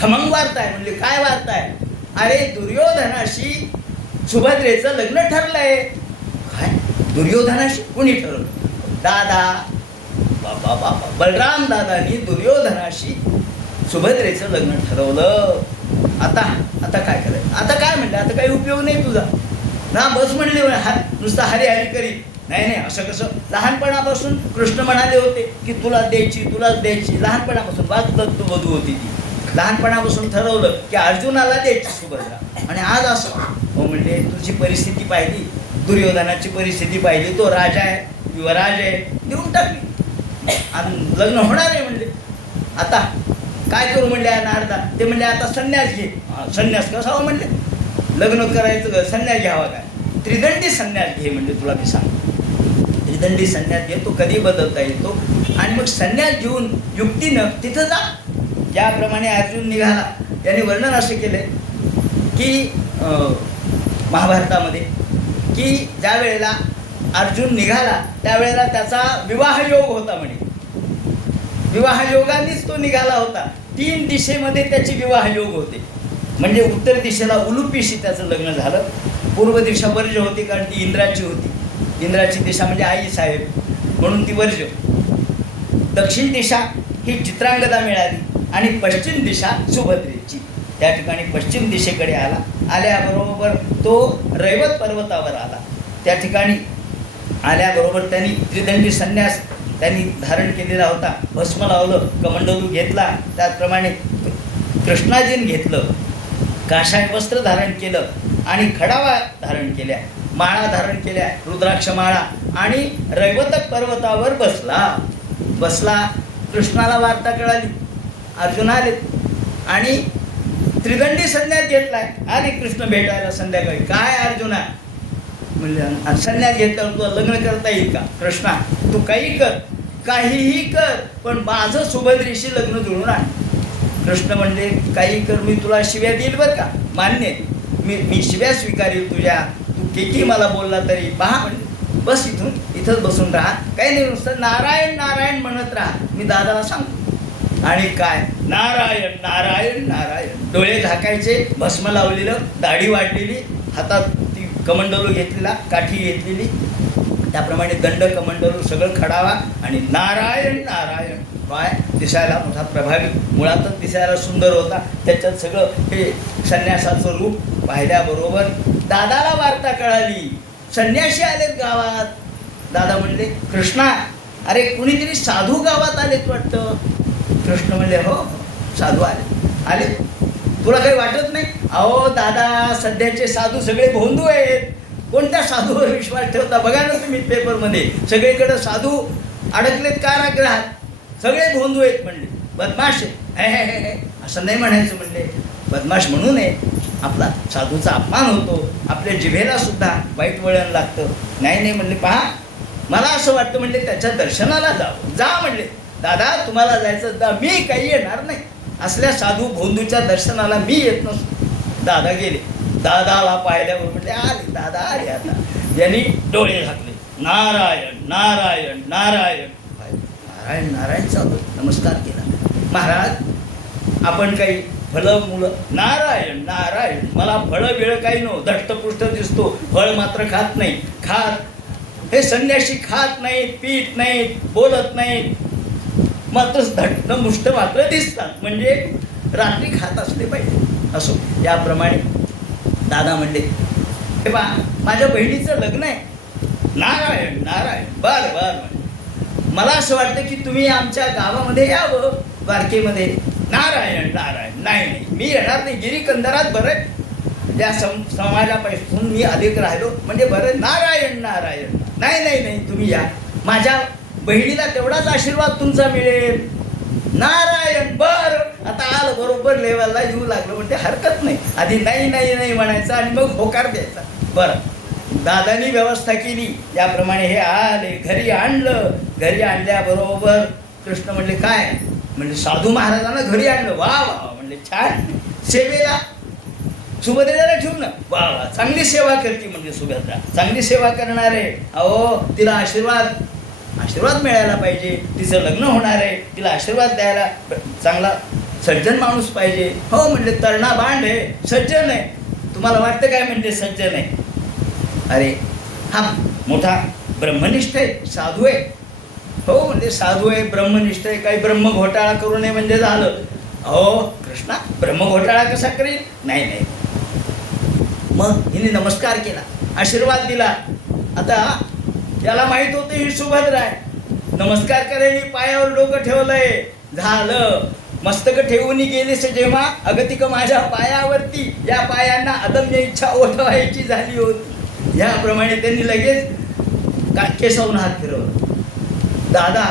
खमंग वार्ता आहे. म्हणजे काय वार्ता आहे? अरे दुर्योधनाशी सुभद्रेचं लग्न ठरलंय. काय दुर्योधनाशी? कोणी ठरवलं? दादा, बाबा बाबा बलराम दादानी दुर्योधनाशी सुभद्रेचं लग्न ठरवलं. आता काय करायचं? आता काय म्हणलं? आता काही उपयोग नाही तुझा ना. बस म्हणले नुसता हरी हरी करी. नाही असं कसं? लहानपणापासून कृष्ण म्हणाले होते की तुलाच द्यायची. लहानपणापासून वागदत्त वधू होती ती. लहानपणापासून ठरवलं की अर्जुनाला द्यायची सुभद्रा, आणि आज असं हो म्हणले. तुझी परिस्थिती पाहिली, दुर्योधनाची परिस्थिती पाहिली. तो राजा आहे, युवराज आहे, देऊन टाकली आणि लग्न होणार आहे म्हणले. आता काय करू म्हणले नारदा? ते म्हणले आता संन्यास घे. संन्यास कसा हो म्हणले? लग्न करायचं संन्यास घ्यावा काय? त्रिदंडी संन्यास घे म्हणजे तुला मी सांग. त्रिदंडी संन्यास घे, तो कधी बदलता येतो. आणि मग संन्यास घेऊन युक्तीनं तिथं जा. ज्याप्रमाणे अर्जुन निघाला याने वर्णन असं केलंय की महाभारतामध्ये की ज्या वेळेला अर्जुन निघाला त्यावेळेला त्याचा विवाह योग होता म्हणे. विवाह योगानेच तो निघाला होता. 3 दिशेमध्ये त्याचे विवाह योग होते. म्हणजे उत्तर दिशेला उलुपीशी त्याचं लग्न झालं. पूर्व दिशा वर्ज होती कारण ती इंद्राची होती. इंद्राची दिशा म्हणजे आई साहेब म्हणून ती वर्ज. दक्षिण दिशा ही चित्रांगदा मिळाली आणि पश्चिम दिशा सुभद्रेची. त्या ठिकाणी पश्चिम दिशेकडे आला. आल्याबरोबर तो रैवत पर्वतावर आला. त्या ठिकाणी आल्याबरोबर त्यांनी त्रिदंडी संन्यास त्यांनी धारण केलेला होता. भस्म लावलं, कमंडलू घेतला, त्याचप्रमाणे कृष्णाजीन घेतलं, काषाय वस्त्र धारण केलं आणि खडावा धारण केल्या, माळा धारण केल्या, रुद्राक्ष माळा आणि रैवतक पर्वतावर बसला. कृष्णाला वार्ता कळाली. अर्जुन आले आणि त्रिदंडी संन्यास घेतलाय आणि कृष्ण भेटायला संध्याकाळी. काय अर्जुना म्हणजे संन्यास घेतल्यावर तुला लग्न करता येईल का? कृष्णा तू काही कर, काहीही कर, पण माझं सुभद्रेशी लग्न जुळून आण. कृष्ण म्हणले काही कर, मी तुला शिव्या देईल बरं का, मान्य, मी शिव्या स्वीकारेल तुझ्या, तू किती मला बोलला तरी. पहा म्हणजे बस इथंच बसून राहा, काही नाही, नुसतं नारायण नारायण म्हणत राहा, मी दादाला सांगतो. आणि काय नारायण नारायण नारायण. डोळे झाकायचे, भस्म लावलेलं, दाढी वाढलेली, हातात ती कमंडलू घेतलेला, काठी घेतलेली, त्याप्रमाणे दंड कमंडलू सगळं खडावा आणि नारायण नारायण. काय दिसायला मोठा प्रभावी, मुळातच दिसायला सुंदर होता. त्याच्यात सगळं हे संन्यासाचं रूप पाहिल्याबरोबर दादाला वार्ता कळाली. संन्यासी आलेत गावात. दादा म्हणले कृष्णा अरे कुणीतरी साधू गावात आलेत वाटतं. कृष्ण म्हणले हो साधू आले. तुला काही वाटत नाही? अहो दादा सध्याचे साधू सगळे भोंदू आहेत. कोणत्या साधूवर विश्वास ठेवता? बघा ना तुम्ही पेपरमध्ये सगळीकडे साधू अडकलेत कारागृहात, सगळे भोंदू आहेत म्हणले, बदमाश आहे. असं नाही म्हणायचं म्हणले, बदमाश म्हणू नये, आपला साधूचा अपमान होतो, आपल्या जिभेला सुद्धा वाईट वळण लागतं. नाही म्हणले पहा मला असं वाटतं म्हणले त्याच्या दर्शनाला जावं. जा म्हणले दादा तुम्हाला जायचं जा, मी काही येणार नाही. असल्या साधू भोंदूच्या दर्शनाला मी येत नसतो. दादा गेले. दादाला पाहिल्यावर म्हणले आले दादा आले. आता यांनी डोळे झाकले. नारायण नारायण नारायण नारायण नारायण चालू नमस्कार केला. महाराज आपण काही फळं मुलं? नारायण नारायण, मला फळं बिळं काही नो, धष्टपुष्ट दिसतो, फळ मात्र खात नाही. हे संन्यासी खात नाहीत, पीत नाहीत, बोलत नाहीत, मात्र धष्टमुष्ट मात्र दिसतात, म्हणजे रात्री खात असले पाहिजे. असो याप्रमाणे दादा म्हणले हे बा माझ्या बहिणीचं लग्न आहे. नारायण नारायण बरं बरं, मला असं वाटतं की तुम्ही आमच्या गावामध्ये यावं, द्वारकेमध्ये. नारायण नारायण नाही मी येणार नाही, गिरीकंदरात बरं या समाजापासून मी अधिक राहिलो म्हणजे बरं. नारायण नारायण नाही तुम्ही या, माझ्या बहिणीला तेवढाच आशीर्वाद तुमचा मिळेल. नारायण बरं. आता आलं बरोबर लेवलला येऊ लागलं म्हणजे हरकत नाही. आधी नाही म्हणायचं आणि मग होकार द्यायचा. बरं दादानी व्यवस्था केली. त्याप्रमाणे हे आले, घरी आणलं. घरी आणल्याबरोबर कृष्ण म्हणले काय? म्हणजे साधू महाराजांना घरी आणलं. वा वा म्हणले छान. सेवेला सुभद्रेला ठेवून ना, वा वा चांगली सेवा करते म्हणजे सुभद्रा चांगली सेवा करणार आहे. अहो तिला आशीर्वाद मिळायला पाहिजे, तिचं लग्न होणार आहे, तिला आशीर्वाद द्यायला चांगला सज्जन माणूस पाहिजे. हो म्हणले तरणा बांड आहे, सज्जन आहे. तुम्हाला वाटतं काय म्हणजे सज्जन आहे? अरे हा मोठा ब्रह्मनिष्ठ आहे, साधू आहे. हो म्हणजे साधू आहे, ब्रह्मनिष्ठ आहे, काही ब्रह्म घोटाळा करू नये म्हणजे झालं. अहो कृष्णा ब्रह्म घोटाळा कसा करेल? नाही. मग हिने नमस्कार केला, आशीर्वाद दिला. आता याला माहित होतं ही सुभद्रा आहे. नमस्कार करायला पायावर डोकं ठेवलंय, झालं. मस्तक ठेवून गेलीस जेव्हा अगतिक माझ्या पायावरती, या पायांना अदम्य इच्छा ओढवायची झाली होती. याप्रमाणे त्यांनी लगेच केसावून हात फिरवला. दादा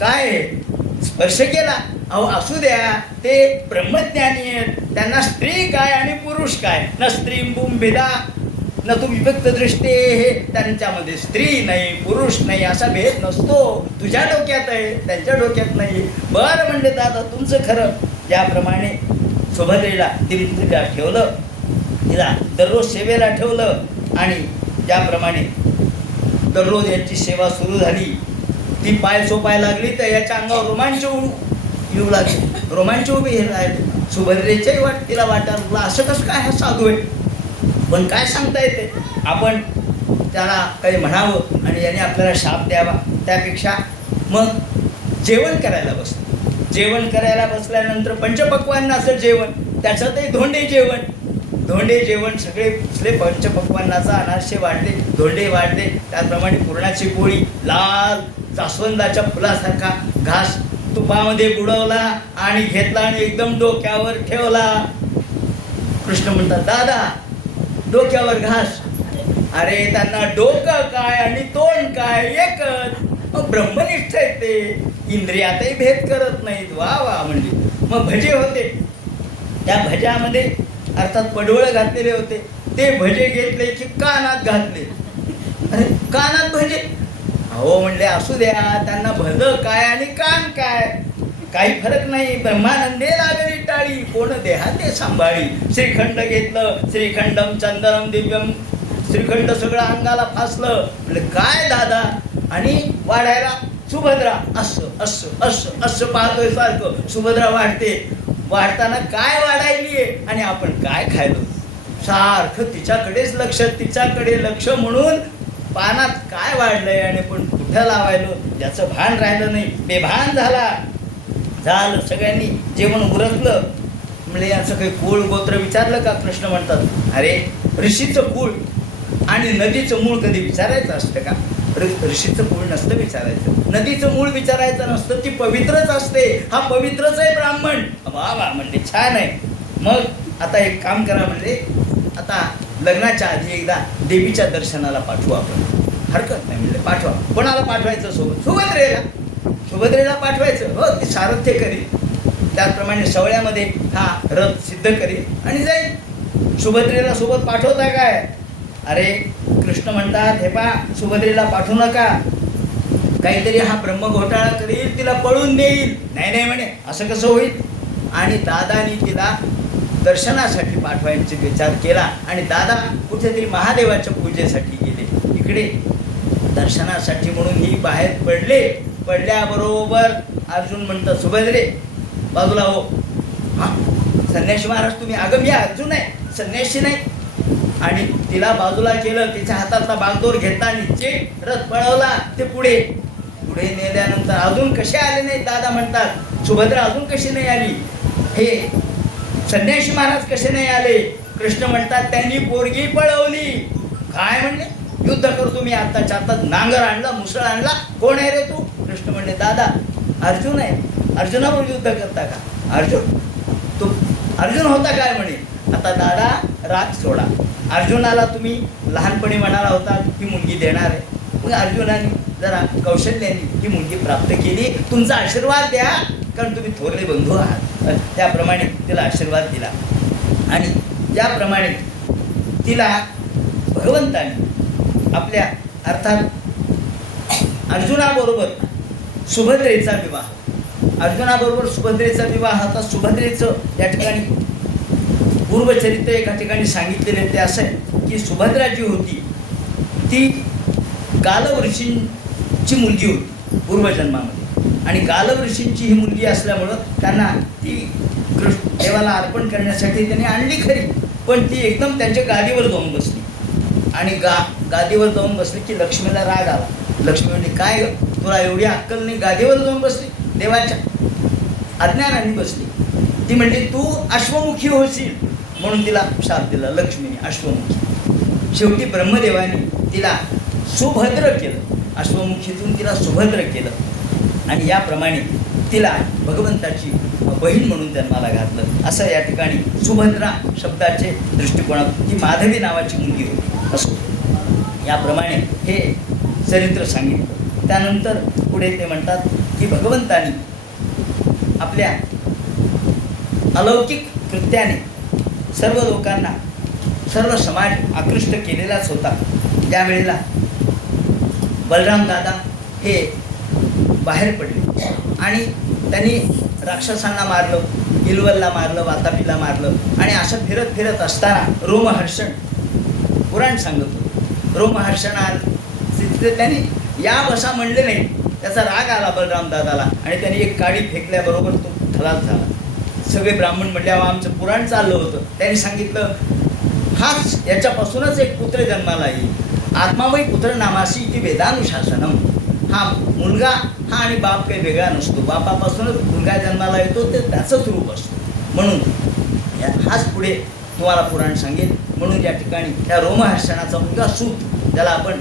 काय स्पर्श केला? अहो असू द्या, ते ब्रह्मज्ञानी आहेत, त्यांना स्त्री काय आणि पुरुष काय, न स्त्रीं बुंबिदा न तू विभक्त दृष्टी हे त्यांच्यामध्ये स्त्री नाही पुरुष नाही असा भेद नसतो. तुझ्या डोक्यात आहे त्यांच्या डोक्यात नाही. बरं म्हणले दादा तुमचं खरं. ज्याप्रमाणे सुभद्रेला तिला ठेवलं, तिला दररोज सेवेला ठेवलं आणि ज्याप्रमाणे दररोज यांची सेवा सुरू झाली, ती पाय सोपाय लागली तर याच्या अंगावर रोमांच येऊ लागले. रोमांच उभी राहिले. सुभद्रेच्याही तिला वाटायला लागला असं कसं काय हा साधू आहे. पण काय सांगता येते, आपण त्याला काही म्हणावं आणि याने आपल्याला शाप द्यावा. त्यापेक्षा मग जेवण करायला बसलं. जेवण करायला बसल्यानंतर पंचपक्वान्नाचं जेवण, त्याच्यातही धोंडे जेवण. धोंडे जेवण सगळे बसले. पंचपक्वान्नाचा अनारसे वाढले, धोंडे वाढले. त्याचप्रमाणे पुरणाची पोळी, लाल जास्वंदाच्या फुलासारखा घास तुपामध्ये बुडवला आणि घेतला आणि एकदम डोक्यावर ठेवला. कृष्ण म्हणतात दादा डोक्यावर घास. अरे त्यांना डोकं काय आणि तोंड काय एकच. मग ब्रह्मनिष्ठ आहेत ते, इंद्रियातही भेद करत नाहीत. वा वा म्हणजे. मग भजे होते, त्या भज्यामध्ये अर्थात पडवळ घातलेले होते. ते भजे घेतले की कानात घातले. अरे कानात भजे, हो म्हणले असू द्या, त्यांना भज काय आणि कान काय काही फरक नाही. ब्रह्मानंदे लागली टाळी, कोण देहा ते सांभाळी. श्रीखंड घेतलं, श्रीखंडम चंदनम दिव्यम, श्रीखंड सगळं अंगाला फासलं. म्हणजे काय दादा. आणि वाढायला सुभद्रा असं असं असं असं पाहतोय सारखं. सुभद्रा वाढते, वाढताना काय वाढायली आहे आणि आपण काय खायलो. सारखं तिच्याकडेच लक्ष, तिच्याकडे लक्ष म्हणून पानात काय वाढलंय आणि पण कुठं लावायलो ज्याचं भान राहिलं नाही. बेभान झालं. सगळ्यांनी जेवण उरकलं. म्हणजे याचं काही कुळ गोत्र विचारलं का. कृष्ण म्हणतात अरे ऋषीचं कुळ आणि नदीचं मूळ कधी विचारायचं असतं का. ऋषीचं मूळ नसतं विचारायचं, नदीचं मूळ विचारायचं नसतं. ती पवित्रच असते. हा पवित्रच आहे ब्राह्मण. वा वा म्हणले छान आहे. मग आता एक काम करा म्हणले, आता लग्नाच्या आधी एकदा देवीच्या दर्शनाला पाठवू आपण. हरकत नाही म्हणले पाठवा. कोणाला पाठवायचं सोबत. सुभद्रेला पाठवायचं. हो ते सारथ्य करील. त्याचप्रमाणे सवळ्यामध्ये हा रथ सिद्ध करील आणि जाईल. सुभद्रेला सोबत पाठवता काय. अरे कृष्ण म्हणतात हे पा सुभद्रेला पाठवू नका, काहीतरी हा ब्रह्म घोटाळा करील, तिला पळून देईल. नाही म्हणे असं कसं होईल. आणि दादानी तिला दर्शनासाठी पाठवायचा विचार केला आणि दादा कुठेतरी महादेवाच्या पूजेसाठी गेले. इकडे दर्शनासाठी म्हणून ही बाहेर पडले. पडल्याबरोबर अर्जुन म्हणतात सुभद्रे बाजूला हो. हा संन्यासी महाराज तुम्ही. अगं मी अर्जुन आहे, संन्यासी नाही. आणि तिला बाजूला केलं. तिच्या हातातला बागदोर घेतला आणि रथ पळवला. ते पुढे नेल्यानंतर अजून कसे आले नाही. दादा म्हणतात सुभद्रा अजून कशी नाही आली, हे संन्यासी महाराज कसे नाही आले. कृष्ण म्हणतात त्यांनी पोरगी पळवली. काय म्हणले युद्ध करतो मी आत्ताच्या आत्ता. नांगर आणला, मुसळ आणला. कोण आहे रे तू. कृष्ण म्हणले दादा अर्जुन आहे. अर्जुनावर युद्ध करता का. तू अर्जुन होता काय म्हणे. आता दादा राग सोडा. अर्जुनाला तुम्ही लहानपणी म्हणाला होता ही मुलगी देणार आहे. मग अर्जुनाने जरा कौशल्याने ही मुलगी प्राप्त केली. तुमचा आशीर्वाद द्या, कारण तुम्ही थोरले बंधू आहात. त्याप्रमाणे तिला आशीर्वाद दिला. आणि ज्याप्रमाणे तिला भगवंताने आपल्या अर्थात अर्जुनाबरोबर सुभद्रेचा विवाह, अर्जुनाबरोबर सुभद्रेचा विवाह. आता सुभद्रेचं या ठिकाणी पूर्वचरित्र एका ठिकाणी सांगितलेले ते असं आहे की सुभद्रा जी होती ती गालव ऋषींची मुलगी होती पूर्वजन्मामध्ये. आणि गालव ऋषींची ही मुलगी असल्यामुळं त्यांना ती देवाला अर्पण करण्यासाठी त्यांनी आणली खरी. पण ती एकदम त्यांच्या गादीवर जाऊन बसली. आणि गादीवर जाऊन बसली की लक्ष्मीला राग आला. लक्ष्मी म्हणली काय तुला एवढी अक्कल नाही, गादीवर जाऊन बसली. देवाच्या अज्ञानाने बसली. ती म्हणली तू अश्वमुखी होशील, म्हणून तिला शाप दिला लक्ष्मीने अश्वमुखी. शेवटी ब्रह्मदेवाने तिला सुभद्र केलं. अश्वमुखीतून तिला सुभद्र केलं. आणि याप्रमाणे तिला भगवंताची बहीण म्हणून जन्माला घातलं. असं या ठिकाणी सुभद्रा शब्दाचे दृष्टिकोनात ती माधवी नावाची मुलगी होती. असो याप्रमाणे हे चरित्र सांगितलं. त्यानंतर पुढे ते म्हणतात की भगवंतानी आपल्या अलौकिक कृत्याने सर्व लोकांना सर्व समाज आकृष्ट केलेलाच होता. त्यावेळेला बलराम दादा हे बाहेर पडले आणि त्यांनी राक्षसांना मारलं, इलवलला मारलं, वातापीला मारलं आणि असं फिरत फिरत असताना रोमहर्षण पुराण सांगत होतं. रोमहर्षणात तिथे त्यांनी या बसा म्हणले नाही. त्याचा राग आला बलराम दादाला आणि त्यांनी एक काडी फेकल्याबरोबर तो खलास झाला. सगळे ब्राह्मण म्हटल्यावर आमचं पुराण चाललं होतं. त्यांनी सांगितलं हाच याच्यापासूनच एक पुत्र जन्माला येईल. आत्मामयी पुत्र नामासी इति वेदानुशासनम. हा मुलगा हा आणि बाप काही वेगळा नसतो. बापापासूनच मुलगा जन्माला येतो, ते त्याचंच रूप असतं. म्हणून हाच पुढे तुम्हाला पुराण सांगेल. म्हणून या ठिकाणी त्या रोमहर्षणाचा मुलगा सूत, ज्याला आपण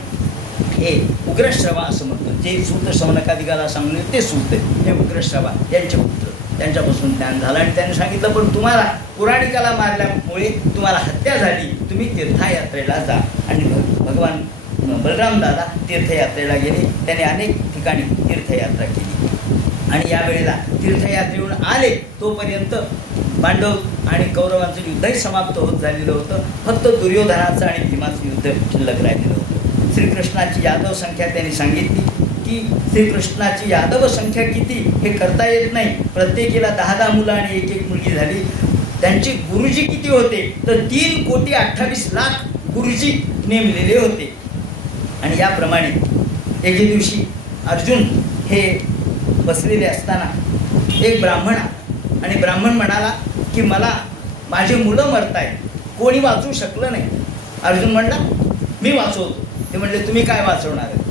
हे उग्रश्रवा असं म्हणतो, जे सूत शौनकादिकाला सांगले ते सूत हे उग्रश्रवा यांचे पुत्र, त्यांच्यापासून ज्ञान झालं. आणि त्यांनी सांगितलं पण तुम्हाला पुराणिकाला मारल्यामुळे तुम्हाला हत्या झाली, तुम्ही तीर्थयात्रेला जा. आणि भगवान बलराम दादा तीर्थयात्रेला गेले. त्याने अनेक ठिकाणी तीर्थयात्रा केली. आणि यावेळेला तीर्थयात्रेहून आले तोपर्यंत पांडव आणि कौरवांचं युद्धही समाप्त होत झालेलं होतं. फक्त दुर्योधनाचं आणि भीमाचं युद्ध शिल्लक राहिलेलं होतं. श्रीकृष्णाची यादव संख्या त्यांनी सांगितली की श्रीकृष्णाची यादव संख्या किती हे करता येत नाही. प्रत्येकीला 10-10 मुलं आणि 1-1 मुलगी झाली. त्यांचे गुरुजी किती होते तर 3,28,00,000 गुरुजी नेमलेले होते. आणि याप्रमाणे एके दिवशी अर्जुन हे बसलेले असताना एक ब्राह्मण आला आणि ब्राह्मण म्हणाला की मला माझे मुलं मरतायत, कोणी वाचू शकलं नाही. अर्जुन म्हणला मी वाचवतो. ते म्हणले तुम्ही काय वाचवणार आहे?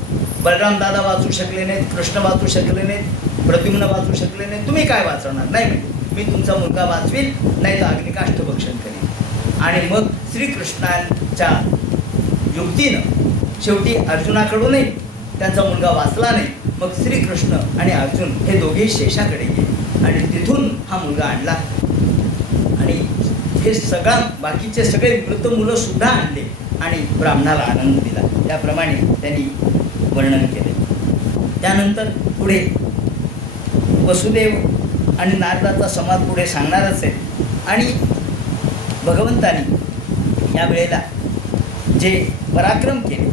बलराम दादा वाचू शकले नाहीत, कृष्ण वाचू शकले नाहीत, प्रद्युम्न वाचू शकले नाहीत, तुम्ही काय वाचवणार? नाही म्हणजे मी तुमचा मुलगा वाचवील, नाही तर अग्निकाष्ठभक्षण करेन. आणि मग श्रीकृष्णांच्या युक्तीनं शेवटी अर्जुनाकडूनही त्यांचा मुलगा वाचला नाही. मग श्रीकृष्ण आणि अर्जुन हे दोघेही शेषाकडे गेले आणि तिथून हा मुलगा आणला. आणि हे सगळा बाकीचे सगळे मृत मुलं सुद्धा आणले आणि ब्राह्मणाला आनंद दिला. त्याप्रमाणे त्यांनी वर्णन केले. त्यानंतर पुढे वसुदेव आणि नारदाचा संवाद पुढे सांगणारच आहे. आणि भगवंतानी या वेळेला जे पराक्रम केले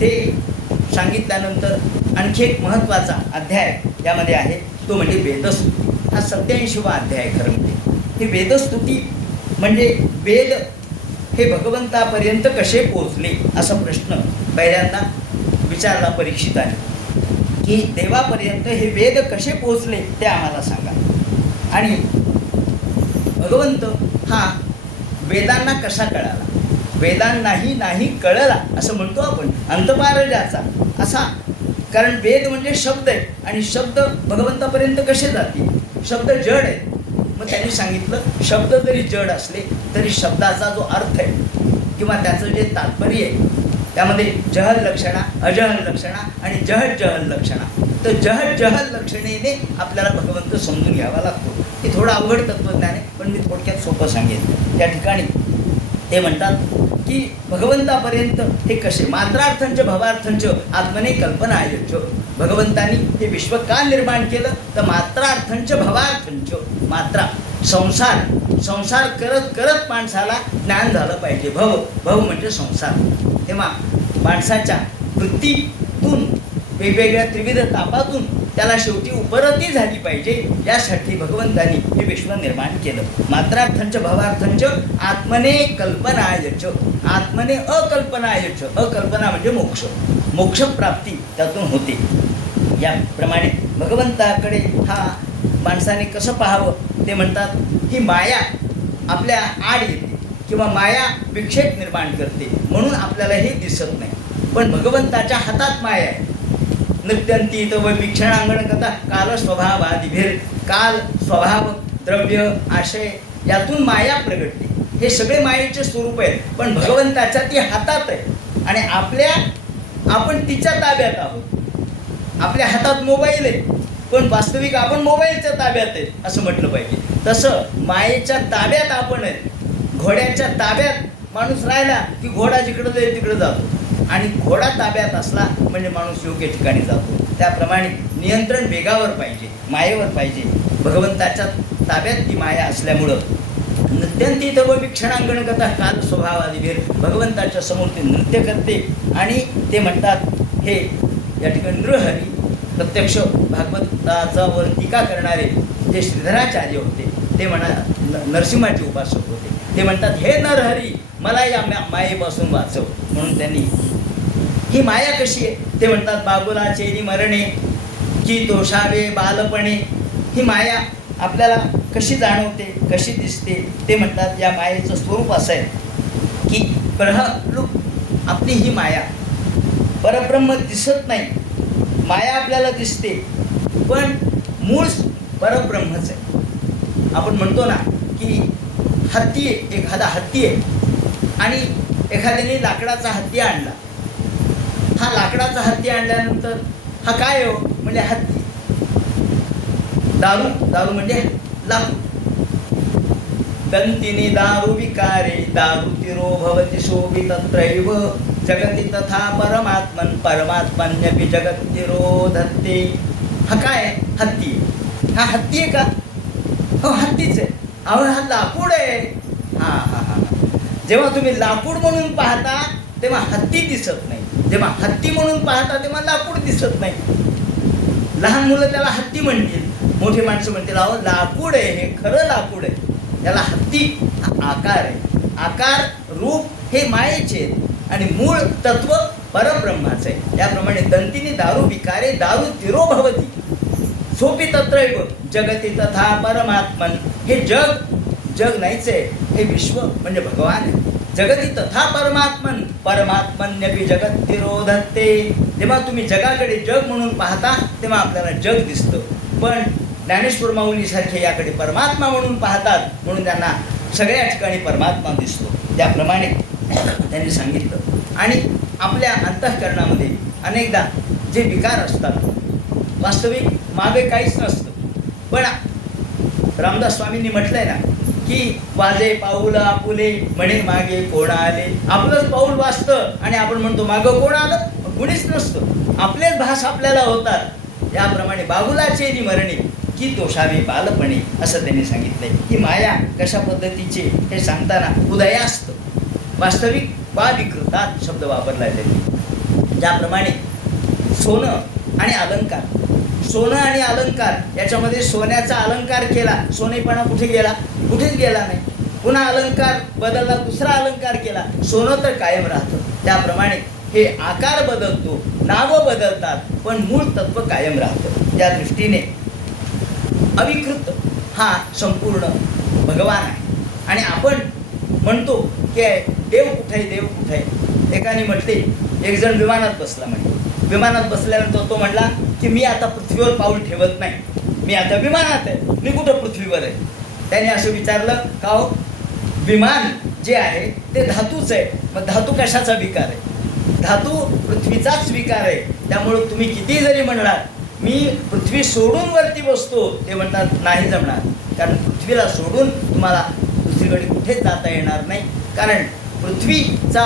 ते सांगितल्यानंतर आणखी एक महत्त्वाचा अध्याय यामध्ये आहे, तो म्हणजे वेदस्तुती. हा 87वा अध्याय खरं म्हणजे. ही वेदस्तुती म्हणजे वेद हे भगवंतापर्यंत कसे पोहोचले असा प्रश्न पहिल्यांदा विचारला परीक्षिताने, की देवापर्यंत हे वेद कसे पोहोचले ते आम्हाला सांगा. आणि भगवंत हा वेदांना कसा कळाला? वेदांनाही नाही कळला असं म्हणतो आपण, अंतपार ज्याचा असा. कारण वेद म्हणजे शब्द आहे आणि शब्द भगवंतापर्यंत कसे जातील? शब्द जड आहे. मग त्यांनी सांगितलं शब्द जरी जड असले तरी शब्दाचा जो अर्थ आहे किंवा त्याचं जे तात्पर्य आहे त्यामध्ये जहल लक्षणा, अजहल लक्षणा आणि जहल जहल लक्षणा. तर जहल जहल लक्षणेने आपल्याला भगवंत समजून घ्यावा लागतो. हे थोडं अवघड तत्त्वज्ञान आहे, पण मी थोडक्यात सोपं सांगेन. त्या ठिकाणी ते म्हणतात की भगवंतापर्यंत हे कसे? मात्रार्थंच भवार्थंच आत्मने कल्पना आयोज्य. भगवंतानी हे विश्व का निर्माण केलं तर मात्रार्थंच भवार्थंच. मात्रा संसार करत करत माणसाला ज्ञान झालं पाहिजे. भव म्हणजे संसार. तेव्हा माणसाच्या वृत्तीतून वेगवेगळ्या त्रिविध तापातून त्याला शेवटी उपरती झाली पाहिजे, यासाठी भगवंतानी हे विश्व निर्माण केलं. मात्रार्थंच भवार्थंच आत्मने कल्पनायच. आत्मने अकल्पनायच. अकल्पना म्हणजे मोक्ष. मोक्षप्राप्ती त्यातून होते. याप्रमाणे भगवंताकडे हा माणसाने कसं पाहावं ते म्हणतात, ही माया आपल्या आड येते किंवा माया विक्षेप निर्माण करते म्हणून आपल्याला हे दिसत नाही. पण भगवंताच्या हातात माया आहे. नृत्यंती तव वीक्षणांगण कथा काल स्वभावादिभेर. काल, स्वभाव, द्रव्य, आशय यातून माया प्रगटते. हे सगळे मायेचे स्वरूप आहेत. पण भगवंताच्या ती हातात आहे आणि आपण तिच्या ताब्यात आहोत. आपल्या हातात मोबाईल आहे पण वास्तविक आपण मोबाईलच्या ताब्यात आहे असं म्हटलं पाहिजे. तसं मायेच्या ताब्यात आपण आहे. घोड्याच्या ताब्यात माणूस राहिला की घोडा जिकडं जाईल तिकडं जातो आणि घोडा ताब्यात असला म्हणजे माणूस योग्य ठिकाणी जातो. त्याप्रमाणे नियंत्रण वेगावर पाहिजे, मायेवर पाहिजे. भगवंताच्या ताब्यात ती माया असल्यामुळं नृत्यंती तव वीक्षणांगण कथा काल स्वभावादिवीर, भगवंताच्या समोर ते नृत्य करते आणि ते म्हणतात हे या ठिकाणी नृहरी. प्रत्यक्ष भागवताचा वर टीका करणारे जे श्रीधराचार्य होते ते नरसिंहाचे उपासक होते. ते म्हणतात हे नरहरी मला या मायेपासून वाचव. म्हणून त्यांनी ही माया कशी आहे ते म्हणतात बाबुलाचेनी मरणे की तोषावे बालपणे. ही माया आपल्याला कशी जाणवते, कशी दिसते ते म्हणतात या मायेचं स्वरूप असं आहे की प्रहलूप आपली ही माया, परब्रह्म दिसत नाही. माया आपल्याला दिसते पण मूळ परब्रह्मच आहे. आपण म्हणतो ना की हत्ती आहे, एखादा हत्ती आहे आणि एखाद्याने लाकडाचा हत्ती आणला. हा लाकडाचा हत्ती आणल्यानंतर हा काय हो म्हणजे हत्ती. दारू म्हणजे लाकूड. दंतिनी दारू विकारे दारू तिरो भवती शोभितत्रैव जगती तथा परमात्मन परमात्मन्यपि जगत्तिरो धत्ते. हा काय हत्ती. हा हत्ती आहे का? हो हत्तीच आहे. अहो हा लाकूड आहे. हा हा हा. जेव्हा तुम्ही लाकूड म्हणून पाहता तेव्हा हत्ती दिसत नाही, जेव्हा हत्ती म्हणून पाहता तेव्हा लाकूड दिसत नाही. लहान मुलं त्याला हत्ती म्हणतील, मोठी माणसं म्हणतील अहो लाकूड आहे, हे खरं लाकूड आहे. त्याला हत्ती हा आकार आहे. आकार रूप हे मायेचे आहेत आणि मूळ तत्व परब्रह्माचं आहे. त्याप्रमाणे दंतिनी दारू विकारे दारू तिरो भवती सोपी तत्रैव जगती तथा परमात्मन. हे जग नाहीच आहे, हे विश्व म्हणजे भगवान आहे. जगती तथा परमात्मन परमात्मन्यपि जगत्तिरो धत्ते. जेव्हा तुम्ही जगाकडे जग म्हणून पाहता तेव्हा आपल्याला जग दिसतं, पण ज्ञानेश्वर माऊलीसारखे याकडे परमात्मा म्हणून पाहतात म्हणून त्यांना सगळ्या ठिकाणी परमात्मा दिसतो. त्याप्रमाणे त्यांनी सांगितलं. आणि आपल्या अंतःकरणामध्ये अनेकदा जे विकार असतात वास्तविक मागे काहीच नसतं, पण रामदास स्वामींनी म्हटलंय ना की वाजे पाऊल आपुले म्हणे मागे कोण आले. आपलंच पाऊल वाजतं आणि आपण म्हणतो मागं कोण आलं, कुणीच नसतं. आपलेच भास आपल्याला होतात. याप्रमाणे बाबुलाचे निमरणे की तोषावे बालपणे असं त्यांनी सांगितलंय. ही माया कशा पद्धतीची हे सांगताना उदयास्त वास्तविक विकृतात शब्द वापरला आहे त्यांनी. ज्याप्रमाणे सोनं आणि अलंकार, सोनं आणि अलंकार याच्यामध्ये सोन्याचा अलंकार केला, सोनेपणा कुठे गेला, कुठेच गेला नाही. पुन्हा अलंकार बदलला, दुसरा अलंकार केला, सोनं तर कायम राहतं. त्याप्रमाणे हे आकार बदलतो, नावं बदलतात पण मूळ तत्व कायम राहतं. त्या दृष्टीने अविकृत हा संपूर्ण भगवान आहे. आणि आपण म्हणतो की देव कुठे आहे, देव कुठे आहे. एकाने म्हटले, एक जण विमानात बसला म्हणे. विमानात बसल्यानंतर तो म्हणला की मी आता पृथ्वीवर पाऊल ठेवत नाही, मी आता विमानात आहे, मी कुठं पृथ्वीवर आहे. त्याने असं विचारलं का हो विमान जे आहे ते धातूच आहे, मग धातू कशाचा विकार आहे. धातू पृथ्वीचाच विकार आहे. त्यामुळं तुम्ही किती जरी म्हणणार मी पृथ्वी सोडून वरती बसतो, ते म्हणतात नाही जमणार, कारण पृथ्वीला सोडून तुम्हाला दुसरीकडे कुठेच जाता येणार नाही. कारण पृथ्वीचा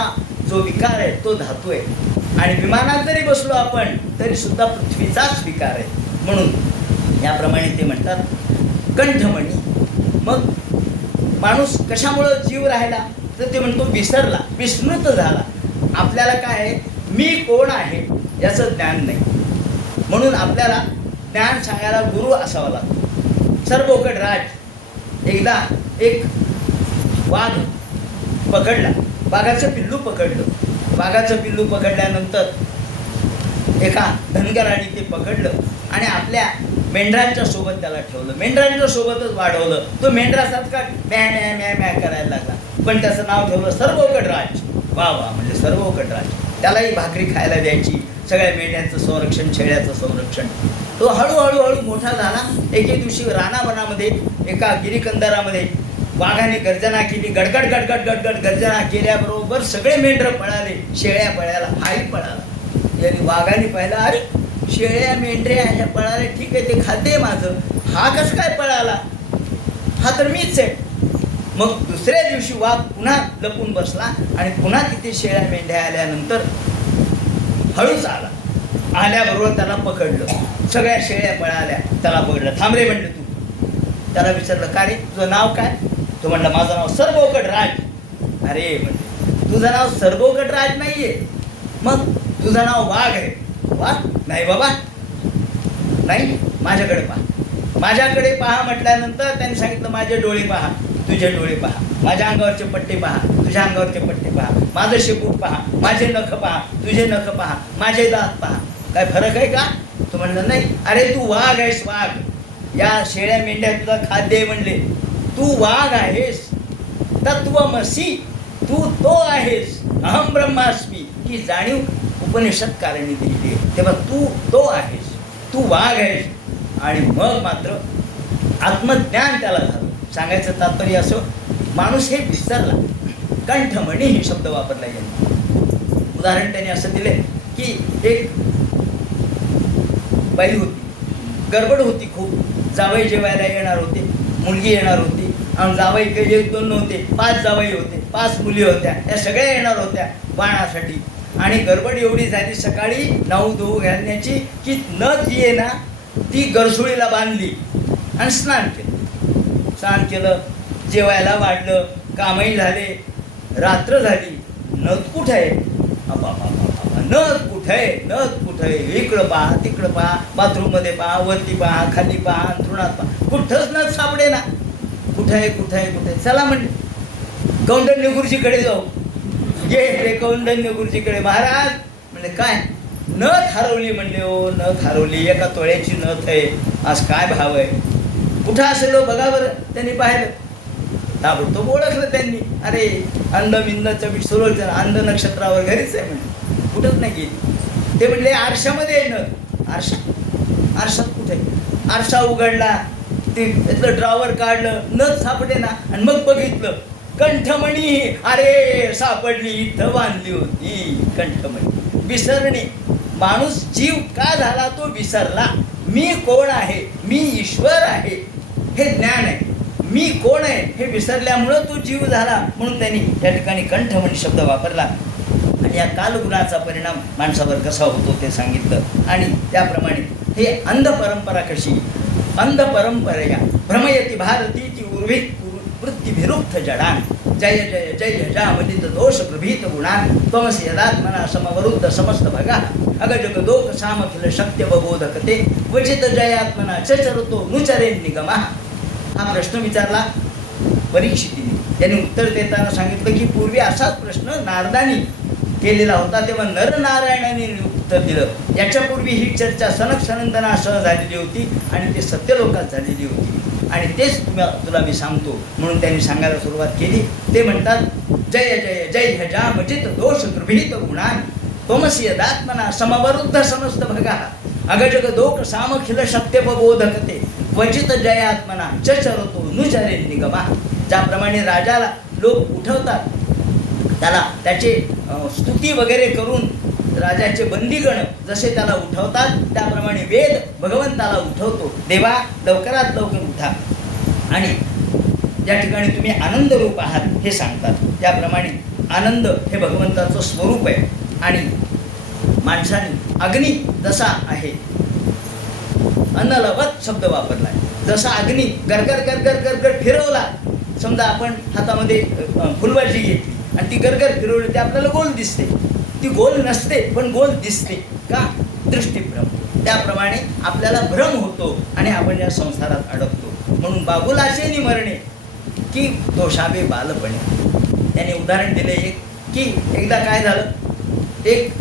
जो विकार आहे तो धातू आहे आणि विमानात जरी बसलो आपण तरी सुद्धा पृथ्वीचाच विकार आहे. म्हणून याप्रमाणे ते म्हणतात कंठमणी. मग माणूस कशामुळं जीव राहिला तर ते म्हणतो विसरला, विस्मृत झाला. आपल्याला काय आहे, मी कोण आहे याचं ज्ञान नाही. म्हणून आपल्याला ज्ञान सांगायला गुरु असावा लागतो. सर्वोकट राज एकदा एक वाघ पकडला, वाघाचं पिल्लू पकडलं. वाघाचं पिल्लू पकडल्यानंतर एका धनगराने ते पकडलं आणि आपल्या मेंढरांच्या सोबत त्याला ठेवलं, मेंढरांच्या सोबतच वाढवलं. तो मेंढरासारखा मॅ मॅ मॅ मॅ करायला लागला, पण त्याचं नाव ठेवलं सर्वोकट राज. वा वा म्हणजे सर्वोकट राज. त्यालाही भाकरी खायला द्यायची, सगळ्या मेंढ्यांचं संरक्षण, शेळ्याचं संरक्षण. तो हळूहळू मोठा झाला. एके दिवशी रानावनामध्ये एका गिरीकंदरामध्ये वाघाने गर्जना केली. गडगड गडगड गडगड गर्जना केल्याबरोबर सगळे मेंढरं पळाले, शेळ्या पळायला, हाही पळाला. यांनी वाघाने पाहिलं, अरे शेळ्या मेंढऱ्या ह्या पळाले, ठीक आहे ते खाद्य माझं, हा कसं काय पळाला, हा तर मीच आहे. मग दुसऱ्या दिवशी वाघ पुन्हा लपून बसला आणि पुन्हा तिथे शेळ्या मेंढ्या आल्यानंतर हळूच आला. आल्याबरोबर त्याला पकडलं, सगळ्या शेळ्या पळाल्या, त्याला पकडलं. थांब रे म्हणलं तू. त्याला विचारलं का रे तुझं नाव काय. तो म्हणला माझं नाव सरबोकट राज. अरे म्हणजे तुझं नाव सरबोकट राज नाहीये, मग तुझं नाव वाघ आहे. वाघ नाही बाबा, नाही, माझ्याकडे पहा, माझ्याकडे पहा म्हटल्यानंतर त्यांनी सांगितलं माझे डोळे पहा, तुझे डोळे पहा, माझ्या अंगावरचे पट्टे पहा, तुझ्या अंगावरचे पट्टे पहा, माझं शेपूट पहा, माझे नख पहा, तुझे नख पहा, माझे दात पहा, काय फरक आहे का? तो म्हणलं नाही. अरे तू वाघ आहेस, वाघ. या शेळ्या मेंढ्या तुझा खाद्य आहे म्हणले, तू वाघ आहेस, तत्वमसी, तू तो आहेस, अहम ब्रह्मास्मी ही जाणीव उपनिषदकारांनी दिलेली आहे. तेव्हा तू तो आहेस, तू वाघ आहेस. आणि मग मात्र आत्मज्ञान त्याला झालं. सांगायचं तात्पर्य असं, माणूस हे विसरला. कंठमणी हे शब्द वापरला गेला. उदाहरण त्याने असं दिले की एक बाई होती, गडबड होती खूप, जावई जेवायला येणार होते, मुलगी येणार होती, आणि जावई काही 1-2 नव्हते, 5 जावई होते, 5 मुली होत्या, त्या सगळ्या येणार होत्या बाणासाठी. आणि गडबड एवढी झाली सकाळी नाऊ धुवू घालण्याची की नथ जी आहे ना ती गरसुळीला बांधली आणि स्नान केलं. स्नान केलं, जेवायला वाढलं, कामही झाले, रात्र झाली, नथ कुठं आहे? नथ कुठं आहे? नथ कुठं आहे? इकडं पहा, तिकडं पहा, बाथरूममध्ये पहा, वरती पहा, खाली पहा, अंथरुणात पहा, कुठंच नथ सापडे ना. कुठं आहे, कुठं आहे, कुठं आहे? चला म्हणले कौंडण्य गुरुजीकडे जाऊ. रे कौंडण्य गुरुजीकडे. महाराज म्हणले काय? नथ हरवली म्हणले. हो, नथ हरवली, 1 तोळ्याची नथ आहे, आज काय भाव आहे? कुठं असेल बघा बरं. त्यांनी पाहिलं, ताबडतोब ओळखलं त्यांनी. अरे अंध मिंदचं विसरवलं, अंध नक्षत्रावर घरीच आहे म्हणे, कुठंच नाही गेली. ते म्हणले आरशामध्ये आहे नथ. आरशात कुठे? आरशा उघडला, ते त्यातलं ड्रॉवर काढलं, नथ सापडे ना. आणि मग बघितलं कंठमणी. अरे सापडली, इथं बांधली होती कंठमणी. विसरणे. माणूस जीव का झाला? तो विसरला. मी कोण आहे? मी ईश्वर आहे हे ज्ञान आहे. मी कोण आहे हे विसरल्यामुळं तो जीव झाला. म्हणून त्यांनी या ठिकाणी कंठमणी शब्द वापरला. आणि या कालगुणाचा परिणाम माणसावर कसा होतो ते सांगितलं. आणि त्याप्रमाणे हे अंध परंपरा कशी? अंध परंपरेया भ्रमयती भारती ती उर्वित वृत्तीभिरुक्त जडान. जय जय जय जामलित दोष प्रभीत गुणान त्वमसि यदात्मना समवरुद्ध समस्त भगा अगजग दोक सामखिल शक्य बोधकते क्वचित जयात्मना चरतो नुचरे निगमा. हा प्रश्न विचारला परीक्षितीने. त्यांनी उत्तर देताना सांगितलं की पूर्वी असाच प्रश्न नारदानी केलेला होता, तेव्हा नरनारायणाने उत्तर दिलं. याच्यापूर्वी ही चर्चा सनक सनंदनासह झालेली होती आणि ते सत्यलोकात झालेली होती. आणि तेच तुला मी सांगतो म्हणून त्यांनी सांगायला सुरुवात केली. ते म्हणतात जय जय जय हजामजित दोष गृहीत गुणान त्वमसि यदात्मना समवरुद्ध समस्त भगा अगजग दोक सामखिल शक्त्यपबोधकते क्वचित जयात्मना चरतो नुचरे निगमा. ज्याप्रमाणे राजाला लोक उठवतात, त्याला त्याचे स्तुती वगैरे करून राजाचे बंदीगण जसे त्याला उठवतात त्याप्रमाणे वेद भगवंताला उठवतो. देवा लवकरात लवकर उठा आणि या ठिकाणी तुम्ही आनंद रूप आहात हे सांगतात. त्याप्रमाणे आनंद हे भगवंताचं स्वरूप आहे. आणि माणसाने अग्नी जसा आहे, अनलवत शब्द वापरला आहे. जसा अग्नी गरगर गरगर गरगर फिरवला, समजा आपण हातामध्ये फुलबाजी घेतली आणि ती गरगर फिरवली, ते आपल्याला गोल दिसते. ती गोल नसते पण गोल दिसते का? दृष्टीभ्रम. त्याप्रमाणे आपल्याला भ्रम होतो आणि आपण या संसारात अडकतो. म्हणून बाबुलाचे मरणे की दोषाबे बालपणे. त्याने उदाहरण दिले एक की एकदा काय झालं, एक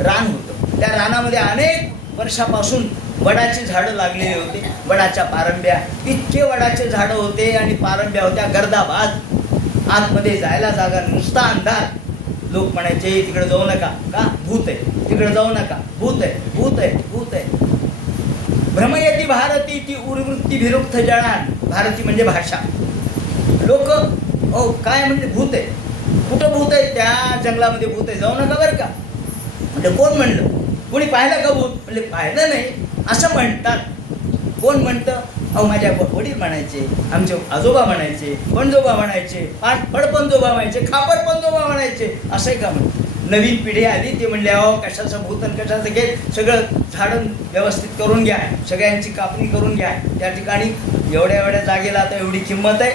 रान होतं. त्या रानामध्ये अनेक वर्षापासून वडाची झाडं लागलेली होती. वडाच्या पारंब्या, इतके वडाचे झाडं होते आणि पारंब्या होत्या गर्दाबाद. आतमध्ये जायला जागा, नुसता अंधार. लोक म्हणायचे तिकडे जाऊ नका, का? भूत आहे. तिकडे जाऊ नका, भूत आहे, भूत आहे, भूत आहे. भ्रमयती भारती ती उर्वृत्ती विरुक्त जळान. भारती म्हणजे भाषा. लोक काय म्हणजे भूत आहे. कुठं भूत आहे? त्या जंगलामध्ये भूत आहे, जाऊ नका बरं का. म्हणजे कोण म्हणलं? कोणी पाहिलं का भूत? म्हणजे पाहिलं नाही असं म्हणतात. कोण म्हणतं? माझ्या वडील म्हणायचे, आमचे आजोबा म्हणायचे, पणजोबा म्हणायचे, पडपणजोबा म्हणायचे, खापर पणजोबा म्हणायचे. असंही का म्हणतं? नवीन पिढी आली, ते म्हणले कशाचं भूत आणि कशाचं घे, सगळं झाडं व्यवस्थित करून घ्या, सगळ्यांची कापणी करून घ्या. त्या ठिकाणी एवढ्या एवढ्या जागेला आता एवढी किंमत आहे,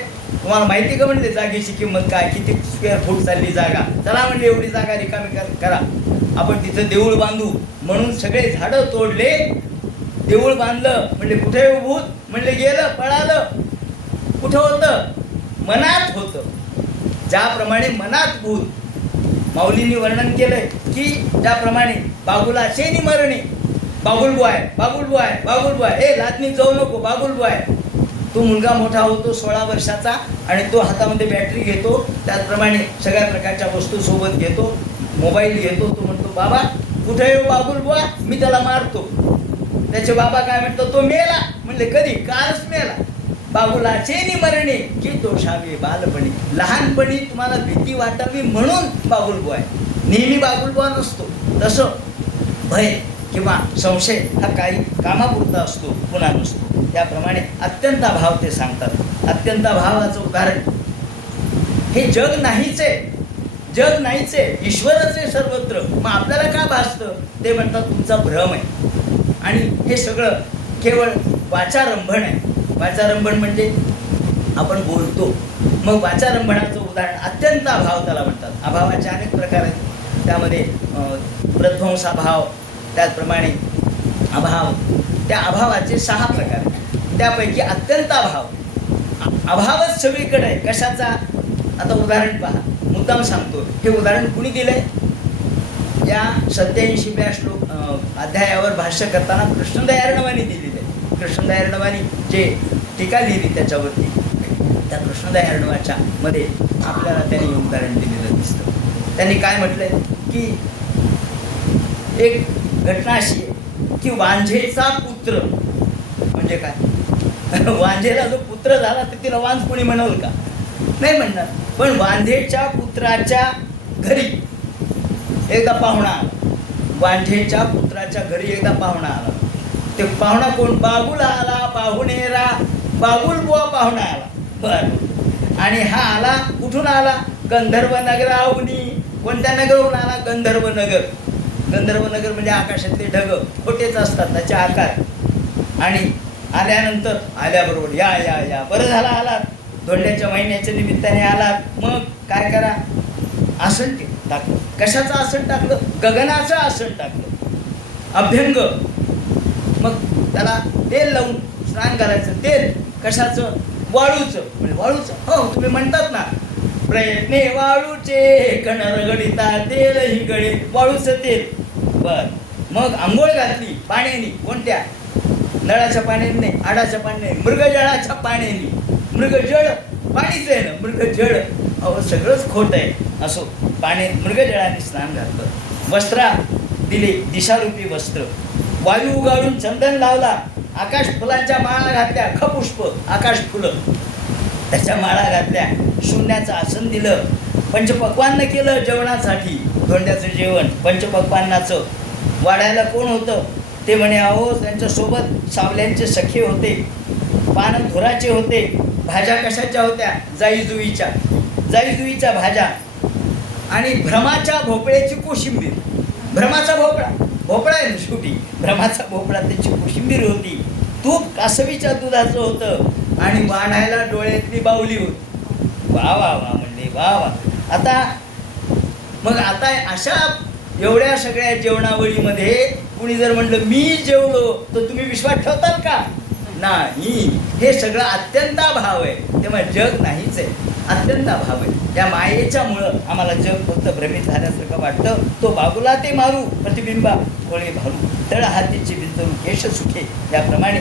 तुम्हाला माहिती का म्हणले जागेची किंमत काय, किती स्क्वेअर फूट चालली जागा, चला म्हणले एवढी जागा रिकामी करा, आपण तिथं देऊळ बांधू. म्हणून सगळे झाडं तोडले, देऊळ बांधलं. म्हणले कुठे भूत, म्हणले गेलं पळालं. कुठं होतं, मनात होतं. ज्याप्रमाणे मनात भूत, माऊलींनी वर्णन केलंय की त्याप्रमाणे बागुला शेनी मरणे, बागुलबुवाय बागुलबुवाय बागुलबुवाय, ए लादणी जाऊ नको बागुलबुवाय. तो मुलगा मोठा होतो 16 वर्षाचा आणि तो हातामध्ये बॅटरी घेतो, त्याचप्रमाणे सगळ्या प्रकारच्या वस्तू सोबत घेतो, मोबाईल घेतो. तो म्हणतो बाबा कुठे येऊ बागुलबुवा, मी त्याला मारतो. त्याचे बाबा काय म्हणतो, तो मेला. म्हणले कधी, कालच मेला. बागुलाचे निमरणे की दोषावे बालपणी, लहानपणी तुम्हाला भीती वाटावी म्हणून बागुलबुवा आहे, नेहमी बागुलबुवा नसतो. तसं भय किंवा संशय हा काही कामापुरता असतो, पुन्हा नसतो. त्याप्रमाणे अत्यंताभाव ते सांगतात. अत्यंताभावाचं उदाहरण, हे जग नाहीच आहे, जग नाहीच आहे, ईश्वरच आहे सर्वत्र. मग आपल्याला का भासतं, ते म्हणतात तुमचा भ्रम आहे. आणि हे सगळं केवळ वाचारंभण आहे. वाचारंभण म्हणजे आपण बोलतो. मग वाचारंभणाचं उदाहरण अत्यंताभाव त्याला म्हणतात. अभावाचे अनेक प्रकार आहेत, त्यामध्ये प्रध्वंसाभाव, त्याचप्रमाणे अभाव, त्या अभावाचे 6 प्रकार आहेत. त्यापैकी अत्यंताभाव, अभावच सगळीकडे आहे. कशाचा, आता उदाहरण पहा, मुद्दाम सांगतो. हे उदाहरण कुणी दिलंय, या 87व्या श्लोक अध्यायावर भाष्य करताना कृष्णदयार्णवानी दिलेलं आहे. कृष्णदयार्णवानी जे टीका लिहिली त्याच्यावरती, त्या कृष्णदयार्णवाच्या मध्ये आपल्याला त्यांनी उदाहरण दिलेलं दिसतं. त्यांनी काय म्हटलंय की एक घटना अशी आहे की वांझेचा पुत्र, म्हणजे काय, वांझेला जो पुत्र झाला तर तिला वांझ कोणी म्हणवल का, नाही म्हणणार. पण वांझेच्या पुत्राच्या घरी एकदा पाहुणा आला. वांझेच्या पुत्राच्या घरी एकदा पाहुणा आला. ते पाहुणा कोण, बागुल आला पाहुणेरा, बागुलबुवा पाहुणा आला. बरं, आणि हा आला कुठून आला, गंधर्व नगराहूनी. कोणत्या नगरहून आला, गंधर्व नगर. गंधर्व नगर म्हणजे आकाशातले ढग खोटेच असतात, त्याचे आकार. आणि आल्यानंतर आल्याबरोबर या या या, बरं झाला आलात, धोंड्याच्या महिन्याच्या निमित्ताने आलात. मग काय करा, आसन टाकलं. कशाचं आसन टाकलं, गगनाचं आसन टाकलं, अभ्यंग. मग त्याला तेल लावून स्नान करायचं. तेल कशाचं, वाळूचं. म्हणजे वाळूचं, हो तुम्ही म्हणतात ना, प्रयत्ने वाळूचे कण रगडिता तेल ही गळे, वाळूचं तेल. बर, मग आंघोळ घातली पाण्याने. कोणत्या, नळाच्या पाण्याने नाही, आडाच्या पाण्याने, मृगजळाच्या पाण्याने. मृगजळ पाणीच आहे ना, मृगजळ, अहो सगळंच खोट आहे. असो, पाणी मृगजळाने स्नान घातलं. वस्त्रा दिले, दिशारूपी वस्त्र. वायू उगाळून चंदन लावला. आकाश फुलांच्या माळा घातल्या, खपुष्प आकाश फुलं, त्याच्या माळा घातल्या. शून्याचं आसन दिलं. पंचपक्वान्न केलं जेवणासाठी, धोंड्याचं जेवण पंचपक्वान्नाचं. वाड्याला कोण होतं, ते म्हणे अहो त्यांच्यासोबत सावल्यांचे सखे होते, पान धुराचे होते. भाज्या कशाच्या होत्या, जाईजुईच्या, जाईजुईच्या भाज्या. आणि भ्रमाच्या भोपळ्याची कोशिंबीर. भ्रमाचा भोपळा, भोपळा आहे ना शेवटी, भ्रमाचा भोपळा, त्याची कोशिंबीर होती. तूप कासवीच्या दुधाचं होतं. आणि वाढायला डोळ्यातली बाहुली होती. वा वा वा म्हणले, वा वा. आता अशा एवढ्या सगळ्या जेवणावळीमध्ये कुणी जर म्हणलं मी जेवलो, तर तुम्ही विश्वास ठेवताल का, नाही. हे सगळं अत्यंताभाव आहे. तेव्हा जग नाहीच आहे, अत्यंताभाव आहे. या मायेच्या मुळं आम्हाला जग फक्त भ्रमित झाल्यासारखं वाटतं. तो बागुला ते मारू, प्रतिबिंबा कोळे भारू, तळ हातीची बिंदरू केश सुखे. त्याप्रमाणे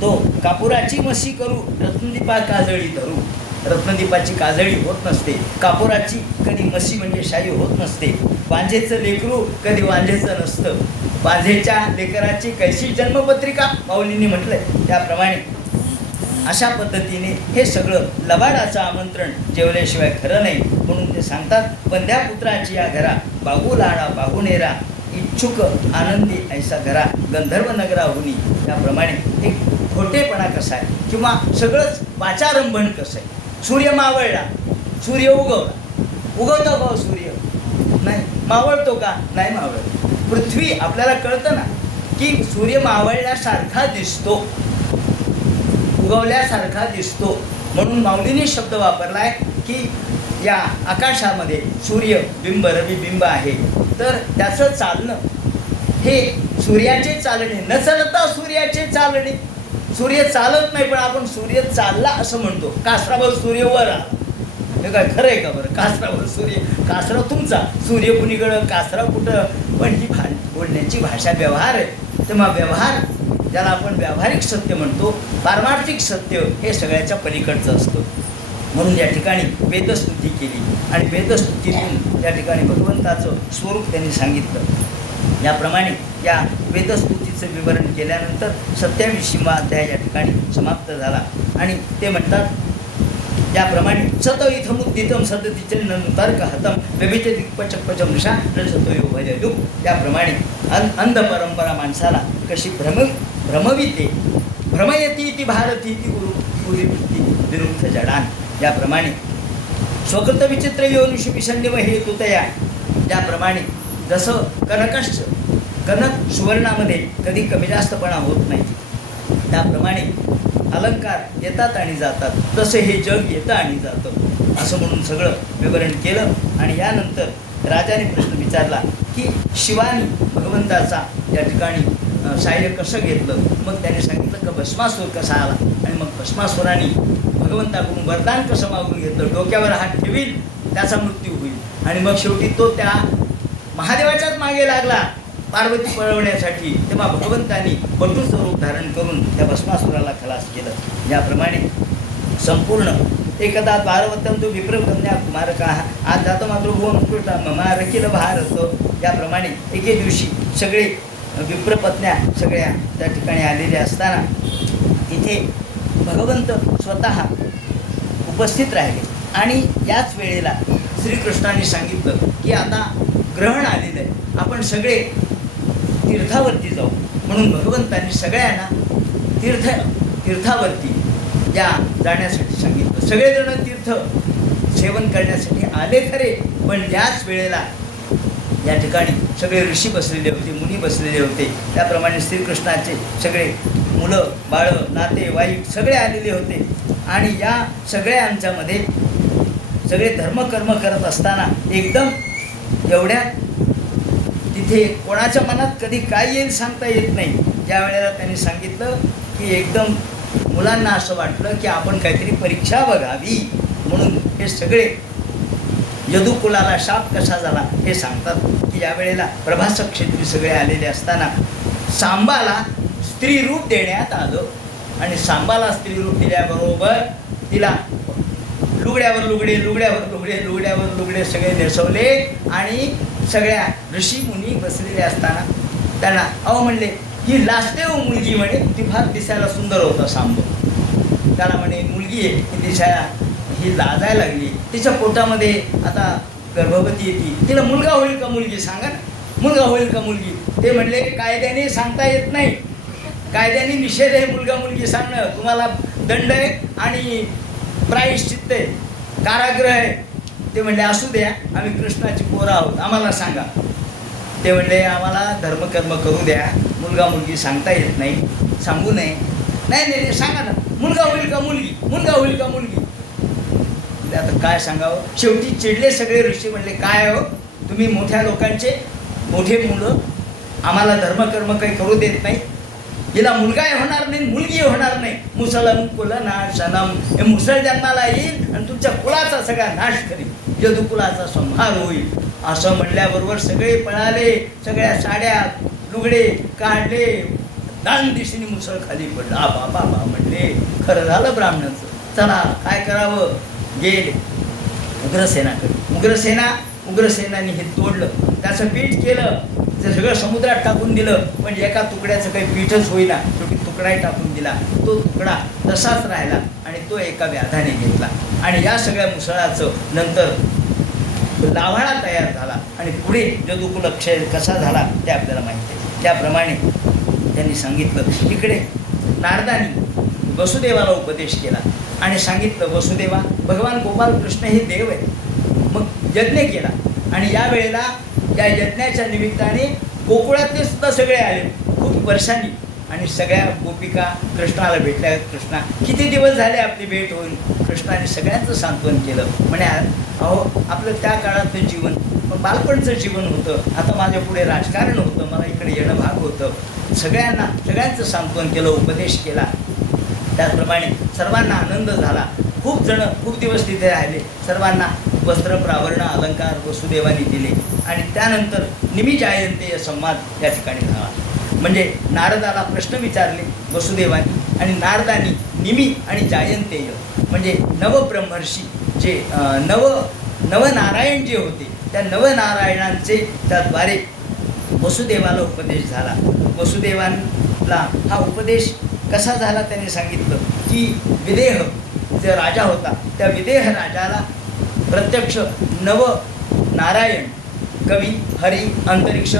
तो कापुराची मशी करू, रत्नदीपा काजळी धरू. रत्नदीपाची काजळी होत नसते, कापुराची कधी मशी म्हणजे शाई होत नसते. वांझेचं लेकरू कधी वांझेचं नसतं. वांझेच्या लेकराची कैशी जन्मपत्रिका माऊलींनी म्हटलंय. त्याप्रमाणे अशा पद्धतीने हे सगळं लबाडाचं आमंत्रण जेवल्याशिवाय खरं नाही. म्हणून ते सांगतात, पंध्या पुत्राची या घरा, बागू लाडा बागुनेरा, इच्छुक आनंदी ऐसा घरा, गंधर्व नगराहुनी. त्याप्रमाणे एक खोटेपणा कसा आहे किंवा सगळंच वाचारंभण कसं आहे. सूर्य मावळला, सूर्य उगवला, उगवतो का सूर्य, नाही. मावळतो का, नाही मावळतो. पृथ्वी आपल्याला कळतं ना की सूर्य मावळल्यासारखा दिसतो, उगवल्यासारखा दिसतो. म्हणून माऊलीने शब्द वापरलाय की या आकाशामध्ये सूर्य बिंब रविबिंब आहे, तर त्याचं चालणं हे सूर्याचे चालणे न चालता सूर्याचे चालणे. सूर्य चालत नाही पण आपण सूर्य चालला असं म्हणतो. कासरावर सूर्य वर आला, हे काय खरं आहे का बरं? कासरावर सूर्य, कासरा तुमचा, सूर्य कुणीकडं, कासरा कुठं? पण ही बोलण्याची भाषा व्यवहार आहे. तेव्हा व्यवहार ज्याला आपण व्यावहारिक सत्य म्हणतो, पारमार्थिक सत्य हे सगळ्याच्या पलीकडचं असतं. म्हणून या ठिकाणी वेदस्तुती केली आणि वेदस्तुतीतून या ठिकाणी भगवंताचं स्वरूप त्यांनी सांगितलं. याप्रमाणे या वेदस्तुतीचं विवरण केल्यानंतर 27वा अध्याय या ठिकाणी समाप्त झाला आणि ते म्हणतात याप्रमाणे सत इथं मुद्दितम सदतीचे नंतर हतम व्यभिचे दिक्पचकपचम निशा न सतयो भजयु. त्याप्रमाणे अंध परंपरा माणसाला कशी भ्रमविते, भ्रमयती ती भारती ती गुरुवृत्ती विरुद्ध जडान. याप्रमाणे स्वकृत विचित्र योनिषु विषण्यव हेतुतया, ज्याप्रमाणे जसं कनक सुवर्णामध्ये कधी कमी जास्तपणा होत नाही, त्याप्रमाणे अलंकार येतात आणि जातात, तसे हे जग येतं आणि जातं असं म्हणून सगळं विवरण केलं. आणि यानंतर राजाने प्रश्न विचारला की शिवानी भगवंताचा या ठिकाणी साह्य कसं घेतलं. मग त्याने सांगितलं की भस्मासूर कसा आला आणि मग भस्मासुराने भगवंताकडून वरदान कसं मागून घेतलं. डोक्यावर हात ठेवील त्याचा मृत्यू होईल आणि मग शेवटी तो त्या महादेवाच्याच मागे लागला पार्वती पळवण्यासाठी. तेव्हा भगवंतांनी बटूचं रूप धारण करून त्या भस्मासुराला खलास केलं. याप्रमाणे संपूर्ण एकदा द्वारवतम तो विप्रकन्या कुमारका आज जातो मात्र भुवन कृष्णा ममार केलं भारत. याप्रमाणे एके दिवशी सगळे विप्रपत्न्या सगळ्या त्या ठिकाणी आलेल्या असताना तिथे भगवंत स्वतः उपस्थित राहिले आणि याच वेळेला श्रीकृष्णाने सांगितलं की आता ग्रहण आलेलं आहे, आपण सगळे तीर्थावरती जाऊ. म्हणून भगवंतांनी सगळ्यांना तीर्थावरती या जाण्यासाठी सांगितलं. सगळेजण तीर्थ सेवन करण्यासाठी आले खरे, पण याच वेळेला या ठिकाणी सगळे ऋषी बसलेले होते, मुनी बसलेले होते. त्याप्रमाणे श्रीकृष्णाचे सगळे मुलं बाळं नातेवाईक सगळे आलेले होते आणि या सगळ्यांच्यामध्ये सगळे धर्मकर्म करत असताना एकदम एवढ्या तिथे कोणाच्या मनात कधी काय येईल सांगता येत नाही. ज्या वेळेला त्यांनी सांगितलं की एकदम मुलांना असं वाटलं की आपण काहीतरी परीक्षा बघावी, म्हणून हे सगळे यदुकुलाला शाप कसा झाला हे सांगतात की या वेळेला प्रभासक क्षेत्री सगळे आलेले असताना सांबाला स्त्री रूप देण्यात आलं आणि सांबाला स्त्री रूप दिल्याबरोबर तिला लुगड्यावर लुगडे लुगड्यावर लुगडे लुगड्यावर लुगडे सगळे नेसवले आणि सगळ्या ऋषी मुनी बसलेले असताना त्यांना म्हणले ही लाजदेव मुलगी म्हणे, ती फार दिसायला सुंदर होता सांब. त्याला म्हणे मुलगी आहे ती दिसायला ही लाजायला लागली, तिच्या पोटामध्ये आता गर्भवती येते, तिला मुलगा होईल का मुलगी सांगा ना, मुलगा होईल का मुलगी. ते म्हणले कायद्याने सांगता येत नाही, कायद्याने निषेध आहे मुलगा मुलगी सांगणं, तुम्हाला दंड आहे आणि प्रायश्चित्त आहे, कारागृह आहे. ते म्हणले असू द्या, आम्ही कृष्णाची पोरं आहोत, आम्हाला सांगा. ते म्हणले आम्हाला धर्मकर्म करू द्या, मुलगा मुलगी सांगता येत नाही, सांगू नये. नाही नाही सांगा ना, मुलगा होईल का मुलगी, मुलगा होईल का मुलगी. आता काय सांगावं. शेवटी चिडले सगळे ऋषी. म्हणले काय हो तुम्ही मोठ्या लोकांचे मोठे मुलं, आम्हाला धर्मकर्म काही करू देत नाही. हिला मुलगाही होणार नाही मुलगी होणार नाही. मुसलम कुलनाशनम, हे मुसळ जन्माला येईल आणि तुमच्या कुलाचा सगळा नाश करील, यदुकुलाचा संहार होईल. असं म्हणल्याबरोबर सगळे पळाले, सगळ्या साड्या लुगडे काढले, दान दिशेने मुसळ खाली पडला. बाबा म्हणले खरं झालं ब्राह्मणाचं, चला काय करावं. गेले उग्रसेनाकडे. उग्रसेनाने हे तोडलं, त्याचं पीठ केलं, ते सगळं समुद्रात टाकून दिलं. पण एका तुकड्याचं काही पीठच होईना, शेवटी तुकडाही टाकून दिला. तो तुकडा तसाच राहिला आणि तो एका व्याधाने घेतला आणि या सगळ्या मुसळाचं नंतर लाव्हाळा तयार झाला आणि पुढे यदुकुलक्षय कसा झाला ते आपल्याला माहिती आहे. त्याप्रमाणे त्यांनी सांगितलं. इकडे नारदानी वसुदेवाला उपदेश केला आणि सांगितलं वसुदेवा भगवान गोपालकृष्ण हे देव आहे. मग यज्ञ केला आणि या वेळेला या यज्ञाच्या निमित्ताने गोकुळातले सुद्धा सगळे आले खूप वर्षांनी आणि सगळ्या गोपिका कृष्णाला भेटल्या. कृष्णा किती दिवस झाले आपली भेट होईल. कृष्णाने सगळ्यांचं सांत्वन केलं. म्हणे अहो आपलं त्या काळातलं जीवन बालपणचं जीवन होतं, आता माझ्या पुढे राजकारण होतं, मला इकडे येणं भाग होतं. सगळ्यांचं सांत्वन केलं, उपदेश केला. त्याचप्रमाणे सर्वांना आनंद झाला. खूप दिवस तिथे राहिले. सर्वांना वस्त्र प्रावरण अलंकार वसुदेवानी दिले. आणि त्यानंतर निमी जायंतेय संवाद या ठिकाणी झाला. म्हणजे नारदाला प्रश्न विचारले वसुदेवानी, आणि नारदानी निमी आणि जायंतेय म्हणजे नवब्रह्मर्षी जे नवनारायण जे होते, त्या नवनारायणांचे त्याद्वारे वसुदेवाला उपदेश झाला. वसुदेवांना हा उपदेश कसा झाला त्याने सांगितलं की विदेह जे राजा होता, त्या विदेह राजाला प्रत्यक्ष नवनारायण कवी हरी अंतरिक्ष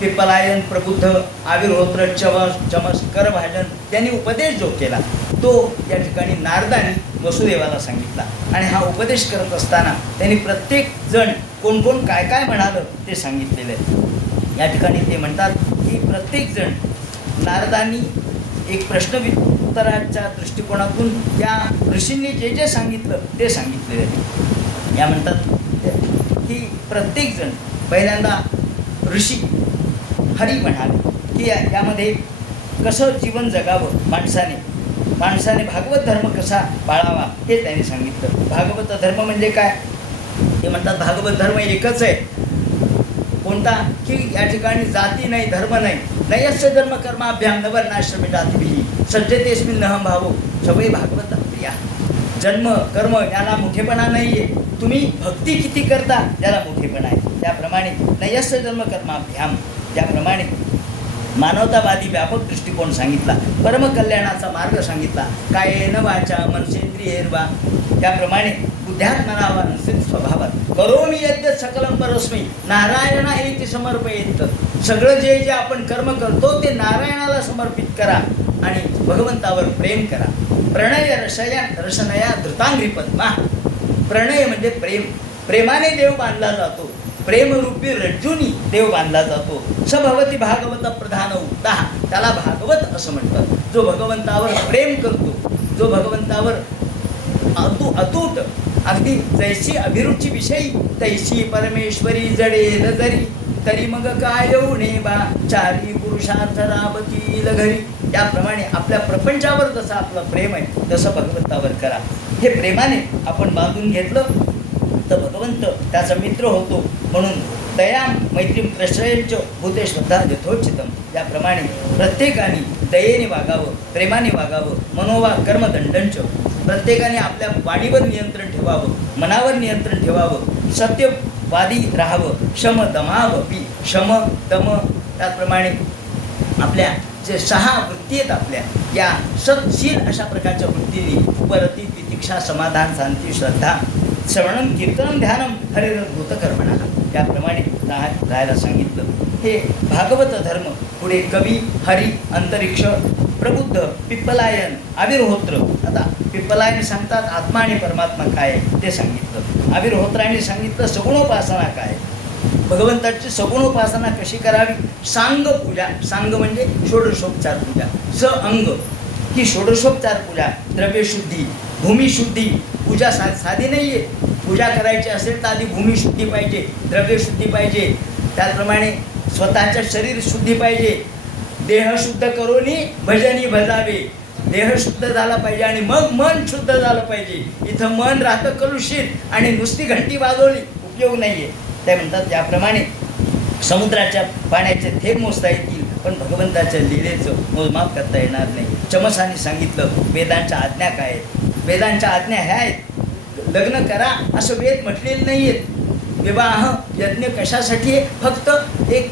पिपलायन प्रबुद्ध आविर्होत्र चमस करभाजन त्यांनी उपदेश जो केला तो या ठिकाणी नारदाने वसुदेवाला सांगितला. आणि हा उपदेश करत असताना त्यांनी प्रत्येक जण कोण कोण काय काय म्हणालं ते सांगितलेलं आहे. या ठिकाणी ते म्हणतात की प्रत्येक जण नारदांनी एक प्रश्न उत्तराच्या दृष्टिकोनातून त्या ऋषींनी जे जे सांगितलं ते सांगितलेलं आहे. या म्हणतात की प्रत्येक जण पहिल्यांदा ऋषी हरी म्हणाले की यामध्ये कसं जीवन जगावं, माणसाने भागवत धर्म कसा पाळावा हे त्यांनी सांगितलं. भागवत धर्म म्हणजे काय ते म्हणतात भागवत धर्म एकच आहे. कोणता की या ठिकाणी जाती नाही, धर्म नाही. नयस्य धर्म कर्माभ्याम नवर्णाश्रमे जातीभिः सज्जतेस्मिन् नहं भावो सवय भागवत प्रिया. जन्म कर्म याला मोठेपणा नाही आहे. तुम्ही भक्ती किती करता याला मोठेपणा आहे. त्याप्रमाणे नयस्य जन्म कर्माभ्याम, त्याप्रमाणे मानवतावादी व्यापक दृष्टिकोन सांगितला, परमकल्याणाचा मार्ग सांगितला. कायेन वाचा मनसेंद्रियैर्वा, त्याप्रमाणे बुद्ध्यात्मना नसेल स्वभावात करोमि यद्य सकलं परस्मै नारायणा इति समर्पयेत. सगळं जे जे आपण कर्म करतो ते नारायणाला समर्पित करा आणि भगवंतावर प्रेम करा. प्रणय रसनया धृतांग्री पद्मा. प्रणय म्हणजे प्रेम, प्रेमाने देव बांधला जातो. प्रेमरूपी रज्जूनी देव बांधला जातो. स भवती भागवत प्रधान उक्ता, त्याला भागवत असं म्हणतात. जो भगवंतावर प्रेम करतो, जो भगवंतावर अतूट अगदी जैसी अभिरुची विषयी तैसी परमेश्वरी जडेल जरी तरी मग काय येऊने बा चारी पुरुषार्थ राबतील घरी. त्याप्रमाणे आपल्या प्रपंचावर जसं आपलं प्रेम आहे तसं भगवंतावर करा. हे प्रेमाने आपण बांधून घेतलं तर भगवंत त्याचा मित्र होतो. म्हणून दया मैत्री प्रश्रयच भूते श्रद्धा यथोचितम. त्याप्रमाणे प्रत्येकाने दयेने वागावं, प्रेमाने वागावं. मनोवा कर्मदंडंच. प्रत्येकाने आपल्या वाणीवर नियंत्रण ठेवावं, मनावर नियंत्रण ठेवावं. सत्यवादी राहावं. शम दमावपी, शम दम, त्याप्रमाणे आपल्या जे 6 वृत्ती आहेत आपल्या या सत्शील अशा प्रकारच्या वृत्तीने उपरती तितिक्षा समाधान शांती श्रद्धा श्रवणम कीर्तनम ध्यानम हरिर्भूतकर्मणा त्याप्रमाणे राहायला सांगितलं. हे भागवत धर्म पुढे कवी हरी अंतरिक्ष प्रबुद्ध पिप्पलायन आविर्होत्र. आता पिप्पलायन सांगतात आत्मा आणि परमात्मा काय आहे ते सांगितलं. आविर्होत्राने सांगितलं सगुणोपासना काय आहे, भगवंताची सगुणोपासना कशी करावी. सांग पूजा, सांग म्हणजे षोडशोपचार पूजा. स अंग ही षोडशोपचार पूजा, द्रव्यशुद्धी, भूमिशुद्धी. पूजा साधी नाही आहे. पूजा करायची असेल तर आधी भूमिशुद्धी पाहिजे, द्रव्यशुद्धी पाहिजे. त्याचप्रमाणे स्वतःच्या शरीर शुद्धी पाहिजे. देह शुद्ध करून भजनी भजावे. देह शुद्ध झाला पाहिजे आणि मग मन शुद्ध झालं पाहिजे. इथं मन राहतं कलुषित आणि नुसती घंटी वाजवली उपयोग नाही आहे. ते म्हणतात त्याप्रमाणे समुद्राच्या पाण्याचे थेंब मोजता येतील पण भगवंताच्या लीलेचं मोजमाप करता येणार नाही. चमसाने सांगितलं वेदांच्या आज्ञा काय आहेत. वेदांच्या आज्ञा ह्या आहेत, लग्न करा असं वेद म्हटलेलं नाही आहेत. विवाह यज्ञ कशासाठी आहे, फक्त एक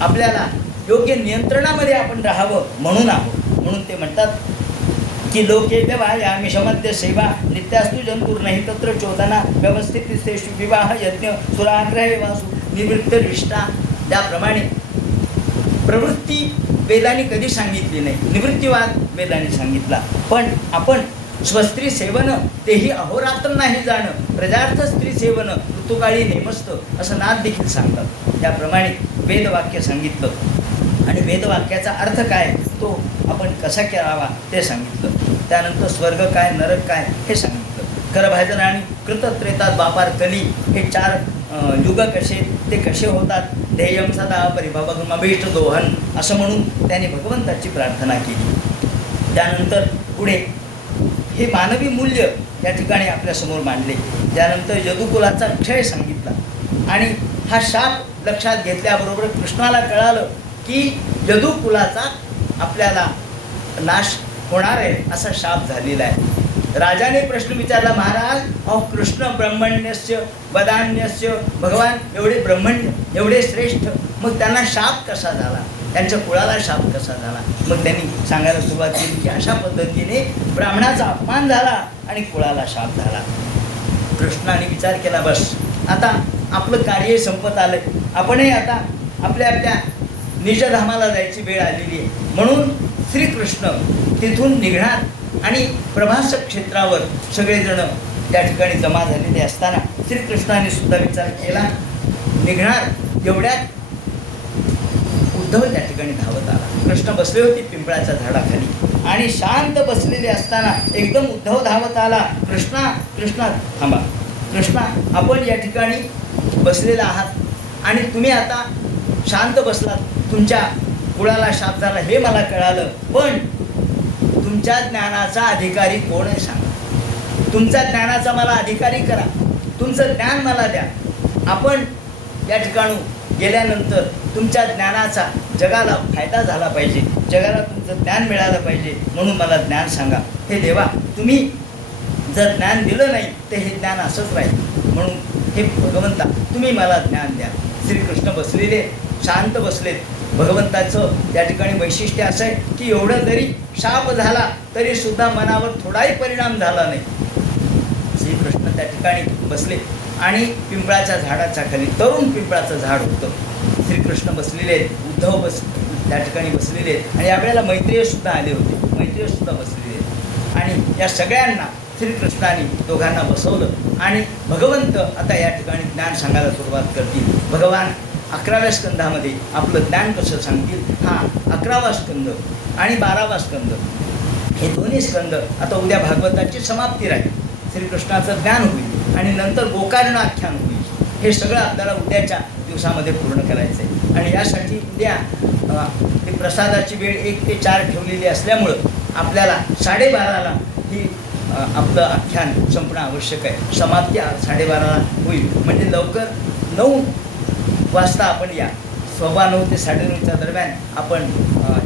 आपल्याला योग्य नियंत्रणामध्ये आपण राहावं म्हणून आहोत. म्हणून ते म्हणतात की लोके व्यवायामी शमद्य सेवा नित्यास्तु जंतूर नाही तत्र चोदना व्यवस्थित स्तेषु विवाह यज्ञ सुराग्रहे वासु निवृत्त निष्ठा. त्याप्रमाणे प्रवृत्ती वेदाने कधी सांगितली नाही, निवृत्तीवाद वेदाने सांगितला. पण आपण स्वस्त्री सेवन तेही अहोरात्र नाही जाणं, प्रजार्थ स्त्री सेवन ऋतुकाळी नेमस्त असं नाद देखील सांगतात. त्याप्रमाणे वेदवाक्य सांगितलं आणि वेदवाक्याचा अर्थ काय तो आपण कसा करावा ते सांगितलं. त्यानंतर स्वर्ग काय नरक काय हे सांगितलं. खरं पाहिजे आणि कृत त्रेता द्वापार कली हे 4 युग कसे ते कसे होतात. ध्येयम सदा परिभवगम अभीष्ट दोहन असं म्हणून त्याने भगवंताची प्रार्थना केली. त्यानंतर पुढे हे मानवी मूल्य या ठिकाणी आपल्यासमोर मांडले. त्यानंतर यदुकुलाचा क्षय सांगितला आणि हा शाप लक्षात घेतल्याबरोबर कृष्णाला कळालं की यदुकुलाचा आपल्याला नाश होणार आहे असा शाप झालेला आहे. राजाने प्रश्न विचारला, महाराज अहो कृष्ण ब्रह्मण्यस्य वदान्यस्य, भगवान एवढे ब्रह्मण्य एवढे श्रेष्ठ, मग त्यांना शाप कसा झाला, त्यांच्या कुळाला शाप कसा झाला. मग त्यांनी सांगायला सुरुवात केली की अशा पद्धतीने ब्राह्मणाचा अपमान झाला आणि कुळाला शाप झाला. कृष्णाने विचार केला, बस आता आपलं कार्य संपत आलंय, आपणही आता आपल्या आपल्या निजधामाला जायची वेळ आलेली आहे. म्हणून श्रीकृष्ण तिथून निघणार आणि प्रभास क्षेत्रावर सगळेजण त्या ठिकाणी जमा झालेले असताना श्रीकृष्णाने सुद्धा विचार केला. निघणार एवढ्यात उद्धव त्या ठिकाणी धावत आला. कृष्ण बसले होते पिंपळाच्या झाडाखाली आणि शांत बसलेले असताना एकदम उद्धव धावत आला. कृष्णा कृष्णा थांबा, कृष्णा आपण या ठिकाणी बसलेला आहात आणि तुम्ही आता शांत बसलात, तुमच्या कुळाला शाप झाला हे मला कळालं, पण तुमच्या ज्ञानाचा अधिकारी कोण आहे सांगा. तुमच्या ज्ञानाचा मला अधिकारी करा, तुमचं ज्ञान मला द्या. आपण या ठिकाणून गेल्यानंतर तुमच्या ज्ञानाचा जगाला फायदा झाला पाहिजे, जगाला तुमचं ज्ञान मिळालं पाहिजे, म्हणून मला ज्ञान सांगा. हे देवा, तुम्ही जर ज्ञान दिलं नाही तर हे ज्ञान असंच राहील, म्हणून हे भगवंता तुम्ही मला ज्ञान द्या. श्रीकृष्ण बसलेले शांत बसलेत. भगवंताचं या ठिकाणी वैशिष्ट्य असं आहे की एवढं जरी शाप झाला तरी सुद्धा मनावर थोडाही परिणाम झाला नाही. श्रीकृष्ण त्या ठिकाणी बसले आणि पिंपळाच्या झाडाच्या खाली, तरुण पिंपळाचं झाड होतं. श्रीकृष्ण बसलेले आहेत, उद्धव त्या ठिकाणी बसलेले आहेत आणि आपल्याला मैत्रेय सुद्धा आले होते, मैत्रेय सुद्धा बसलेले आहेत. आणि या सगळ्यांना श्रीकृष्णाने दोघांना बसवलं आणि भगवंत आता या ठिकाणी ज्ञान सांगायला सुरुवात करतील. भगवान 11व्या स्कंधामध्ये आपलं ज्ञान कसं सांगतील. हा 11वा स्कंद आणि 12वा स्कंद हे दोन्ही स्कंद आता उद्या भागवताची समाप्ती राहील. श्रीकृष्णाचं ज्ञान होईल आणि नंतर गोकर्ण आख्यान होईल. हे सगळं आपल्याला उद्याच्या दिवसामध्ये पूर्ण करायचं आहे आणि यासाठी उद्या ही प्रसादाची वेळ 1 ते 4 ठेवलेली असल्यामुळं आपल्याला 12:30ला ही आपलं आख्यान संपणं आवश्यक आहे. समाप्ती 12:30ला होईल म्हणजे लवकर 9 वाजता आपण या 9:15 ते 9:30च्या दरम्यान आपण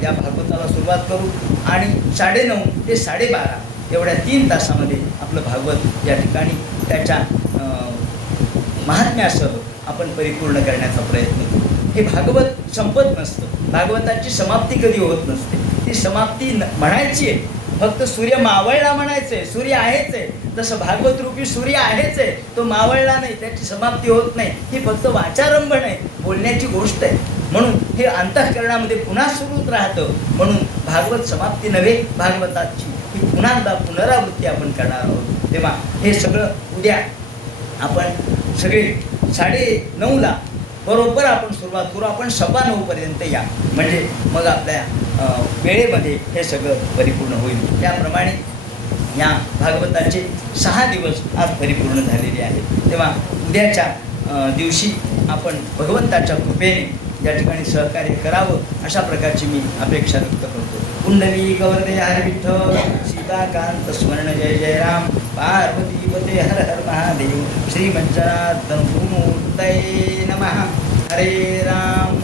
या भागवताला सुरुवात करू आणि 9:30 ते 12:30 एवढ्या 3 तासामध्ये आपलं भागवत या ठिकाणी त्याच्या महात्म्यासह आपण परिपूर्ण करण्याचा प्रयत्न करू. हे भागवत संपत नसतं, भागवताची समाप्ती कधी होत नसते. ती समाप्ती म्हणायची आहे, फक्त सूर्य मावळला म्हणायचं आहे, सूर्य आहेच आहे. जसं भागवत रूपी सूर्य आहेच आहे, तो मावळला नाही, त्याची समाप्ती होत नाही. ही फक्त वाचारंभ नाही, बोलण्याची गोष्ट आहे. म्हणून हे अंतःकरणामध्ये पुन्हा सुरूच राहतं. म्हणून भागवत समाप्ती नव्हे, भागवताची ही पुन्हा पुनरावृत्ती आपण करणार आहोत. तेव्हा हे सगळं उद्या आपण सगळे 9:30ला बरोबर आपण सुरुवात करू. आपण 9:15पर्यंत या, म्हणजे मग आपल्या वेळेमध्ये हे सगळं परिपूर्ण होईल. त्याप्रमाणे या भागवताचे 6 दिवस आज परिपूर्ण झालेले आहेत. तेव्हा उद्याच्या दिवशी आपण भगवंताच्या कृपेने या ठिकाणी सहकार्य करावं अशा प्रकारची मी अपेक्षा व्यक्त करतो. कुंडली गौरदे हर विठ्ठल, सीताकांत स्मरण जय जय राम, पार्वतीपते हर हर महादेव, श्री मंजुनाथ मूर्तये नमः. हरे राम